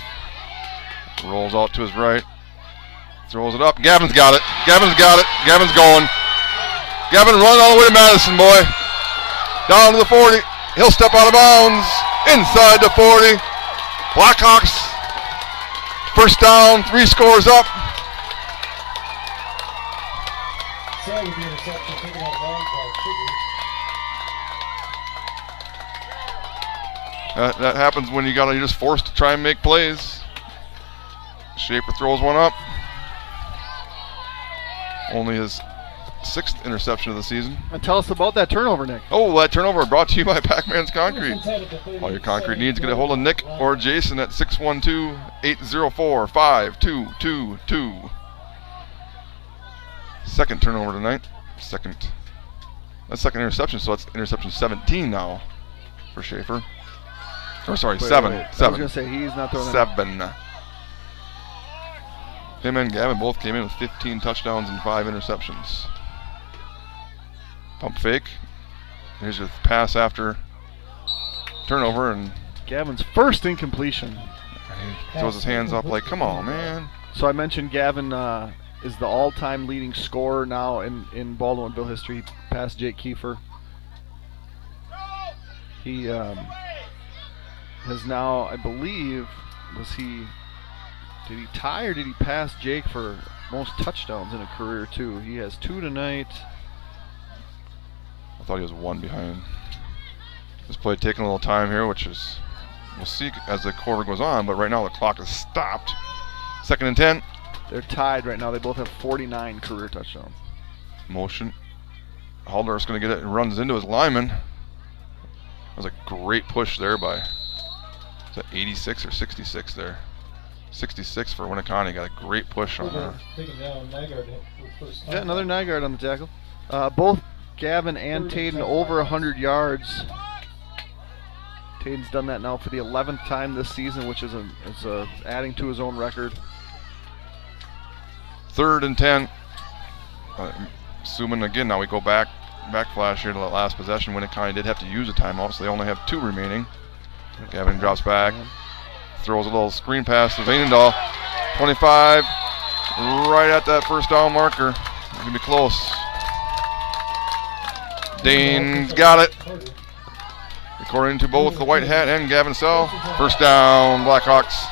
Rolls out to his right. Throws it up. Gavin's got it. Gavin's got it. Gavin's going. Gavin running all the way to Madison, boy. Down to the 40. He'll step out of bounds. Inside the 40. Blackhawks. First down. 3 scores up. So with the interception taken out of bounds by Tigers. That happens when you're just forced to try and make plays. Schaefer throws one up. Only his 6th interception of the season. And tell us about that turnover, Nick. Oh, that turnover brought to you by Pac-Man's Concrete. All your concrete needs, get a hold of Nick or Jason at 612-804-5222. Second turnover tonight. That's second interception, so that's interception 17 now for Schaefer. Or sorry, Wait, 7. wait. I was 7. going to say he's not throwing 7. Him and Gavin both came in with 15 touchdowns and 5 interceptions. Pump fake. Here's your pass after turnover, and Gavin's first incompletion. he throws his hands up like, come on, man. So I mentioned Gavin is the all-time leading scorer now in Baldwinville history, past Jake Kiefer. He has now, I believe, did he tie or did he pass Jake for most touchdowns in a career too? He has 2 tonight. I thought he was 1 behind. This play taking a little time here, which is, we'll see as the quarter goes on, but right now the clock is stopped. 2nd and 10. They're tied right now. They both have 49 career touchdowns. Motion. Halder's going to get it and runs into his lineman. That was a great push there by, is that 86 or 66 there? 66 for Winneconne. Got a great push on there. Taking down Nygaard for first Yeah, another Nygaard on the tackle. Both Gavin and Taden over 100 yards. Taden's done that now for the 11th time this season, which is adding to his own record. 3rd and 10. Assuming again, now we go back flash here to the last possession. Winneconne did have to use a timeout, so they only have 2 remaining. Gavin drops back, throws a little screen pass to Vainendahl. 25, right at that first down marker. It's gonna be close. Dane's got it. According to both the White Hat and Gavin Sell, first down, Blackhawks.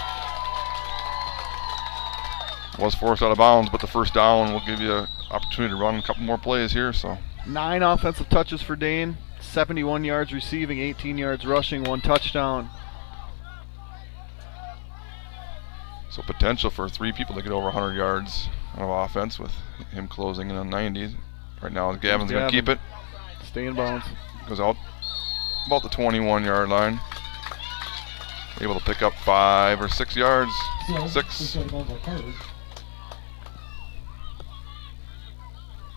Was forced out of bounds, but the first down will give you an opportunity to run a couple more plays here. So 9 offensive touches for Dane, 71 yards receiving, 18 yards rushing, 1 touchdown. So potential for 3 people to get over 100 yards of offense with him closing in on 90. Right now, Gavin's going to keep it. Stay in bounds. Goes out about the 21-yard line. Able to pick up 5 or 6 yards. 6.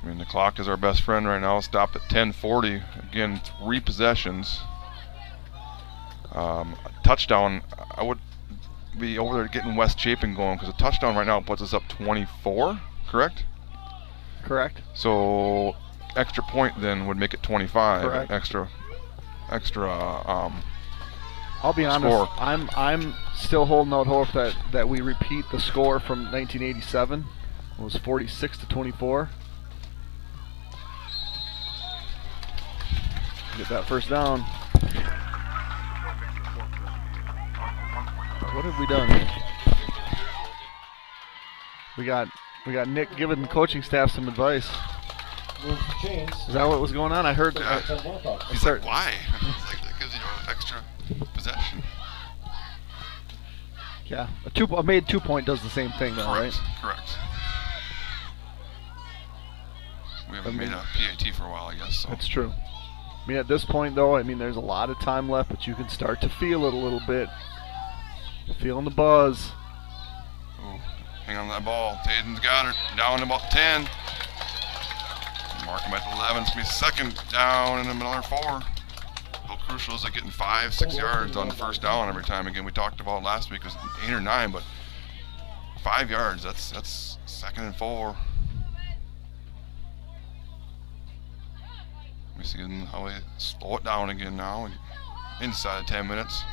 I mean, the clock is our best friend right now. Stopped at 10:40. Again, 3 possessions. A touchdown. I would be over there getting West Chapin going because a touchdown right now puts us up 24. Correct? Correct. So extra point then would make it 25. Correct. Extra. I'll be honest. Score. I'm still holding out hope that we repeat the score from 1987. It was 46-24. Get that first down. What have we done? We got Nick giving the coaching staff some advice. Is that what was going on? I heard. Yeah. He's like, why? It's like, that gives you an extra possession. Yeah, a made 2-point does the same thing, though, right? Correct. We haven't made a PAT for a while, I guess. So. That's true. I mean, at this point, though, there's a lot of time left, but you can start to feel it a little bit. Feeling the buzz. Oh, hang on to that ball. Taden's got her. Down to about 10. Mark him at 11. It's going to be second down and another 4. How crucial is it getting 5-6 yards on first down every time? Again, we talked about last week, it was 8 or 9, but 5 yards, that's second and 4. We see how we slow it down again now, inside of 10 minutes.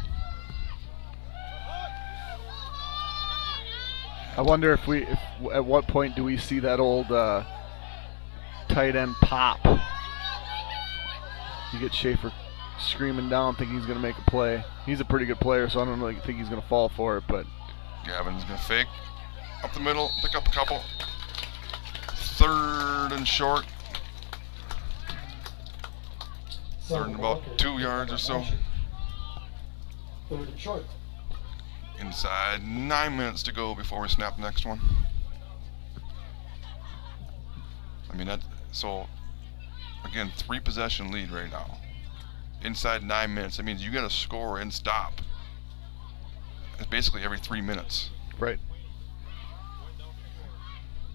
I wonder if at what point do we see that old tight end pop? You get Schaefer screaming down, thinking he's going to make a play. He's a pretty good player, so I don't really think he's going to fall for it. But Gavin's going to fake up the middle, pick up a couple. Third and short. Third and about 2 yards or so. Third and short. Inside 9 minutes to go before we snap the next one. So again, 3 possession lead right now. Inside 9 minutes, that means you got to score and stop. It's basically every 3 minutes. Right.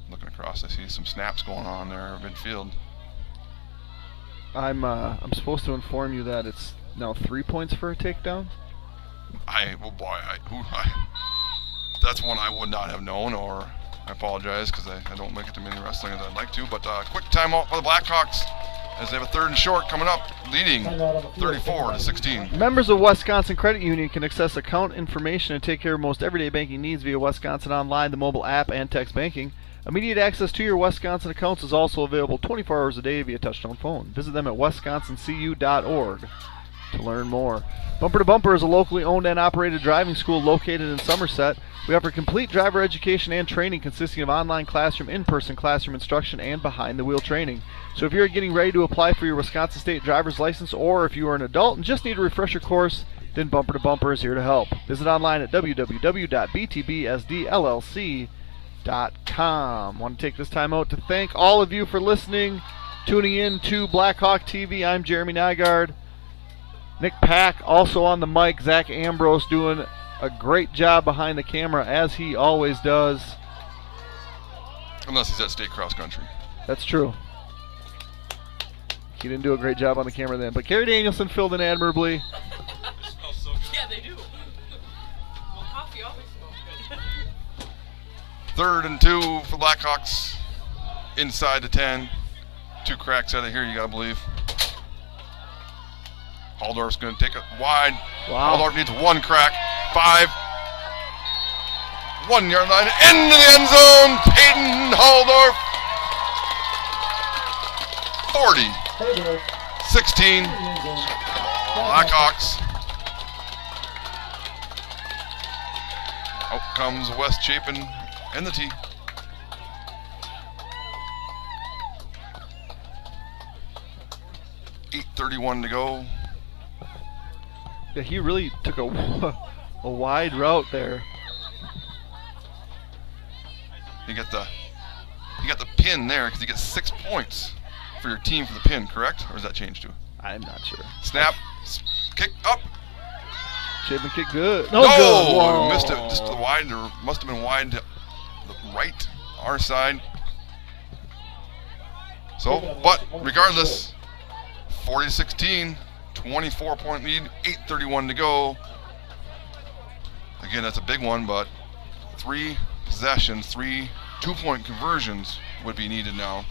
Looking across, I see some snaps going on there midfield. I'm supposed to inform you that it's now 3 points for a takedown. That's one I would not have known, or I apologize because I don't make it to many wrestling as I'd like to. But quick timeout for the Blackhawks as they have a third and short coming up, leading 34-16. Members of Wisconsin Credit Union can access account information and take care of most everyday banking needs via Wisconsin Online, the mobile app, and text banking. Immediate access to your Wisconsin accounts is also available 24 hours a day via touchtone phone. Visit them at wisconsincu.org to learn more. Bumper to Bumper is a locally owned and operated driving school located in Somerset. We offer complete driver education and training consisting of online classroom, in-person classroom instruction, and behind-the-wheel training. So if you're getting ready to apply for your Wisconsin State driver's license, or if you are an adult and just need a refresher course, then Bumper to Bumper is here to help. Visit online at www.btbsdllc.com. Want to take this time out to thank all of you for listening, tuning in to Blackhawk TV. I'm Jeremy Nygaard. Nick Pack also on the mic. Zach Ambrose doing a great job behind the camera, as he always does. Unless he's at state cross country. That's true. He didn't do a great job on the camera then. But Kerry Danielson filled in admirably. Smells so good. Yeah, they do. Well, coffee always smells good. Third and 2 for Blackhawks. Inside the 10. 2 cracks out of here, you got to believe. Haldorf's going to take it wide. Wow. Haldorf needs 1 crack. 5. 1 yard line. Into the end zone. Hayden Haldorf. 40-16. Blackhawks. Out comes West Chapin and the tee. .8:31 to go. Yeah, he really took a wide route there. You got the pin there because you get 6 points for your team for the pin, correct? Or is that changed too? I'm not sure. Snap, kick up. Chapin kick good. No, No, good. Whoa. missed it. Just the wide, or must have been wide to the right, our side. So, but regardless, 40-16, 24-point lead, 8:31 to go. Again, that's a big one, but 3 possessions, 3 2-point conversions would be needed now.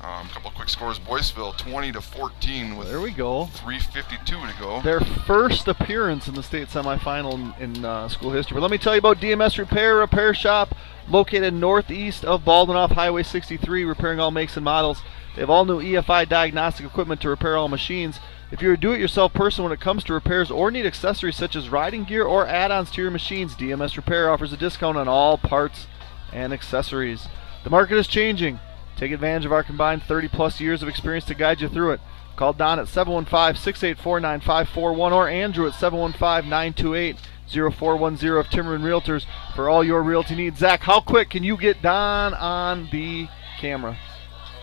Couple quick scores. Boyceville 20-14 with There we go. 3:52 to go. Their first appearance in the state semifinal in school history. But let me tell you about DMS Repair Shop, located northeast of Baldwin off Highway 63, repairing all makes and models. They have all new EFI diagnostic equipment to repair all machines. If you're a do-it-yourself person when it comes to repairs or need accessories such as riding gear or add-ons to your machines, DMS Repair offers a discount on all parts and accessories. The market is changing. Take advantage of our combined 30-plus years of experience to guide you through it. Call Don at 715-684-9541 or Andrew at 715-928-0410 of Timmerman Realtors for all your realty needs. Zach, how quick can you get Don on the camera?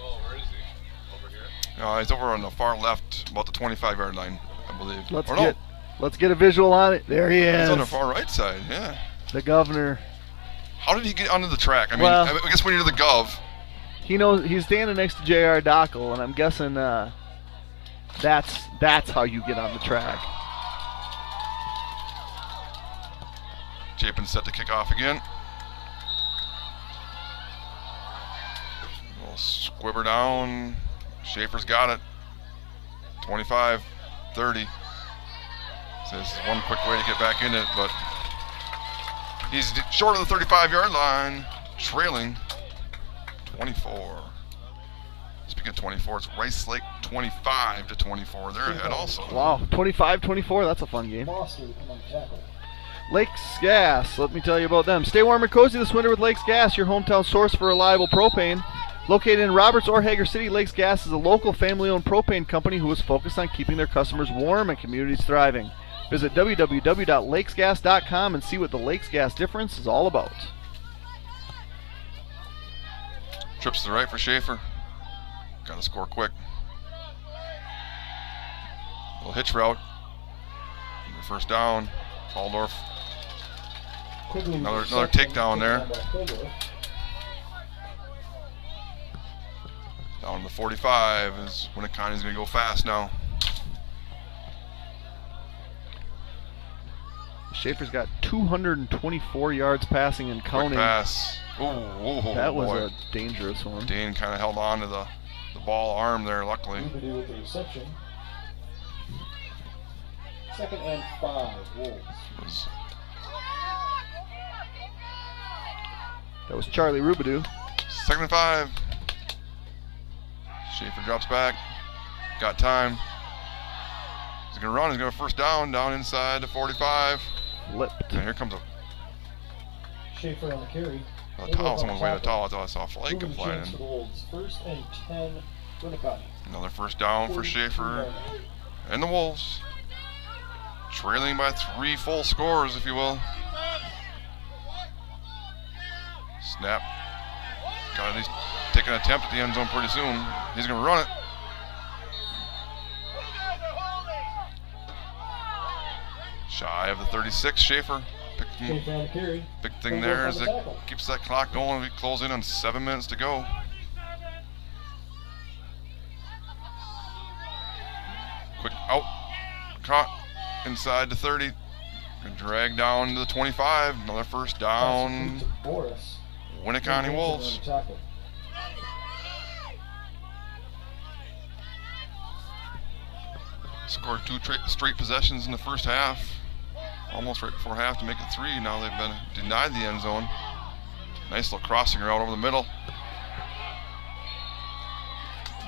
Oh, where is he? Over here? He's over on the far left, about the 25-yard line, I believe. Let's get a visual on it. There he is. He's on the far right side, yeah. The governor. How did he get onto the track? I mean, Well, I guess when you're the gov. He knows he's standing next to J.R. Dockel, and I'm guessing that's how you get on the track. Chapin's set to kick off again. Little squibber down. Schaefer's got it. 25, 30. So this is one quick way to get back in it, but he's short of the 35-yard line, trailing 24. Speaking of 24, it's Rice Lake 25-24. They're ahead also. Wow, 25-24, that's a fun game. Mosley on tackle. Lakes Gas, let me tell you about them. Stay warm and cozy this winter with Lakes Gas, your hometown source for reliable propane. Located in Roberts or Hager City, Lakes Gas is a local family-owned propane company who is focused on keeping their customers warm and communities thriving. Visit www.lakesgas.com and see what the Lakes Gas difference is all about. Trips to the right for Schaefer. Got to score quick. Little hitch route. First down. Waldorf. Another takedown there. Down to the 45 is Winneconne's going to go fast now. Schaefer's got 224 yards passing and counting. Quick pass. Ooh, That was boy. a dangerous one. Dane kind of held on to the ball arm there, luckily. Ruby with the reception. 2nd and 5, Wolves. That was Charlie Rubidou. 2nd and 5. Schaefer drops back. Got time. He's going to run. He's going to first down inside the 45. Flipped. And here comes a Schaefer on the carry. towel. Someone's waving a towel. I thought I saw a flag Moving come flying chance for in. the Wolves. 1st and 10, Winneconne. Another first down for Schaefer and the Wolves. Trailing by 3 full scores, if you will. Snap. Got to at least take an attempt at the end zone pretty soon. He's going to run it. Shy of the 36, Schaefer. Schaefer on the carry. Big thing there is it keeps that clock going. We close in on 7 minutes to go. Quick out. Caught inside the 30. Drag down to the 25. Another first down. Boris. Winneconne Wolves. Scored 2 straight possessions in the first half. Almost right before half to make it 3. Now they've been denied the end zone. Nice little crossing route over the middle.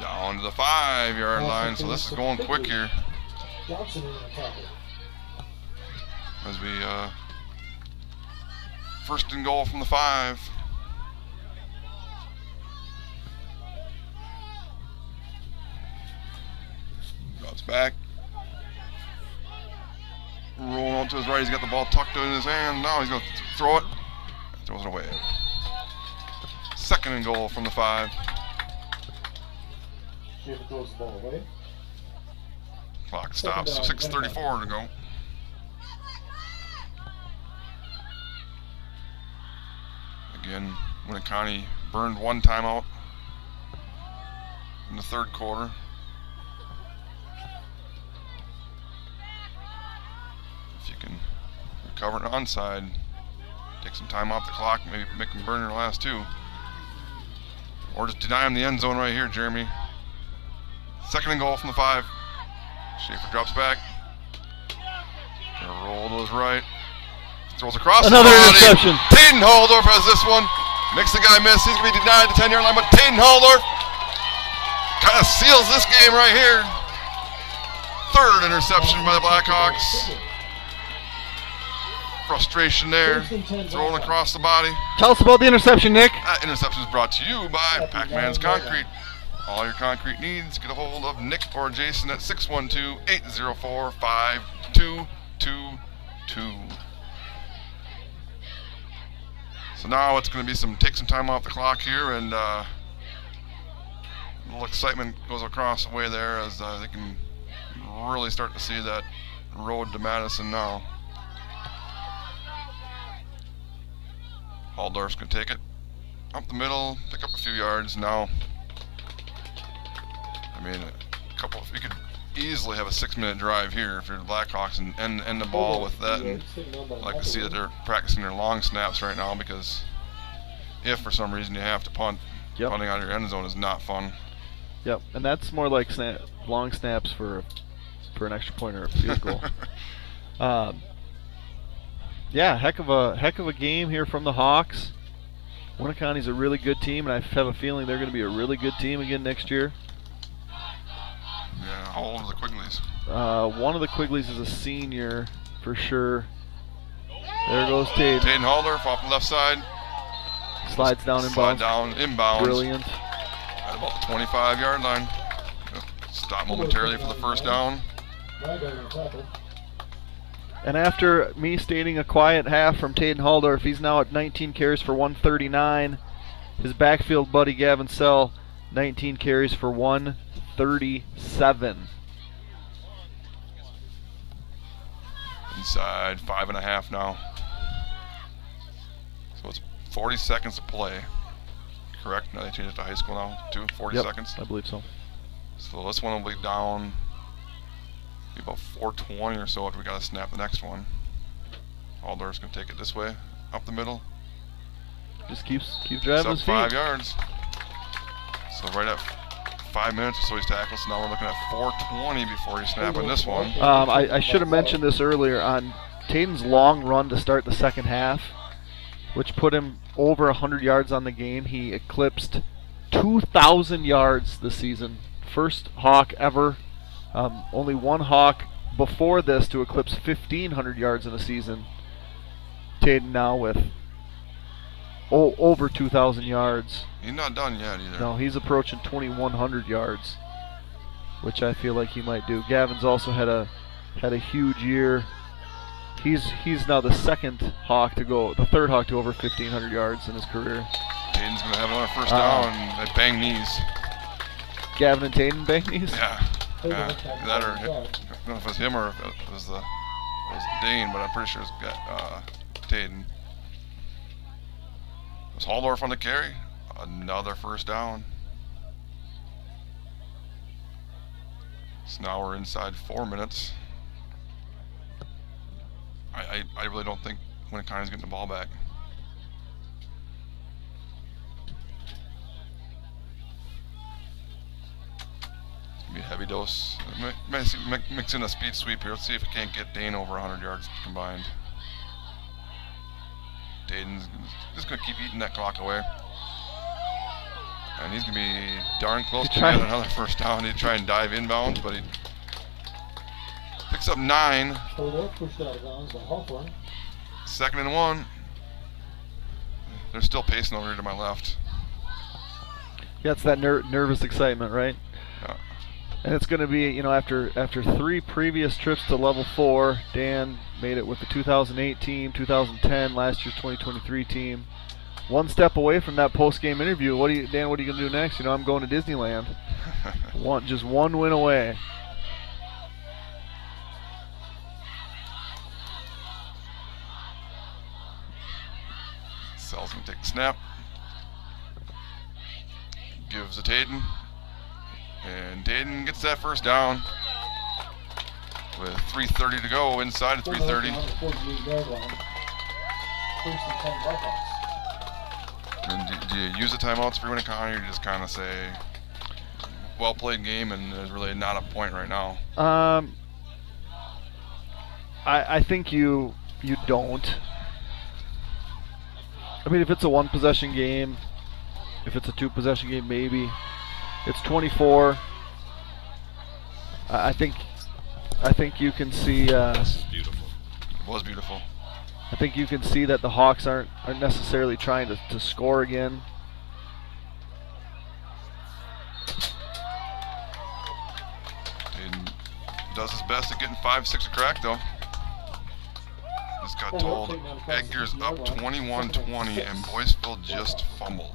Down to the 5-yard line. So this is going quick here. Johnson in the tackle. As we first and goal from the 5. Drops back. Rolling on to his right. He's got the ball tucked in his hand. Now he's going to throw it. Throws it away. 2nd and goal from the 5. Schaefer throws the ball away. Clock stops. 6:34 to go. Again, Winneconne burned 1 timeout in the 3rd quarter. If you can recover an onside, take some time off the clock, maybe make them burn their last 2. Or just deny him the end zone right here, Jeremy. 2nd and goal from the 5. Schaefer drops back. Gonna roll to his right. Throws across. Another the body. interception. Tayden Haldorf has this one. Makes the guy miss. He's going to be denied the 10-yard line, but Tayden Haldorf kind of seals this game right here. 3rd interception by the Blackhawks. Frustration there. Throwing across the body. Tell us about the interception, Nick. That interception is brought to you by Pac-Man's Concrete. All your concrete needs, get a hold of Nick or Jason at 612-804-5222. So now it's going to be take some time off the clock here, and a little excitement goes across the way there as they can really start to see that road to Madison now. Haldorf's going to take it up the middle, pick up a few yards now. I mean, you could easily have a 6-minute drive here if you're the Blackhawks and end the ball with that. And I'd like to see that they're practicing their long snaps right now, because if for some reason you have to punt, punting out of your end zone is not fun. Yep, and that's more like long snaps for an extra point or a field goal. Yeah, heck of a game here from the Hawks. Winneconne's a really good team, and I have a feeling they're going to be a really good team again next year. Yeah, how old are the Quigleys? One of the Quigleys is a senior for sure. There goes Tate. Tayden Haldorf off the left side. Slides down inbounds. Slide down inbounds. Brilliant. At about the 25-yard line. Stop momentarily for the first down. And after me stating a quiet half from Tayden Haldorf, he's now at 19 carries for 139. His backfield buddy Gavin Sell, 19 carries for 137. Inside 5.5 now. So it's 40 seconds to play. Correct? Now they changed it to high school now, too? 40 seconds? I believe so. So this one will be down about 4:20 or so after we got to snap the next one. Haldorf's going to take it this way, up the middle. Just keeps driving his feet. 5 yards. So right at 5 minutes or so he's tackled. So now we're looking at 4:20 before he's snapping this one. I should have mentioned this earlier on Tayden's long run to start the second half, which put him over 100 yards on the game. He eclipsed 2,000 yards this season. First Hawk ever. Only one Hawk before this to eclipse 1,500 yards in a season. Tayden now with over 2,000 yards. He's not done yet either. No, he's approaching 2,100 yards, which I feel like he might do. Gavin's also had a huge year. He's now the third Hawk to over 1,500 yards in his career. Tayden's going to have another first down. They bang knees. Gavin and Tayden bang knees? Yeah. That or I don't know if it was him or if it was Dane, but I'm pretty sure it's Tayden. Was Haldorf on the carry? Another first down. So now we're inside 4 minutes. I really don't think Winneconne's getting the ball back. Be a heavy dose. Mix in a speed sweep here. Let's see if we can't get Dane over 100 yards combined. Dayton's just going to keep eating that clock away. And he's going to be darn close to getting another first down. He'd try and dive inbounds, but he picks up 9. 2nd and 1. They're still pacing over here to my left. Yeah, it's that nervous excitement, right? Yeah. And it's going to be, after 3 previous trips to level 4, Dan made it with the 2008 team, 2010, last year's 2023 team. One step away from that post-game interview. Dan, what are you going to do next? I'm going to Disneyland. Just one win away. Sell's going to take the snap. Gives it to Tayden. And Tayden gets that first down with 3:30 to go, inside of 3:30. And do you use the timeouts for Winneconne, or you just kind of say, well played game and there's really not a point right now? I think you don't. I mean, if it's a one possession game, if it's a two possession game, maybe. It's 24. I think you can see. This is beautiful. It was beautiful. I think you can see that the Hawks aren't necessarily trying to score again. Hayden does his best at getting 5-6 a crack, though. Just got told Edgar's up 21-20, and Boyceville just fumbled.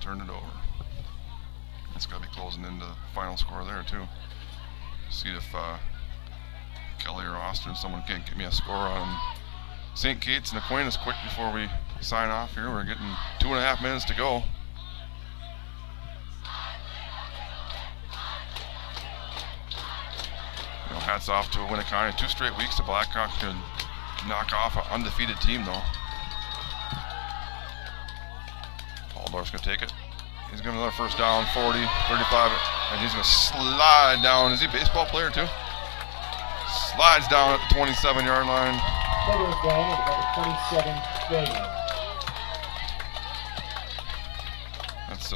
Turned it over. It's got to be closing into the final score there, too. See if Kelly or Austin, someone can't get me a score on St. Kate's and Aquinas quick before we sign off here. We're getting 2.5 minutes to go. You know, hats off to Winneconne. 2 straight weeks the Blackhawks can knock off an undefeated team, though. Waldorf's going to take it. He's going to another first down, 40, 35, and he's going to slide down. Is he a baseball player, too? Slides down at the 27-yard line. Quarter down at about 27 game. That's a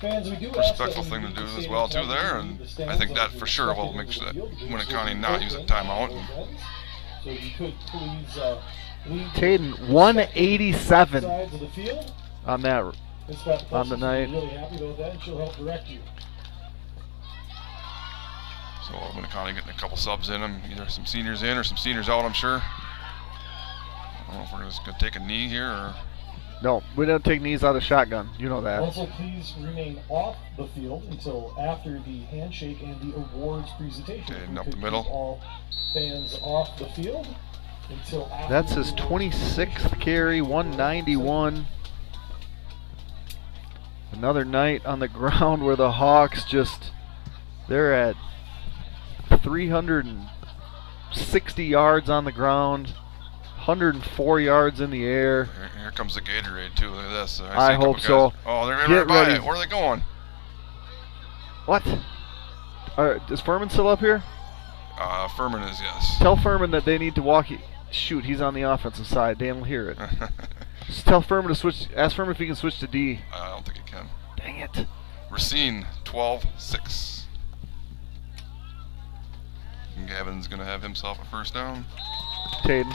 Fans, we do respectful thing to do as well, too, there. And I think that for sure will make sure that Winneconne not use a timeout. So you could please leave Taden 187 sides of the field. on that. Miss Beth On the Plessis will be night. really happy about that, and she'll help direct you. So Winneconne getting a couple subs in them, either some seniors in or some seniors out, I'm sure. I don't know if we're just going to take a knee here or... No, we don't take knees out of shotgun. You know that. Also, please remain off the field until after the handshake and the awards presentation. Okay, We up could the keep middle. all fans off the field until after That's the his awards 26th carry, 191. Another night on the ground where the Hawks they're at 360 yards on the ground, 104 yards in the air. Here comes the Gatorade, too. Look at this. I see a couple hope so. guys. Oh, they're Get right by ready. it. Where are they going? What? Is Furman still up here? Furman is, yes. Tell Furman that they need to walk. Shoot, he's on the offensive side. Dan will hear it. Just tell Furman to switch. Ask Furman if he can switch to D. I don't think he can. Dang it. Racine, 12-6. And Gavin's going to have himself a first down. Taden.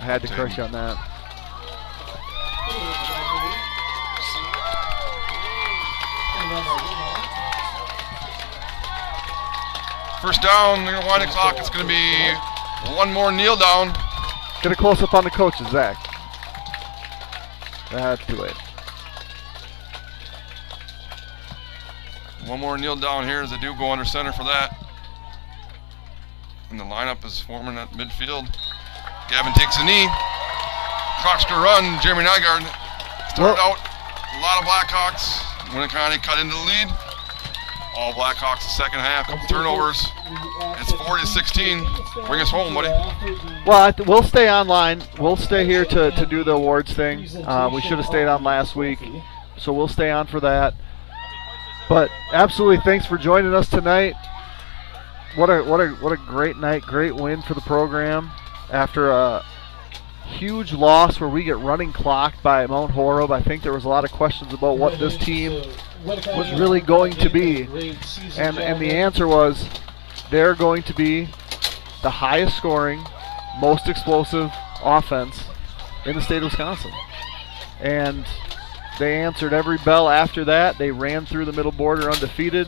I had to Taden. correct you on that. First down, they're going to wind the clock. It's going to be one more kneel down. Get a close up on the coaches, Zach. That's too late. One more kneel down here as they do go under center for that. And the lineup is forming at midfield. Gavin takes a knee. Clock's to run. Jeremy Nygaard started out. A lot of Blackhawks. Winneconne cut into the lead. All Blackhawks the second half. Couple turnovers. It's 40-16. Bring us home, buddy. Well, we'll stay online. We'll stay here to do the awards thing. We should have stayed on last week, so we'll stay on for that. But absolutely, thanks for joining us tonight. What a great night, great win for the program after a huge loss where we get running clocked by Mount Horeb. I think there was a lot of questions about what this team was really going to be, and the answer was they're going to be the highest scoring, most explosive offense in the state of Wisconsin. And they answered every bell after that. They ran through the middle border undefeated.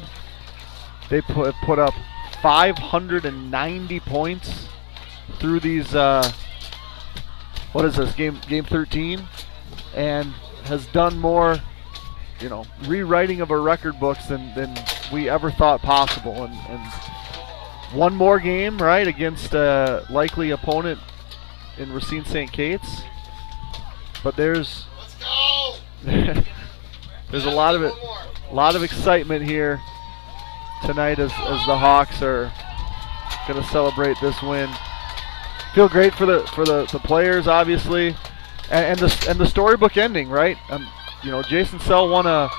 They put up 590 points through these, what is this, game 13, and has done more, rewriting of our record books than we ever thought possible. And one more game, right, against a likely opponent in Racine St. Kate's. But there's there's a lot of excitement here tonight as the Hawks are going to celebrate this win. Feel great for the players, obviously. and the storybook ending, right? Jason Sell won a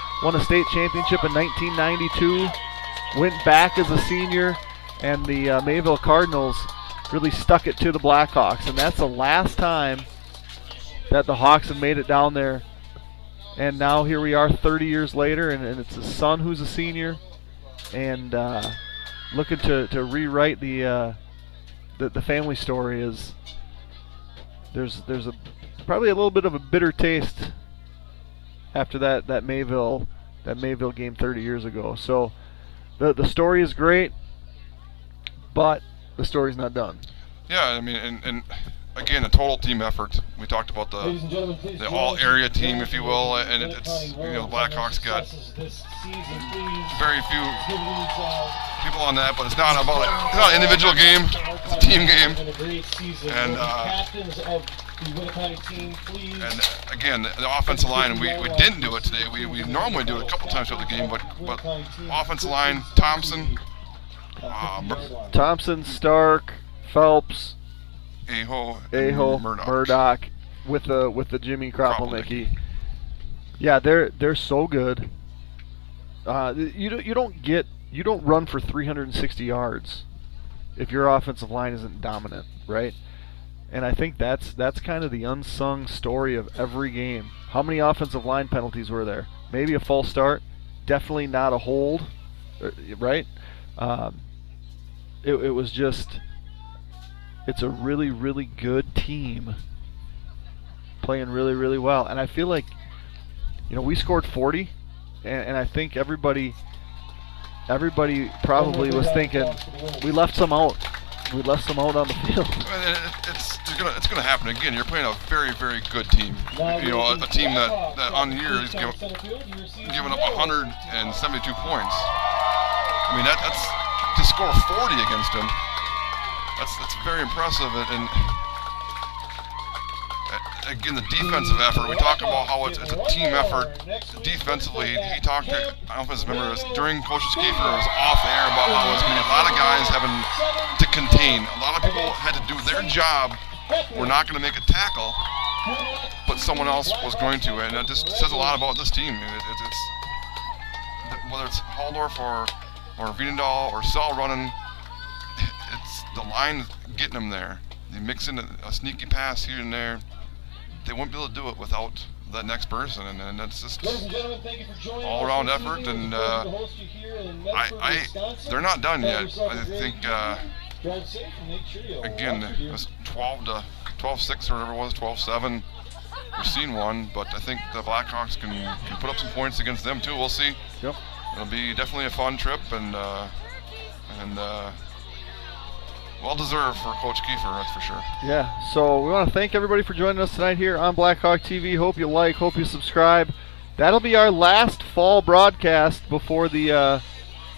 state championship in 1992, went back as a senior, and the Mayville Cardinals really stuck it to the Blackhawks, and that's the last time that the Hawks have made it down there. And now here we are 30 years later, and it's his son who's a senior, and looking to rewrite the family story. Is there's probably a little bit of a bitter taste after that Mayville game 30 years ago. So the story is great, but the story's not done. Yeah, I mean, and again, a total team effort. We talked about the all-area team, if you will, and it's the Blackhawks got very few people on that, but it's not an individual game. It's a team game, and again, the offensive line. We didn't do it today. We normally do it a couple times throughout the game, but offensive line, Thompson, Stark, Phelps, Aho, Murdoch, with the Jimmy Kropelnicki. Yeah, they're so good. You don't run for 360 yards if your offensive line isn't dominant, right? And I think that's kind of the unsung story of every game. How many offensive line penalties were there? Maybe a false start, definitely not a hold, right? It was just. It's a really, really good team playing really, really well. And I feel like, we scored 40, and I think everybody probably was thinking we left some out. We left some out on the field. It's gonna happen again. You're playing a very, very good team. A team that on the year is giving up 172 points. I mean, that's to score 40 against them. That's very impressive, and again, the defensive effort. We talk about how it's a team effort. Defensively, he talked. I don't know if you remember this during Coach Schaefer. It was off the air about how it's going to be a lot of guys having to contain. A lot of people had to do their job. We're not going to make a tackle, but someone else was going to, and it just says a lot about this team. It's whether it's Haldorf or Vienendahl or Sell running. It's the line getting them there. They mix in a sneaky pass here and there. They won't be able to do it without that next person, and that's just all-around effort. And they're not done yet. I think again, it was 12-6 or whatever it was, 12-7. We've seen one, but I think the Blackhawks can put up some points against them too. We'll see. Yep. It'll be definitely a fun trip, and well-deserved for Coach Kiefer, that's for sure. Yeah, so we want to thank everybody for joining us tonight here on Blackhawk TV. Hope you hope you subscribe. That'll be our last fall broadcast before the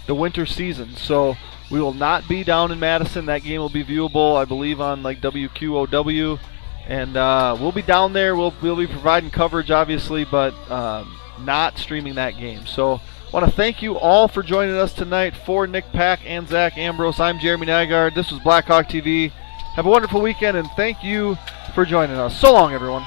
winter season. So we will not be down in Madison. That game will be viewable, I believe, on like WQOW. And we'll be down there. We'll be providing coverage, obviously, but not streaming that game. So I want to thank you all for joining us tonight. For Nick Pack and Zach Ambrose, I'm Jeremy Nygaard. This was Blackhawk TV. Have a wonderful weekend, and thank you for joining us. So long, everyone.